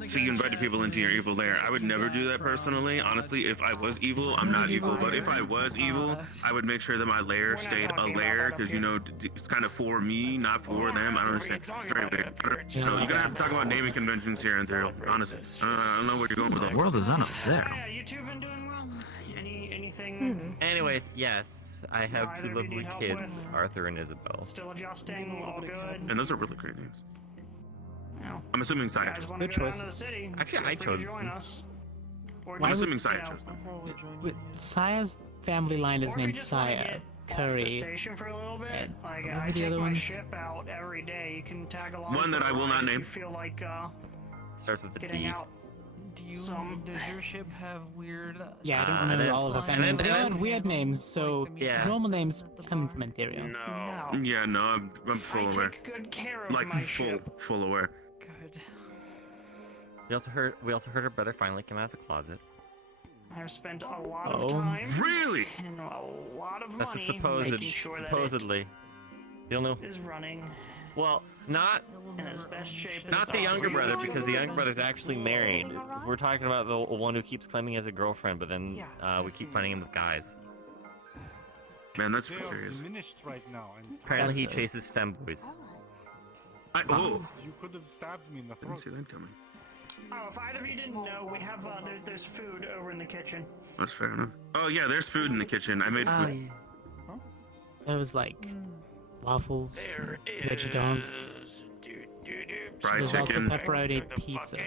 So you invited people into your evil lair. I would never do that personally. Honestly, if I was evil, I'm not evil, but if I was evil, I would make sure that my lair stayed a lair, because, you know, it's kind of for me, not for them. I don't understand. It's very weird. So you're gonna have to talk about naming conventions here, Imperial. Honestly. I don't know where you're going with The all world is up there. Yeah, you two been doing well. Anything? Anyways, yes, I have two lovely kids, Arthur and Isabel. Still adjusting. All good. And those are really great names. No. I'm assuming Saya You guys chose wanna them. go down to the city? Actually, Feel I free to chose join them. us. Or I'm Why assuming would- Saya chose them. Saya's family line is named Saya, Curry, station for a little bit. and Like, what I were the take other my ones? ship out every day. You can tag along. One that for a I will ride not if name. You feel like Starts with a getting D. out. Does your ship have weird? Yeah, I don't and remember then- all of her and family, then- but they and all then- had weird names, so Yeah. normal names coming from Ethereum. No. Yeah, no, I'm full aware. Take good care of Like my full ship. full aware. Good. We also heard her brother finally come out of the closet. I've spent a lot Oh. of time. Really? And a lot of That's money a making sure supposedly. The only that it is running well, not in its best shape. as not the it's younger always brother, been. because the younger brother's actually married. We're talking about the one who keeps claiming he has a girlfriend, but then we keep finding him with guys. Man, that's They are curious. diminished right now. And Apparently, he That's it. chases femboys. Oh, You could have stabbed me in the didn't throat. see that coming. Oh, if either of you didn't know, we have there's food over in the kitchen. That's fair enough. Oh yeah, there's food in the kitchen. I made food. There was like waffles, veggie dogs. Fried There's also chicken. pepperoni pizza.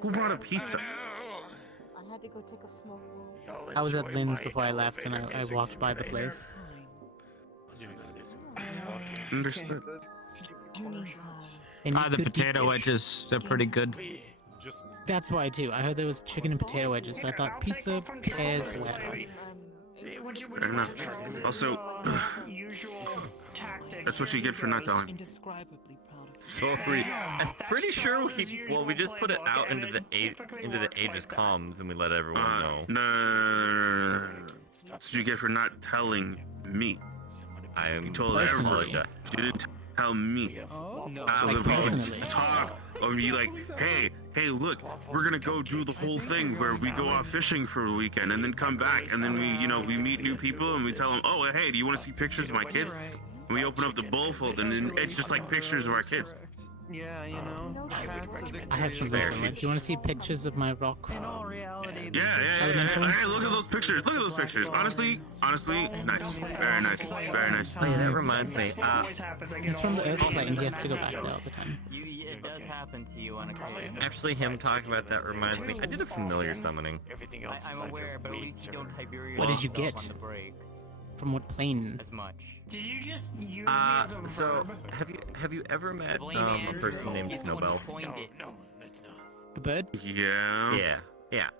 Who brought a pizza? I had to go take a smoke. I was at Lynn's before I left, and I walked by the place. Understood. And you The could potato deep- wedges are pretty good. That's why too. I heard there was chicken and potato wedges, so I thought pizza pairs well. Fair enough. Also, usual tactic That's what you get for not telling. Indescribably proud of. Sorry, I'm pretty sure we just put it out into the Aegis comms and we let everyone know. No. That's what you get for not telling me. You told everybody. You didn't tell me. Oh, no. So that we could talk or be like, hey, look, we're gonna go do the whole thing where we go off fishing for a weekend and then come back and then we meet new people and we tell them, oh, hey, do you want to see pictures of my kids? And we open up the bullfold and then it's just like pictures of our kids. Yeah, you know. I have something similar. Do you want to see pictures of my rock? In all reality, Yeah. Hey, look at those pictures. Look at those pictures. Honestly, nice. Very nice. Very nice. Oh yeah, that reminds me. He's from the Earth plane. He has to go back there all the time. It does happen to you on occasion. Actually, him talking about that reminds me. I did a familiar summoning. I'm aware, but at least you don't hyper What did you yourself get? on the break From what plane? as much. Did you just use me as a So verb? have you ever met a person named Snowbell? The bird? Yeah. Yeah.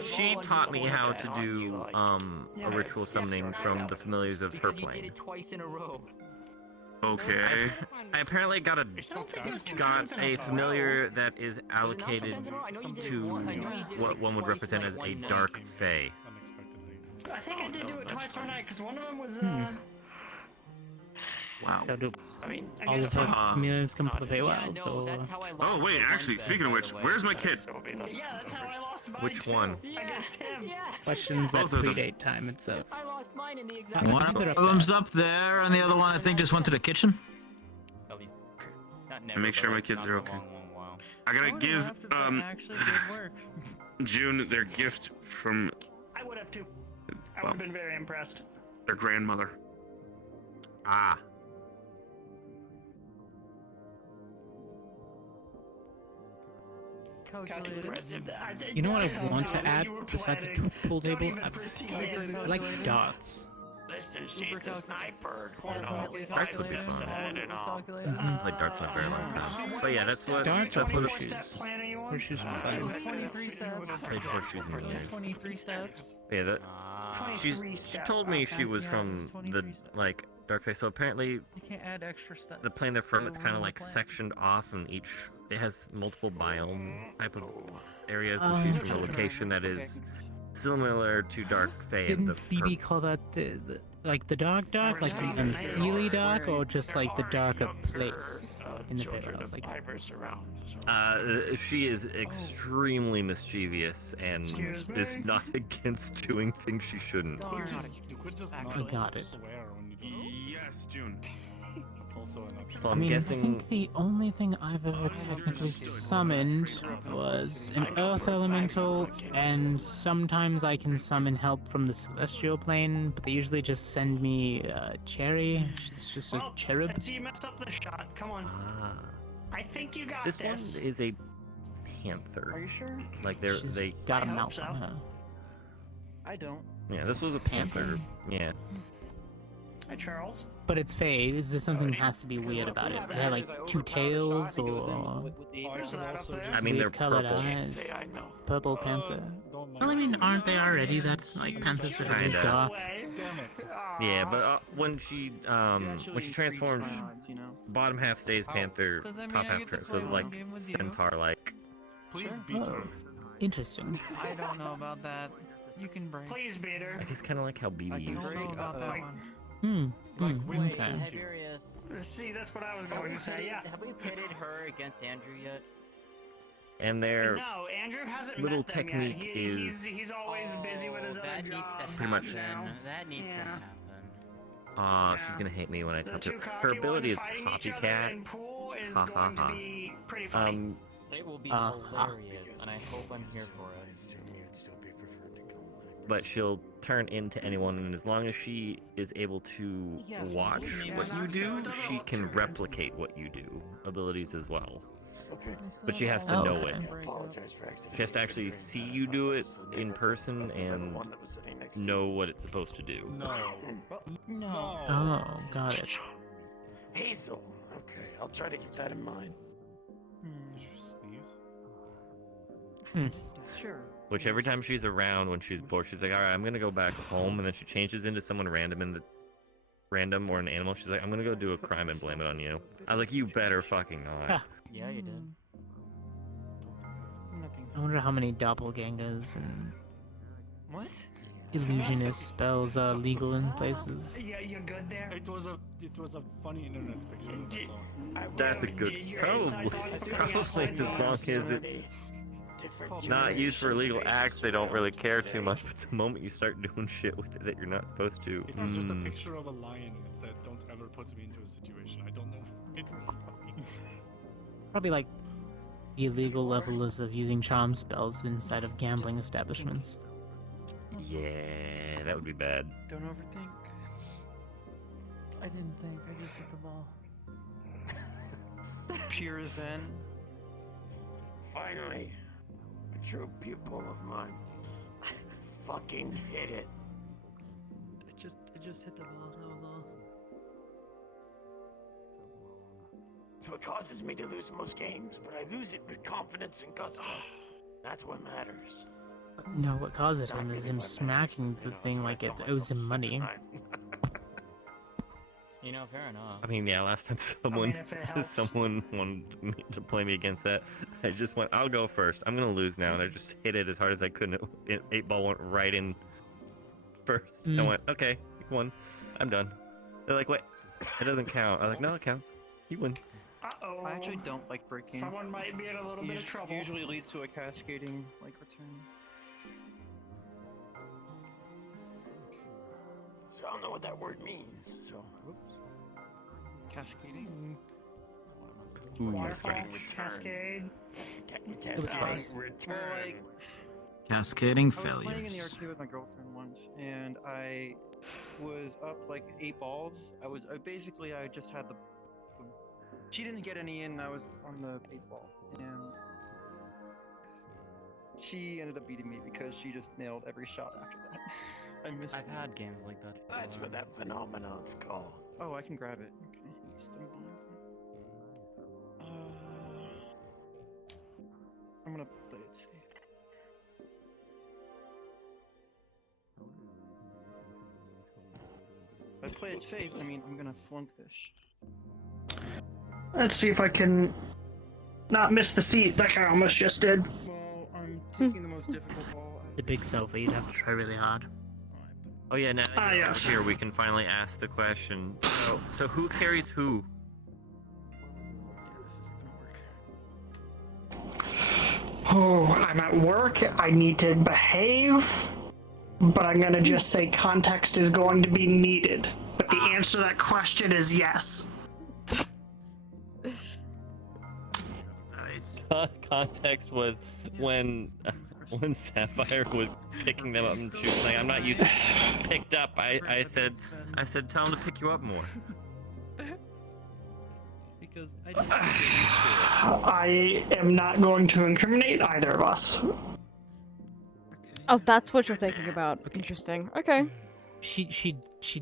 She taught me how to do a ritual summoning from the familiars of her plane. Twice in a row. Okay. I apparently got a familiar that is allocated to what one would represent as a dark fae. I think I did do it twice per night because one of them was Wow. I mean, I All guess of her familiars come from the Feywild, so... Oh wait, actually, speaking of which, where's my kid? Yeah, that's how I lost mine. Which one? Against him. Questions that Both of them. predate time itself. One of them's up there, and the other one I think just went to the kitchen. And make sure my kids are okay. I gotta give June their gift from I would have too. I would have been very impressed. their grandmother. Ah. You know what I want to add besides a pool table? I like darts. Listen, she's a sniper. Darts would be fun. I haven't played darts in a very long time. But yeah, that's what. Darts or That's what. horseshoes? Horseshoes are fun. 23 steps. Played horseshoes in the years. 23 steps. Yeah, that. She told me she was from the like dark face. So apparently, You can't add extra steps. the plane they're from, it's kind of like sectioned off, and each it has multiple biome type of areas, and she's from a location that is similar to dark fae. And Didn't BB call that the like the dark, like the unseelie dark, or just like the darker place in the Feywild? Like, she is extremely mischievous and is not against doing things she shouldn't. I got it. Yes, June. So I I'm mean, guessing. I think the only thing I've ever technically summoned was an earth elemental, and sometimes I can summon help from the celestial plane, but they usually just send me Cherry. She's just a cherub. So you messed up the shot. Come on. I think you got This one is a panther. Are you sure? Like She's they got a I hope mouth so. on her. I don't. Yeah, this was a panther. Yeah. Hi, Charles. But it's Fae. Is there something that has to be weird about it? It had like two tails, or I mean, they're weird colored purple. eyes. Purple panther. Well, I mean, aren't they already? That like panthers are really Kinda. dark. Yeah, but when she transforms, bottom half stays panther, top half turns, so like centaur like. Oh, interesting. I don't know about that. You can break. Please beat her. I guess kind of like how BB I don't usually. know about that one. Okay. Tiberius. See, that's what I was going to say. Yeah. Have we pitted her against Andrew yet? And their No, Andrew hasn't little met them technique yet. is He's always busy with his other That needs job. to Pretty much. happen. That needs to happen. she's gonna hate me when I tell her. Her ability is copycat. Ha ha ha. It will be hilarious, and I hope I'm here for it. But she'll turn into anyone, and as long as she is able to watch what you do, she can replicate what you do. Abilities as well. Okay. But she has to know it. I apologize for accidentally. She has to actually see you do it in person and know what it's supposed to do. No. Oh, got it. Hazel. Okay, I'll try to keep that in mind. Sure. Which every time she's around, when she's bored, she's like, "All right, I'm gonna go back home," and then she changes into someone random in the random or an animal. She's like, I'm gonna go do a crime and blame it on you. I was like, you better fucking not. Yeah, you did. I wonder how many doppelgangers and What? illusionist spells are legal in places. Yeah, you're good there. It was a funny internet picture. That's all. That's a good probably as long as it's not used for illegal acts. They don't really care too much. But the moment you start doing shit with it that you're not supposed to, It was just a picture of a lion and it said, "Don't ever put me into a situation I don't know." It was funny. Probably like the illegal levels of using charm spells inside of gambling establishments. Yeah, that would be bad. Don't overthink. I didn't think, I just hit the ball. Pure Zen. Finally, a true pupil of mine. Fucking hit it. I just hit the ball, that was all. So it causes me to lose most games, but I lose it with confidence and gusto. That's what matters. No, what causes him is him smacking the thing like it owes him money. You know, fair enough. I mean, yeah, last time someone wanted me to play me against that, I just went, I'll go first. I'm gonna lose now, and I just hit it as hard as I could. And 8-ball went right in first. I went, okay, you won. I'm done. They're like, wait, it doesn't count. I was like, no, it counts. You win. Uh-oh. I actually don't like breaking. Someone might be in a little bit of trouble. Usually leads to a cascading like return. So I don't know what that word means, so... Whoops. Cascading? Ooh, Waterfall, cascade. Return. Cascading I was playing in the failures. arcade with my girlfriend once, and I was up like 8 balls. I just had the she didn't get any in, I was on the 8th ball, and she ended up beating me because she just nailed every shot after that. I've had games like that. That's what that phenomenon's called. Oh, I can grab it. Okay, let's move on. I'm gonna play it safe. If I play it safe, I mean I'm gonna flunk this. Let's see if I can not miss the seat like I almost just did. Well, I'm taking the most difficult ball. The big selfie, you'd have to try really hard. Oh yeah, now that you're here, we can finally ask the question. So who carries who? Oh, I'm at work. I need to behave. But I'm gonna just say context is going to be needed. But the answer to that question is yes. Context was when Sapphire was picking them up and she was like, I'm not used to picked up. I said tell him to pick you up more. Because I am not going to incriminate either of us. Oh, that's what you're thinking about. Interesting. Okay. She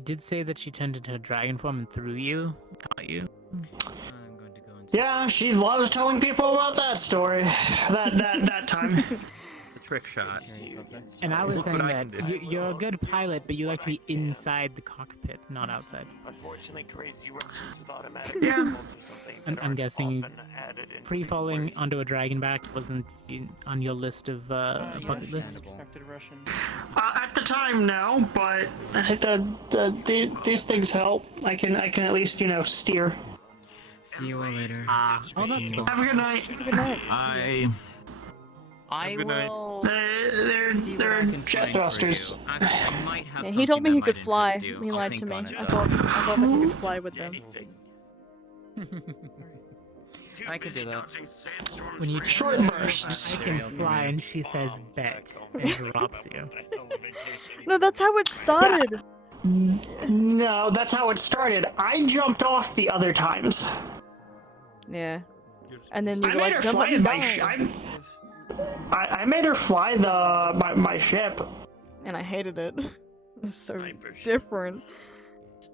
did say that she turned into a dragon form and threw you, caught you. Yeah, she loves telling people about that story. That time. The trick shot. And I was Look saying what I that can do. you're a good pilot, but you like to be inside the cockpit, not outside. Unfortunately, crazy Russians with automatic Yeah. rifles or something And that I'm aren't guessing often added into free-falling onto a dragon back wasn't on your list of bucket list. expected Russian. At the time, no, but these things help. I can at least steer. See you all later. Oh, that's Have a good night. Good night. I Good night. will. They're jet thrusters. Actually, I might have Yeah, he told me something he that could might fly. interest you. He I'll lied think to me. on I it. thought that he could fly with them. I could do that. When you Short tell her bursts. I can fly, and she says bet and drops you. No, that's how it started. No, that's how it started. I jumped off the other times. Yeah. And then you I were made like, her "Don't fly let me my die." I made her fly my ship. And I hated it. It was so different.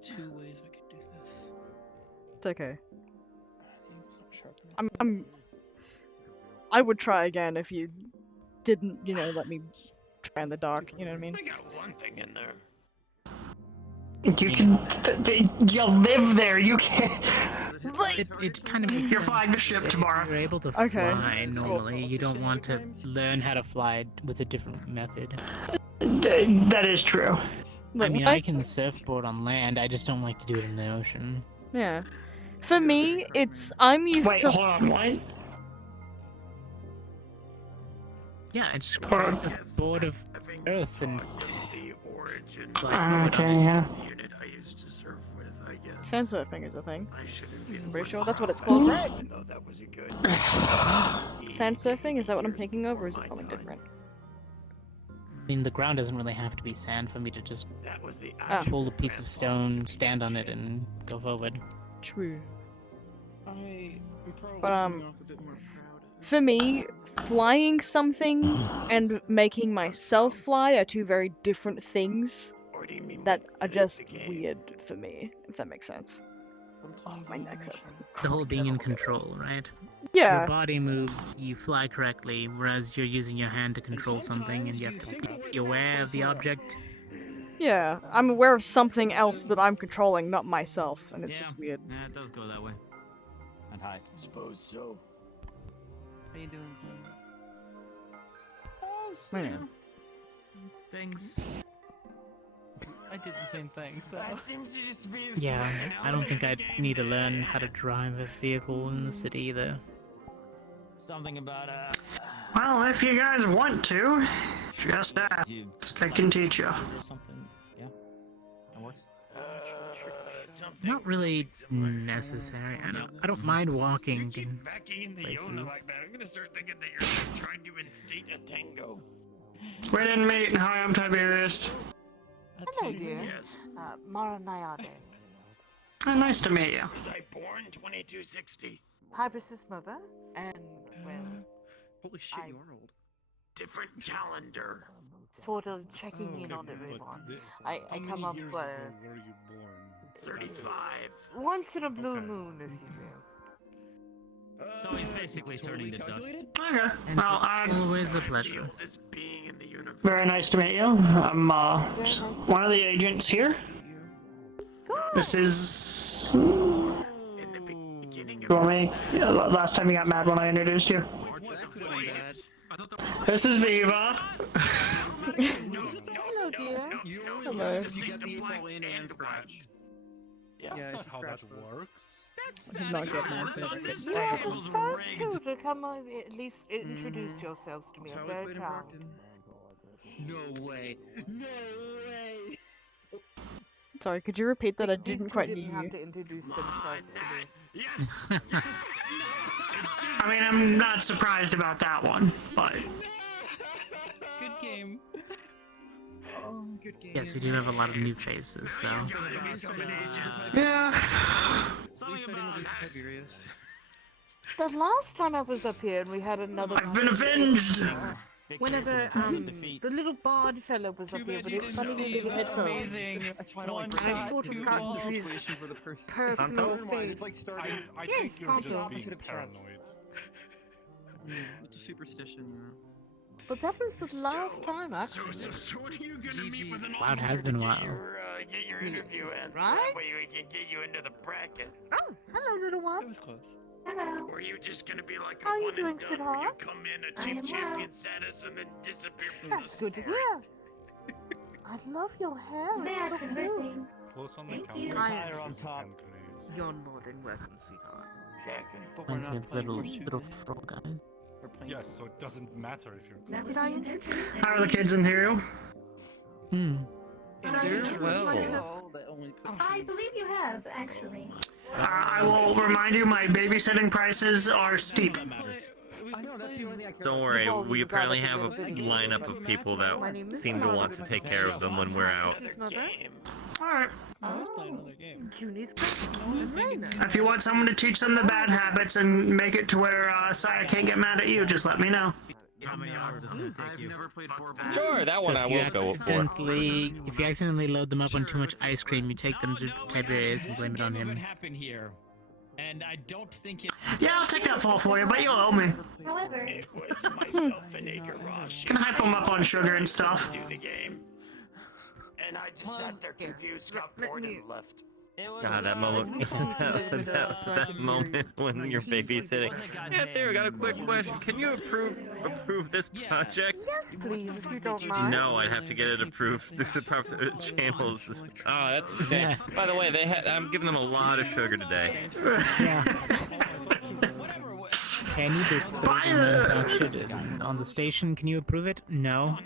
Two ways I could do this. It's okay. I would try again if you didn't, let me try in the dark. You know what I mean? We got one thing in there. You can. You live there. You can't. It kind of makes You're sense. flying the ship tomorrow. You're able to Okay. fly normally. You don't want to learn how to fly with a different method. That is true. I mean, I can surfboard on land. I just don't like to do it in the ocean. Yeah. For me, I'm used Wait, to. hold on, what? Yeah, I just grabbed a board of Earth and. Okay, yeah. Sand surfing is a thing. I'm pretty sure that's what it's called, right? Sand surfing? Is that what I'm thinking of, or is it something different? I mean, the ground doesn't really have to be sand for me to just pull a piece of stone, stand on it, and go forward. True. I'm probably But coming off a bit more proud. For me, flying something and making myself fly are two very different things that are just weird for me, if that makes sense. Oh, my neck hurts. The whole being in control, right? Yeah. Your body moves, you fly correctly, whereas you're using your hand to control something and you have to be aware of the object. Yeah, I'm aware of something else that I'm controlling, not myself, and it's just weird. Yeah, it does go that way. And hi. Suppose so. How you doing? Man. Things. I did the same thing, so. That seems to just be Yeah, I don't think I'd need to learn how to drive a vehicle in the city either. Something about Well, if you guys want to, just ask. I can teach you. something. Yeah, that works. Not really necessary. I don't mind walking in places. I'm gonna start thinking that you're trying to instate a tango. We didn't meet. Hi, I'm Tiberius. Hello, dear. Mara Nayade. Oh, nice to meet you. Was I born 2260? Hybris's mother, and, well... Holy shit, you are old. Different calendar. Sort of checking in on everyone. I come up, Were you born? 35. once in a blue moon, as you will. So he's basically turning to dust. Okay. And Well, it's always a pleasure. very nice to meet you. I'm just one of the agents here. This is. You want me? Yeah, last time you got mad when I introduced you. This is Veeva. Hello, dear. Hello. You get the people in and scratched. Yeah, How that works? I did not get mad. You're the first two to come at least introduce yourselves to me. I'm very proud. No way. No way. Sorry, could you repeat that? I These didn't two quite didn't hear have you. to introduce themselves to me. Yes. I mean, I'm not surprised about that one, but. Good game. Oh, good game. Yes, we do have a lot of new faces, so. Yeah. The last time I was up here and we had another... I've been avenged! Whenever, the little bard fellow was up here with his funny little headphones. I sort of got into his personal space. Yes, Kanto. It's a superstition, you know. But that was the last time, actually. So what are you gonna meet with an Wow, it has been a while. Get your interview in, so Right? that way we can get you into the bracket. Oh, hello, little one. Or are you just gonna be like a How are you one doing, and done where you sweetheart? come in achieve champion status and then disappear from That's the good to sport? hear. I love your hair. It's so cute. Close on the you. counter. I- on top. You're more than welcome, sweetheart. Exactly. Reminds me of little frog guys. Yes, so it doesn't matter if you're. Did I introduce How are the kids in here? myself? I believe you have, actually. I will remind you, my babysitting prices are steep. Don't worry, we apparently have a lineup of people that seem to want to take care of them when we're out. Alright. Junie's good. If you want someone to teach them the bad habits and make it to where Saya can't get mad at you, just let me know. How many hours is it take you? Sure, that one I will go for. If you accidentally load them up on too much ice cream, you take them to Tiberius and blame it on him. Happen here, and I don't think it. Yeah, I'll take that fall for you, but you'll owe me. However, It was myself and Igarashi. Can hype them up on sugar and stuff. Do the game. And I just sat there confused, got bored, and left. God, that moment, that moment when you're babysitting. Yeah, there, got a quick question. Can you approve this project? Yes, please, if you don't mind. No, I'd have to get it approved through the proper channels. Oh, that's a shame. Yeah. By the way, I'm giving them a lot of sugar today. Yeah. Hey, I need this third manufactured on the station. Can you approve it? No.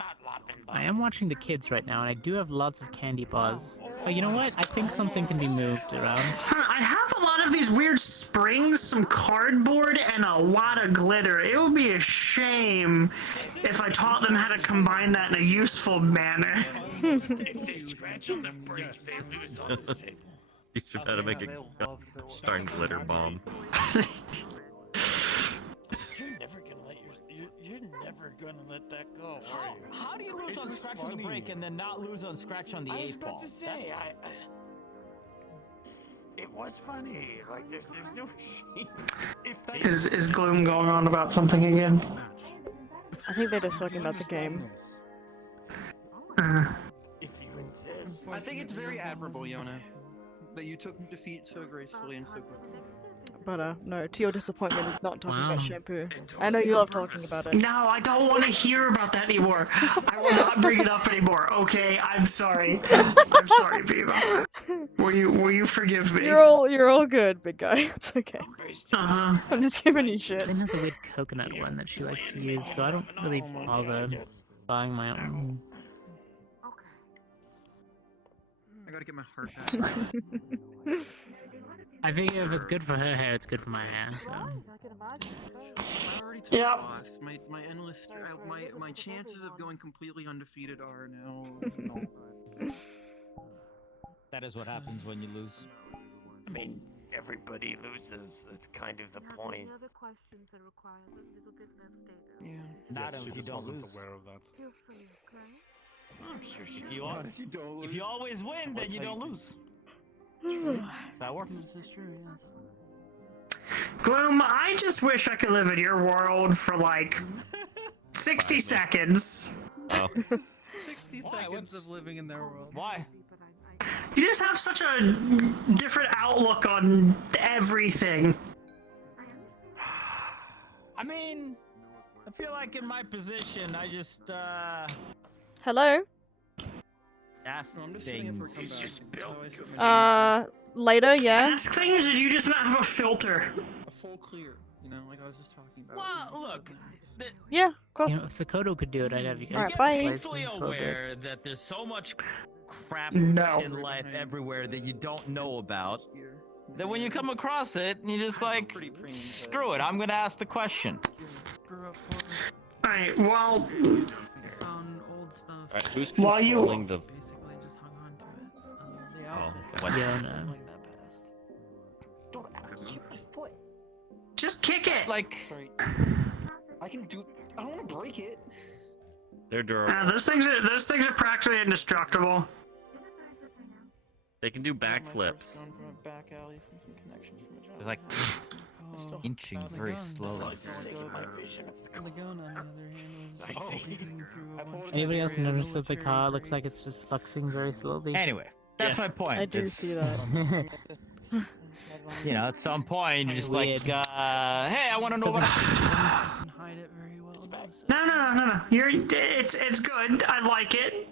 I am watching the kids right now, and I do have lots of candy bars. Oh, you know what? I think something can be moved around. I have a lot of these weird springs, some cardboard, and a lot of glitter. It would be a shame if I taught them how to combine that in a useful manner. If they scratch on them bricks, they lose on the table. You should know how to make a starting glitter bomb. You're never gonna let that go, are you? How do you lose on scratch on the break and then not lose on scratch on the I was 8 ball? about to say, it was funny. Like, there's no shame. Is Gloom going on about something again? I think they're just talking about the game. If you insist. I think it's very admirable, Yona, that you took defeat so gracefully and so quickly. But no, to your disappointment, he's not talking about shampoo. I know you love talking about it. No, I don't want to hear about that anymore. I will not bring it up anymore. Okay, I'm sorry. I'm sorry, Veeva. Will you forgive me? You're all good, big guy. It's okay. Uh-huh. I'm just giving you shit. Lynn has a weird coconut one that she likes to use, so I don't really bother buying my own. I gotta get my heart back. I think if it's good for her hair, it's good for my hair, so... Yep. My endless, my chances of going completely undefeated are now. That is what happens when you lose. I mean, everybody loses. That's kind of the point. Yeah. Not if you don't lose. Aware of that. I'm sure she If you always win, then you don't lose. That works. This is true, yes. Gloom, I just wish I could live in your world for like 60 seconds. Oh. 60 seconds of living in their world. Why? You just have such a different outlook on everything. I mean, I feel like in my position, I just, Hello? ask He's just built. Later, yeah. Ask things and you just not have a filter. A full clear, you know, like I was just talking about. Well, look. Yeah, of course. You know, if Sakoto could do it, I'd have you guys Alright, bye. license Fully for aware that there's so much crap No. in life everywhere that you don't know about. That when you come across it, you just like, screw it, I'm gonna ask the question. Alright, well... Alright, who's While you- controlling the... Yona. Just kick it! Like, I can do. I don't want to break it. They're durable. Those things are practically indestructible. They can do backflips. it's like inching very slowly. Anybody else notice that the car looks like it's just fluxing very slowly? Anyway, that's my point. I do It's- see that. You know, at some point, you're just like, Weird. hey, I want to know what. Hide it very well. No. It's good. I like it.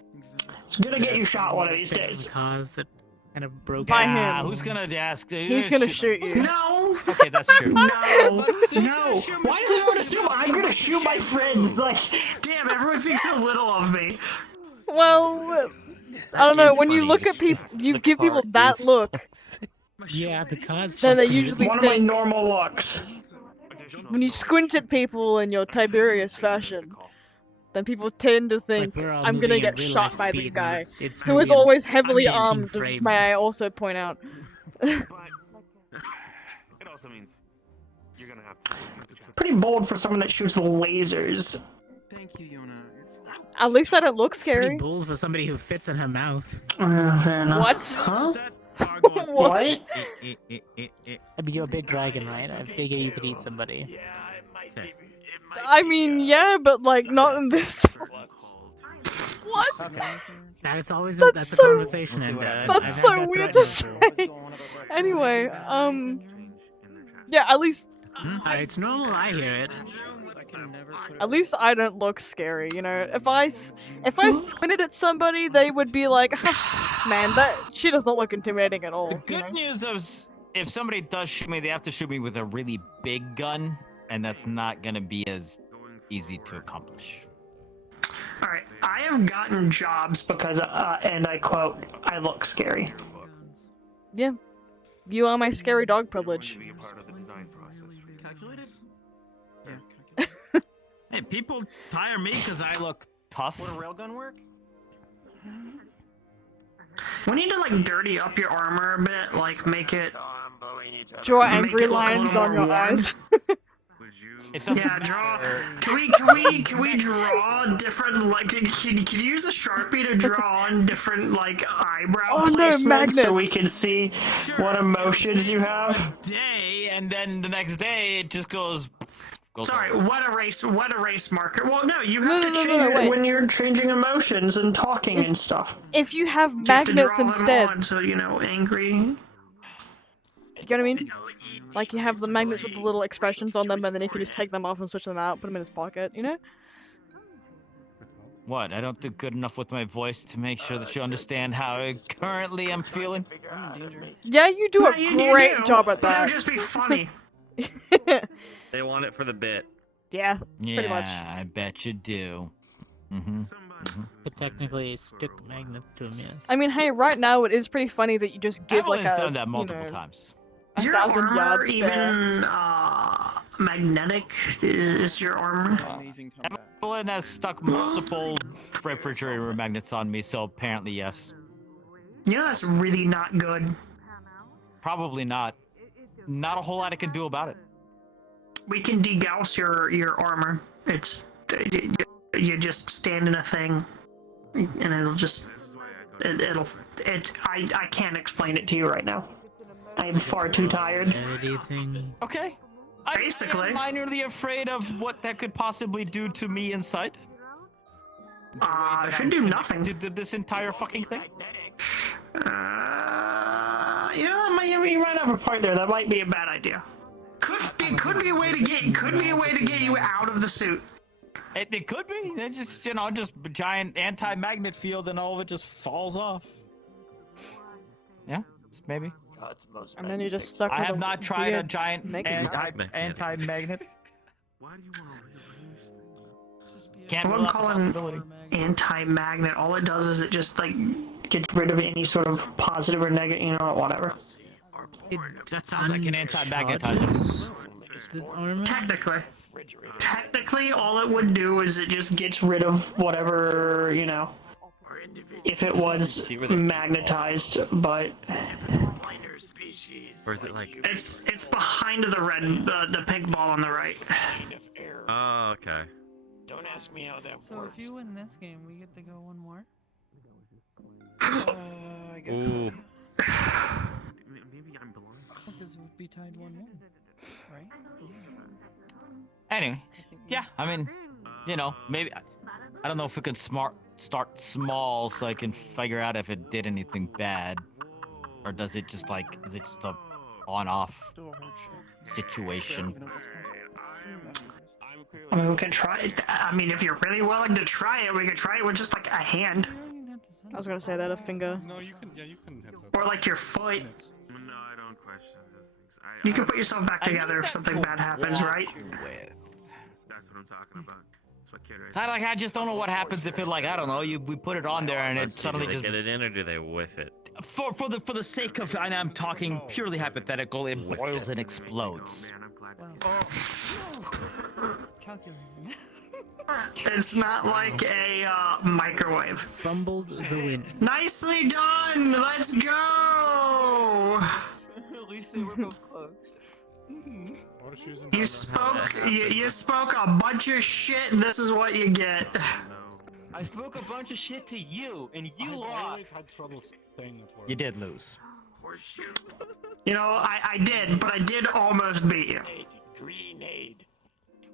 It's gonna get you shot one of these days. Cars that kind of broke By out. him. Who's gonna ask? He's gonna shoot you. No! Okay, that's true. No! No! Why does everyone assume I'm gonna shoot my friends? Like, damn, everyone thinks so little of me. Well, I don't know. When you look at people, you give people that look, Yeah, the car's then they fluxing. usually One of my think. normal looks. When you squint at people in your Tiberius fashion, then people tend to think we're all I'm gonna moving get at real shot life by this speed, guy, and it's who is moving always heavily ambient in armed. frames. May I also point out? It also means you're gonna have to. Pretty bold for someone that shoots lasers. Thank you, Yona. At least I don't look Pretty scary. bold for somebody who fits in her mouth. Fair enough. What? Huh? What? What? I mean, you're a big dragon, right? I figure you could eat somebody. Yeah, it might be. I mean, yeah, but like not in this. What? That's always That's that's a so- conversation, and That's I've had so that weird threatened to before. say. Anyway, yeah, at least It's normal. I hear it. At least I don't look scary, you know. If I squinted at somebody, they would be like, "Man, she does not look intimidating at all." The good news is, if somebody does shoot me, they have to shoot me with a really big gun, and that's not gonna be as easy to accomplish. All right, I have gotten jobs because, and I quote, "I look scary." Yeah, you are my scary dog privilege. Hey, people hire me because I look tough. Would a railgun work? We need to like dirty up your armor a bit, like make it. Draw make angry it look a lines little on more your worn. eyes. Yeah, draw. Can we draw different like? Can you use a Sharpie to draw on different like eyebrow Oh, no, placements so we magnets. can see what emotions you have? Day, and then the next day it just goes. Sorry, what erase marker? Well, no, you have No, to change it when you're changing emotions and talking and stuff. If you have You have to magnets draw them instead, on, so you know, angry. you get what I mean? Like you have the magnets with the little expressions on them, and then you can just take them off and switch them out, put them in his pocket, you know? What? I don't do good enough with my voice to make sure that you understand how I currently am feeling. Yeah, you do a you great do, job at but it that. would just be funny. They want it for the bit. Yeah, Yeah, pretty much. I bet you do. But technically, stick magnets to him, yes. I mean, hey, right now it is pretty funny that you just give like Evelyn's a done that multiple you know, times. Is your 1,000 armor yard stare. even magnetic? Is your armor? Evelyn has stuck multiple refrigerator magnets on me, so apparently yes. You know that's really not good. Probably not. Not a whole lot I can do about it. We can degauss your armor. It's you just stand in a thing, and it'll just I can't explain it to you right now. I am far too tired. Okay. Basically. I'm minorly afraid of what that could possibly do to me inside. It should do nothing. To this entire fucking thing. You know, you might have a point there. That might be a bad idea. Could be a way to get you out of the suit. It could be. It just just a giant anti-magnet field, and all of it just falls off. Yeah, maybe. And then you just stuck with I have a not tried a weird giant naked anti-magnet. What I'm calling anti-magnet, all it does is it just like gets rid of any sort of positive or negative, you know, whatever. That sounds like an anti-magnetizer. Technically, all it would do is it just gets rid of whatever, you know, if it was magnetized, but Or is it like? it's behind the pink ball on the right. Oh, okay. Don't ask me how that So works. if you win this game, we get to go one more. I guess. Ooh. Maybe I'm blind. Because we'd be tied 1-1, right? Anyway, yeah, I mean, you know, maybe I don't know if we could start small so I can figure out if it did anything bad, or does it just like is it just a on-off situation? I mean, we could try it. I mean, if you're really willing to try it, we could try it with just like a hand. I was gonna say that, a finger. No, you can hit that. Or like your foot. No, I don't question those things. You can put yourself back together if something bad happens, right? That's what I'm talking about. That's what kid It's not like I just don't know what happens if it like I don't know we put it on there and it Let's see, suddenly do they just get it in or do they whiff it? for the sake of and I'm talking purely hypothetical, it boils and explodes. It's not like a microwave. Fumbled the win. Nicely done! Let's go! At least they were both close. You spoke a bunch of shit, and this is what you get. I spoke a bunch of shit to you, and you lost. always had trouble saying that word. You did lose. You know, I did, but I did almost beat you. Grenade.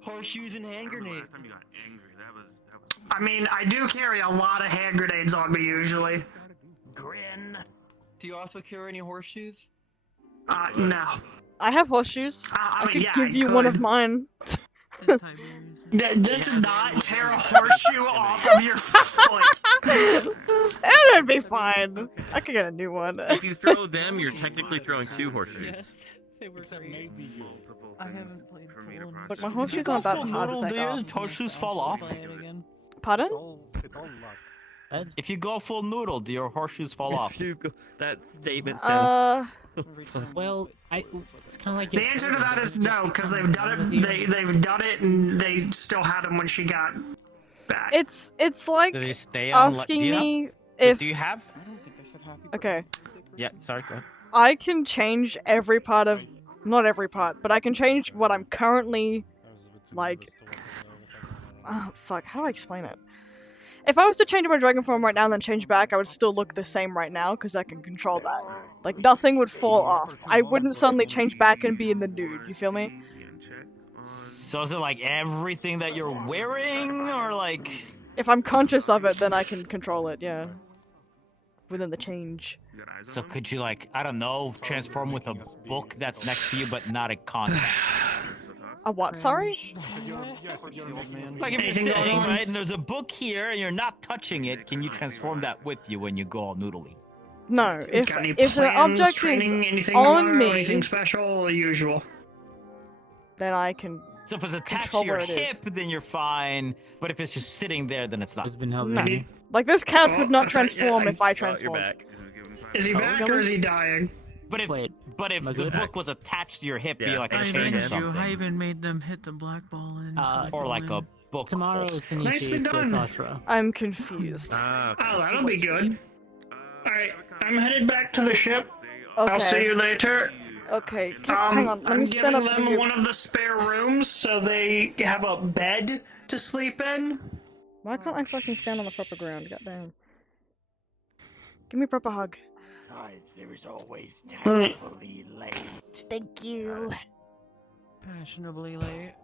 Horseshoes and hand grenades. Last time you got angry, that was I mean, I do carry a lot of hand grenades on me usually. Grin. Do you also carry any horseshoes? No. I have horseshoes. I could give you one of mine. That's not tear a horseshoe off of your foot. That'd be fine. I could get a new one. If you throw them, you're technically throwing 2 horseshoes. I haven't played Look, my horseshoes aren't that hard to take off. Horseshoes fall off. Pardon? It's all luck. If you go full noodle, do your horseshoes fall off? That statement sounds. Well, it's kind of like The answer to that is no, because they've done it. They've done it, and they still had them when she got back. It's like Do they stay on, asking do you me have, if. Do you have? Okay. Yeah, sorry, go ahead. I can change every part of, not every part, but I can change what I'm currently, like. Oh fuck! How do I explain it? If I was to change my dragon form right now and then change back, I would still look the same right now because I can control that. Like nothing would fall off. I wouldn't suddenly change back and be in the nude. You feel me? So is it like everything that you're wearing, or like? If I'm conscious of it, then I can control it. Yeah. Within the change. So could you like, I don't know, transform with a book that's next to you but not a contact? A what? Sorry? Like if you're sitting, right, and there's a book here and you're not touching it, can you transform that with you when you go all noodly? No. If Got any if the plans, object training, is anything on me, anything special or usual? then I can. So if it's attached control to your where it is. hip, then you're fine. But if it's just sitting there, then it's not. It's been held No. ready. Like this couch would not I thought- transform if I You're transformed. back. Is he back or is he dying? But if the good? book was attached to your hip, be Yeah, like a I chain or understand. something. I even made them hit the black ball in. Or like a book. Tomorrow holder. is Shinichi Nicely with done. Ashra. I'm confused. Oh, that'll be good. Alright, I'm headed back to the ship. Okay. I'll see you later. Okay. Hang on. Let me I'm stand up giving for them you. one of the spare rooms so they have a bed to sleep in. Why can't I fucking stand on the proper ground? Goddamn. Give me a proper hug. Besides, there is always Alright. tactfully late. Thank you. Fashionably late.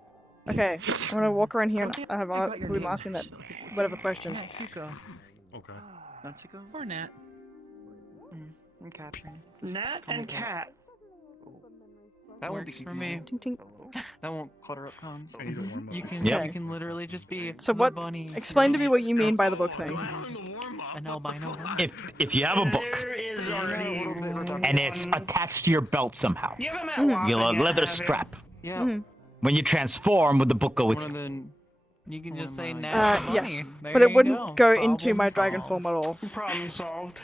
Okay, I'm gonna walk around here and I have Bloom ask me that whatever question. Natsuko. Okay. Natsuko? Or Nat. I'm capturing. Nat and Cat. That won't be Works for me. Tink tink. That won't clutter up comms. You can Yeah. you can literally just be So the what? bunny. Explain to me what you mean by the book thing. An albino bunny. If you have a book There is already and it's attached to your belt somehow, You haven't met Mhm. you'll a Wappa leather yet, have you? strap. Yeah. Mhm. When you transform, would the book go with One of you? the You can just say Nat the bunny. Yes, There but it you wouldn't go Problem into my dragon solved. form at all. Problem solved.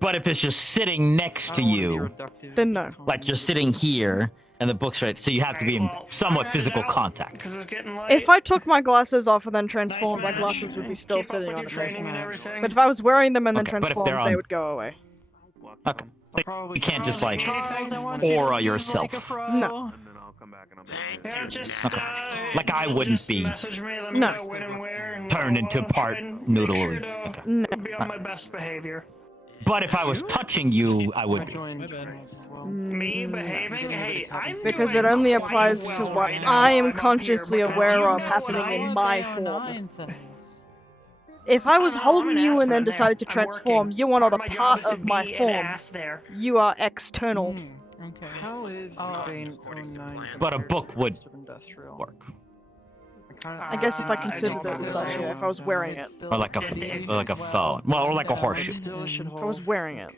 But if it's just sitting next to you, Then no. like you're sitting here and the book's right, so you have to be in somewhat physical contact. Because it's getting late. If I took my glasses off and then transformed, my match. glasses would be still Keep up sitting with on your the training and table. everything. But if I was wearing them and then Okay, but if transformed, they're they on- would go away. Okay. You can't just like Anything? aura yourself. No. Yeah, just, Like I wouldn't be message me, let me No. know when and where, and turned I'll into try part and noodle. make sure to No. be on my best behavior. But if I was touching you, I would be. Me behaving? Hey, I'm Because doing it only quite applies to well what right now I while am I'm up consciously here, because aware you of know happening what I in am my doing. form. If I was holding you and then decided to transform, you are not a part of my form. You are external. Okay. How is Bane 09 But a book would industrial? work. I guess if I considered it as such, yeah, if I was wearing it. Or like a phone. Well, or like a horseshoe. If I was wearing it.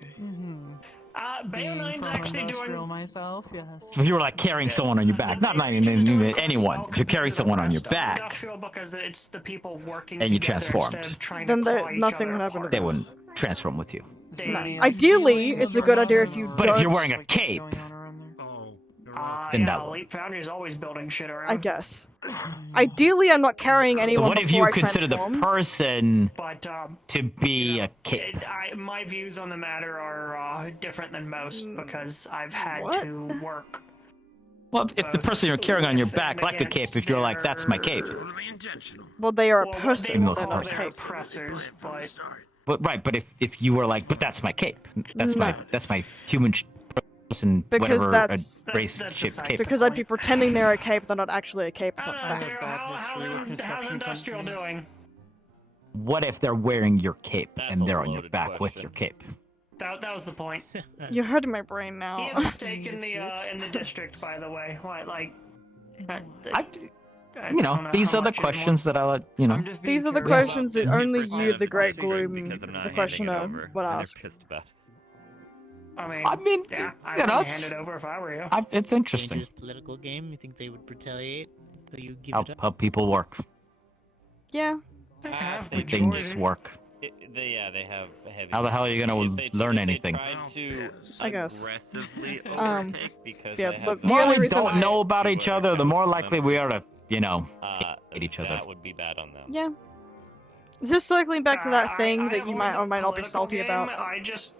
Bayonine's actually doing... myself, yes. If you were like carrying someone on your back, not even anyone. If you're carrying someone on your back Industrial because it's the people working and you together transformed, instead of trying Then to there, claw each nothing other would happen to apart. they them. wouldn't transform with you. No. Ideally, it's a good idea if you But don't. if you're wearing a cape, then Yeah, that would. Leap Foundry's always building shit around. I guess. Ideally, I'm not carrying So anyone what if before you I consider the transform. person But, to be a cape? my views on the matter are different than most because I've had What? to work. Well, if the person you're carrying on your back like a cape, if you're like, that's my cape. Well, they are a Well, person, they most they're not a person. cape. oppressors, but But right, but if you were like, but that's my cape. That's my human. in Because whatever that's race-shaped cape. because I'd be pretending they're a cape, they're not actually a cape. It's not fact. How's industrial doing? What if they're wearing your cape and they're on your back with your cape? That was the point. You're hurting my brain He now. has a stake in the district, by the way. What, like? You know, these are the questions that I let, you know. These are the questions that only you, the Great Gloom, the questioner, would ask. I mean, yeah, I you know, would hand it over if I were you. It's interesting Dangerous political game. You think they would retaliate? So you give it up? how people work. Yeah. How things work. They have heavy. How the hell are you gonna learn anything? I guess. Because yeah, they the have more only we reason don't know about each other, the more likely we are to, you know, hate each other. That would be bad on them. Yeah. Is this circling back to that thing that you might or might not be salty game. about? I just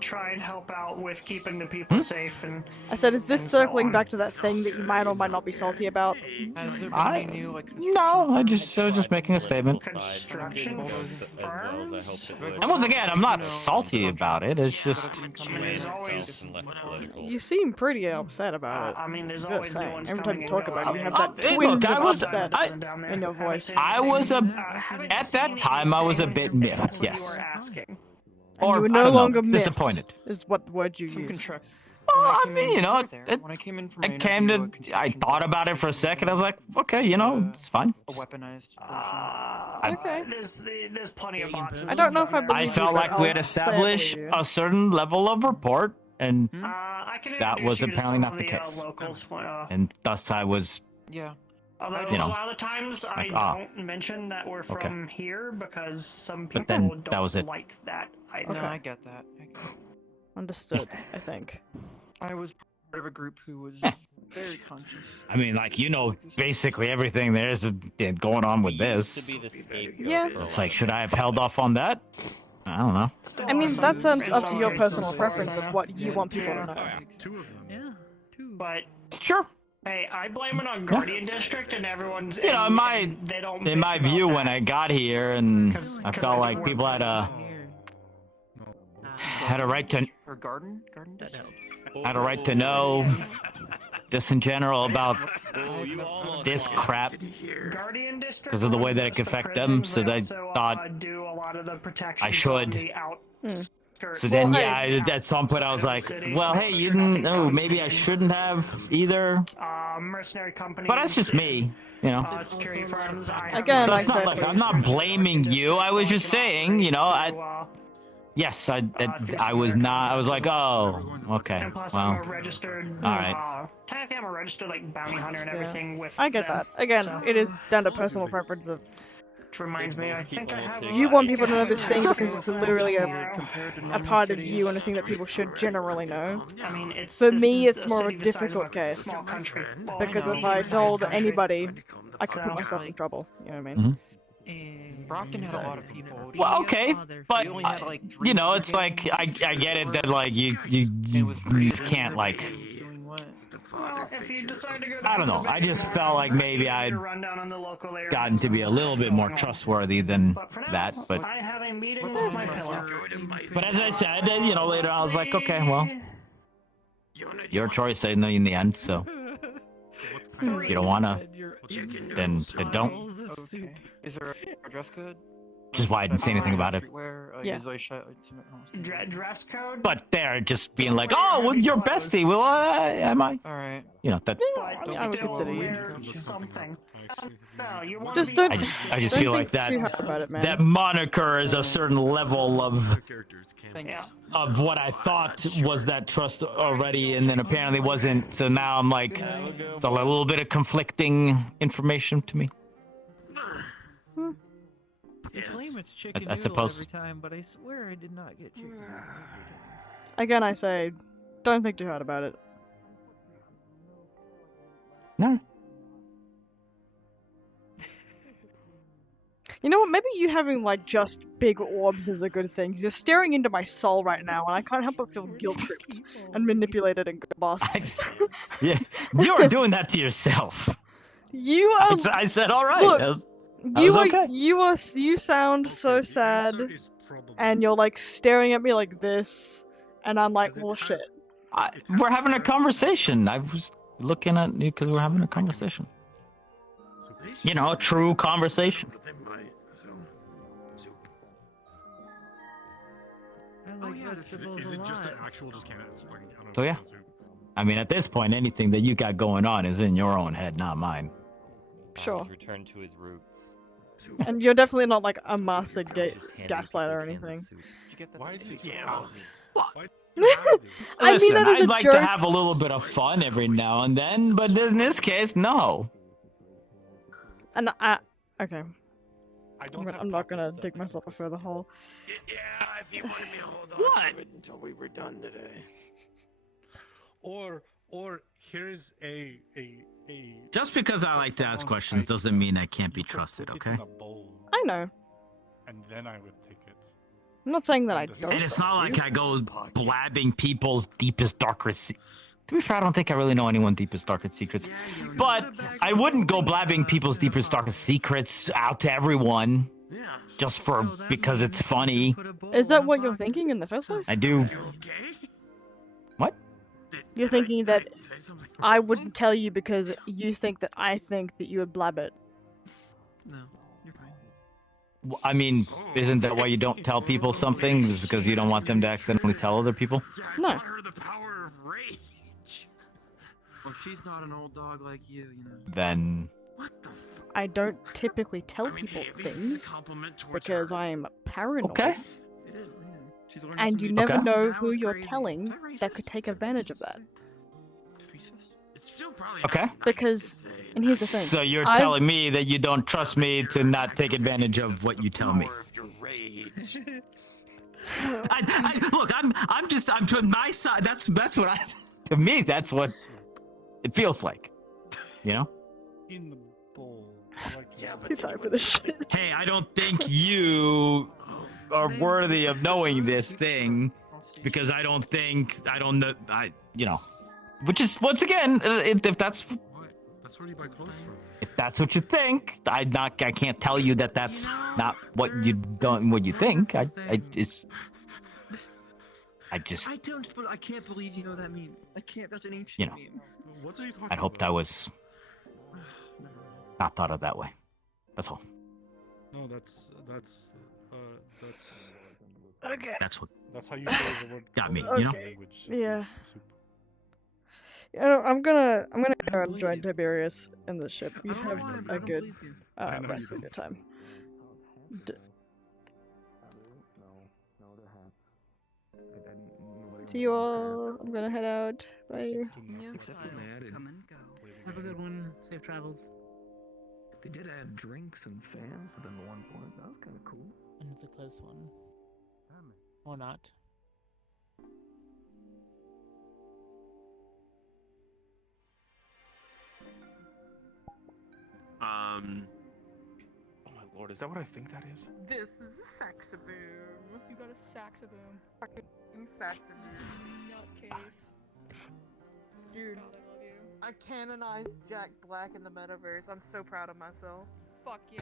try and help out with keeping the people safe and. I said, is this circling back to that thing that you might or might not be salty about? No, I was just making a statement. Construction firms? And once again, I'm not salty about it. It's just you seem pretty upset about it. I mean, there's Just always new saying. ones Every time coming you and talk going. about it, you have that Hey, twinge look, of I was- upset in your voice. I was at that time I was a bit miffed, yes. And you were I no don't know, longer miffed, disappointed. is what word you use. Well, I mean, you know, I thought about it for a second. I was like, okay, you know, it's fine. A weaponized. Okay. There's plenty of boxes. I don't know if I believe I you, felt but like we had I'll say I established believe you. a certain level of rapport, and I can that was introduce you to apparently some not of the case. locals, And thus I was, Yeah. Although you know, a lot of times I like, don't mention that we're okay. from here because some But people then don't that was it. like that. No, I get that. Understood, I think. I was part of a group who was very conscious. I mean, like, you know, basically everything there is going on with this. Yeah. It's like, should I have held off on that? I don't know. I mean, that's up to your personal preference of what you want people to know. Two of them. Yeah, two. But sure. Hey, I blame it on Guardian District and everyone's. You know, in my they don't in my bitch about view, that. when I got here, and I felt like people had a right to Or garden? That helps. had a right to know just in general about this crap Guardian District because of the way that it could affect them. So they thought do a lot of the protection I should. on the outskirts. So then, at some point, I was like, well, hey, you didn't know, maybe I shouldn't have either. Mercenary companies. But that's just me, you know. Security firms. Again, So like it's not like I'm not blaming you. I was just saying, you know, yes, I was not. I was like, oh, okay, And plus, well, I'm a registered. all right. Technically, I'm a registered like bounty hunter and everything with. I get them, that. Again, so- it is down to personal preference of. Which reminds me, I think I have. You want people to know this thing because it's literally a part of you and a thing that people should generally know. I mean, it's For this me, is it's a more of a city the size of difficult a case. Small country. Well, Because I if know, I it's a told country. anybody, I could put myself in trouble. You know what I mean? Brockton had a lot of people. Well, okay, but only had, like, 3 you know, it's like I get it that like you can't like. Well, if you decide to go I don't know. I just felt like maybe I'd gotten to be a little bit more trustworthy than that, but. I have a meeting with my pillow. But as I said, you know, later I was like, okay, well, your choice. I know in the end, so if you don't wanna, then don't. Okay. Is there a dress code? Which is why I didn't say anything about it. Yeah. Dress code. But they're just being like, oh, well, you're bestie. Well, am I? All right. You know that. I would consider you. Something. No, you want Just to don't. I just don't feel like think that too hard about it, man. that moniker is a certain level of what I thought was that trust already, and then apparently wasn't. So now I'm like, it's a little bit of conflicting information to me. They claim it's chicken I noodle suppose. every time, but I swear I did not get chicken noodle every time. Again, I say, don't think too hard about it. No. You know what? Maybe you having like just big orbs is a good thing. 'Cause you're staring into my soul right now, and I can't help but feel guilt tripped and manipulated and bossed. Yeah, you're doing that to yourself. You are. I said, all right. Look, I you was are. okay. You sound so sad, and you're like staring at me like this, and I'm like, well, shit. We're having a conversation. I was looking at you because we're having a conversation. You know, a true conversation. But they might, so. Soup. Is it just an actual just can't? It's fucking, I don't So know. yeah. I mean, at this point, anything that you got going on is in your own head, not mine. Sure. He's returned to his roots. And you're definitely not like a master gaslighter or anything. Why did you Yeah. have this? I mean Listen, that as I'd a like joke. to have a little bit of fun every now and then, but in this case, no. And okay. I'm not gonna dig myself a further hole. Yeah, if you wanted me to hold on to it until we were done today. Or here's a Just because I like to ask questions doesn't mean I can't be trusted, okay? I know. And then I would take it. I'm not saying that I don't. And it's not like I go Blabbing people's deepest, darkest. To be fair, I don't think I really know anyone's deepest, darkest secrets. But I wouldn't go blabbing people's deepest, darkest secrets out to everyone. Just because it's funny. Is that what you're thinking in the first place? I do. What? You're thinking that I wouldn't tell you because you think that I think that you would blab it. No, you're fine. Well, I mean, isn't that why you don't tell people something? Is because you don't want them to accidentally tell other people? No. The power of rage. Well, she's not an old dog like you know. Then I don't typically tell people things because I'm paranoid. Okay. It is, yeah. She's learning And from you me. never Okay. know who you're telling that could take advantage of that. It's still probably Okay. Because, and here's the thing. So you're I've- telling me that you don't trust me to not take advantage of what you tell me. your rage. Look, I'm to my side. That's what I. To me, that's what it feels like. You know? In the bowl. Yeah, but Too tired for this shit. Hey, I don't think you Are worthy of knowing this thing because I don't know. You know. Which is, once again, if that's That's where you buy clothes from. if that's what you think, I can't tell you that that's not what you think. I don't. But I can't believe you know that meme. I can't. That's an ancient You know. meme. What's he talking I'd hope that was not thought of that way. That's all. No, that's Okay. That's what that's how you say the word. got me. clothes You know. in language. Yeah. Soup. You know, I'm gonna go and join Tiberius in the ship. You have a good I know you rest of don't. your time. See you all. I'm gonna head out. Bye. Have a good one. Safe travels. They did add drinks and fans within the 1 point. That was kind of cool. Another close one. Or not. Oh my lord, is that what I think that is? This is a saxaboom. You got a saxaboom. Fucking saxaboom. Nutcase. Dude, God, I love you. I canonized Jack Black in the metaverse. I'm so proud of myself. Fuck yeah.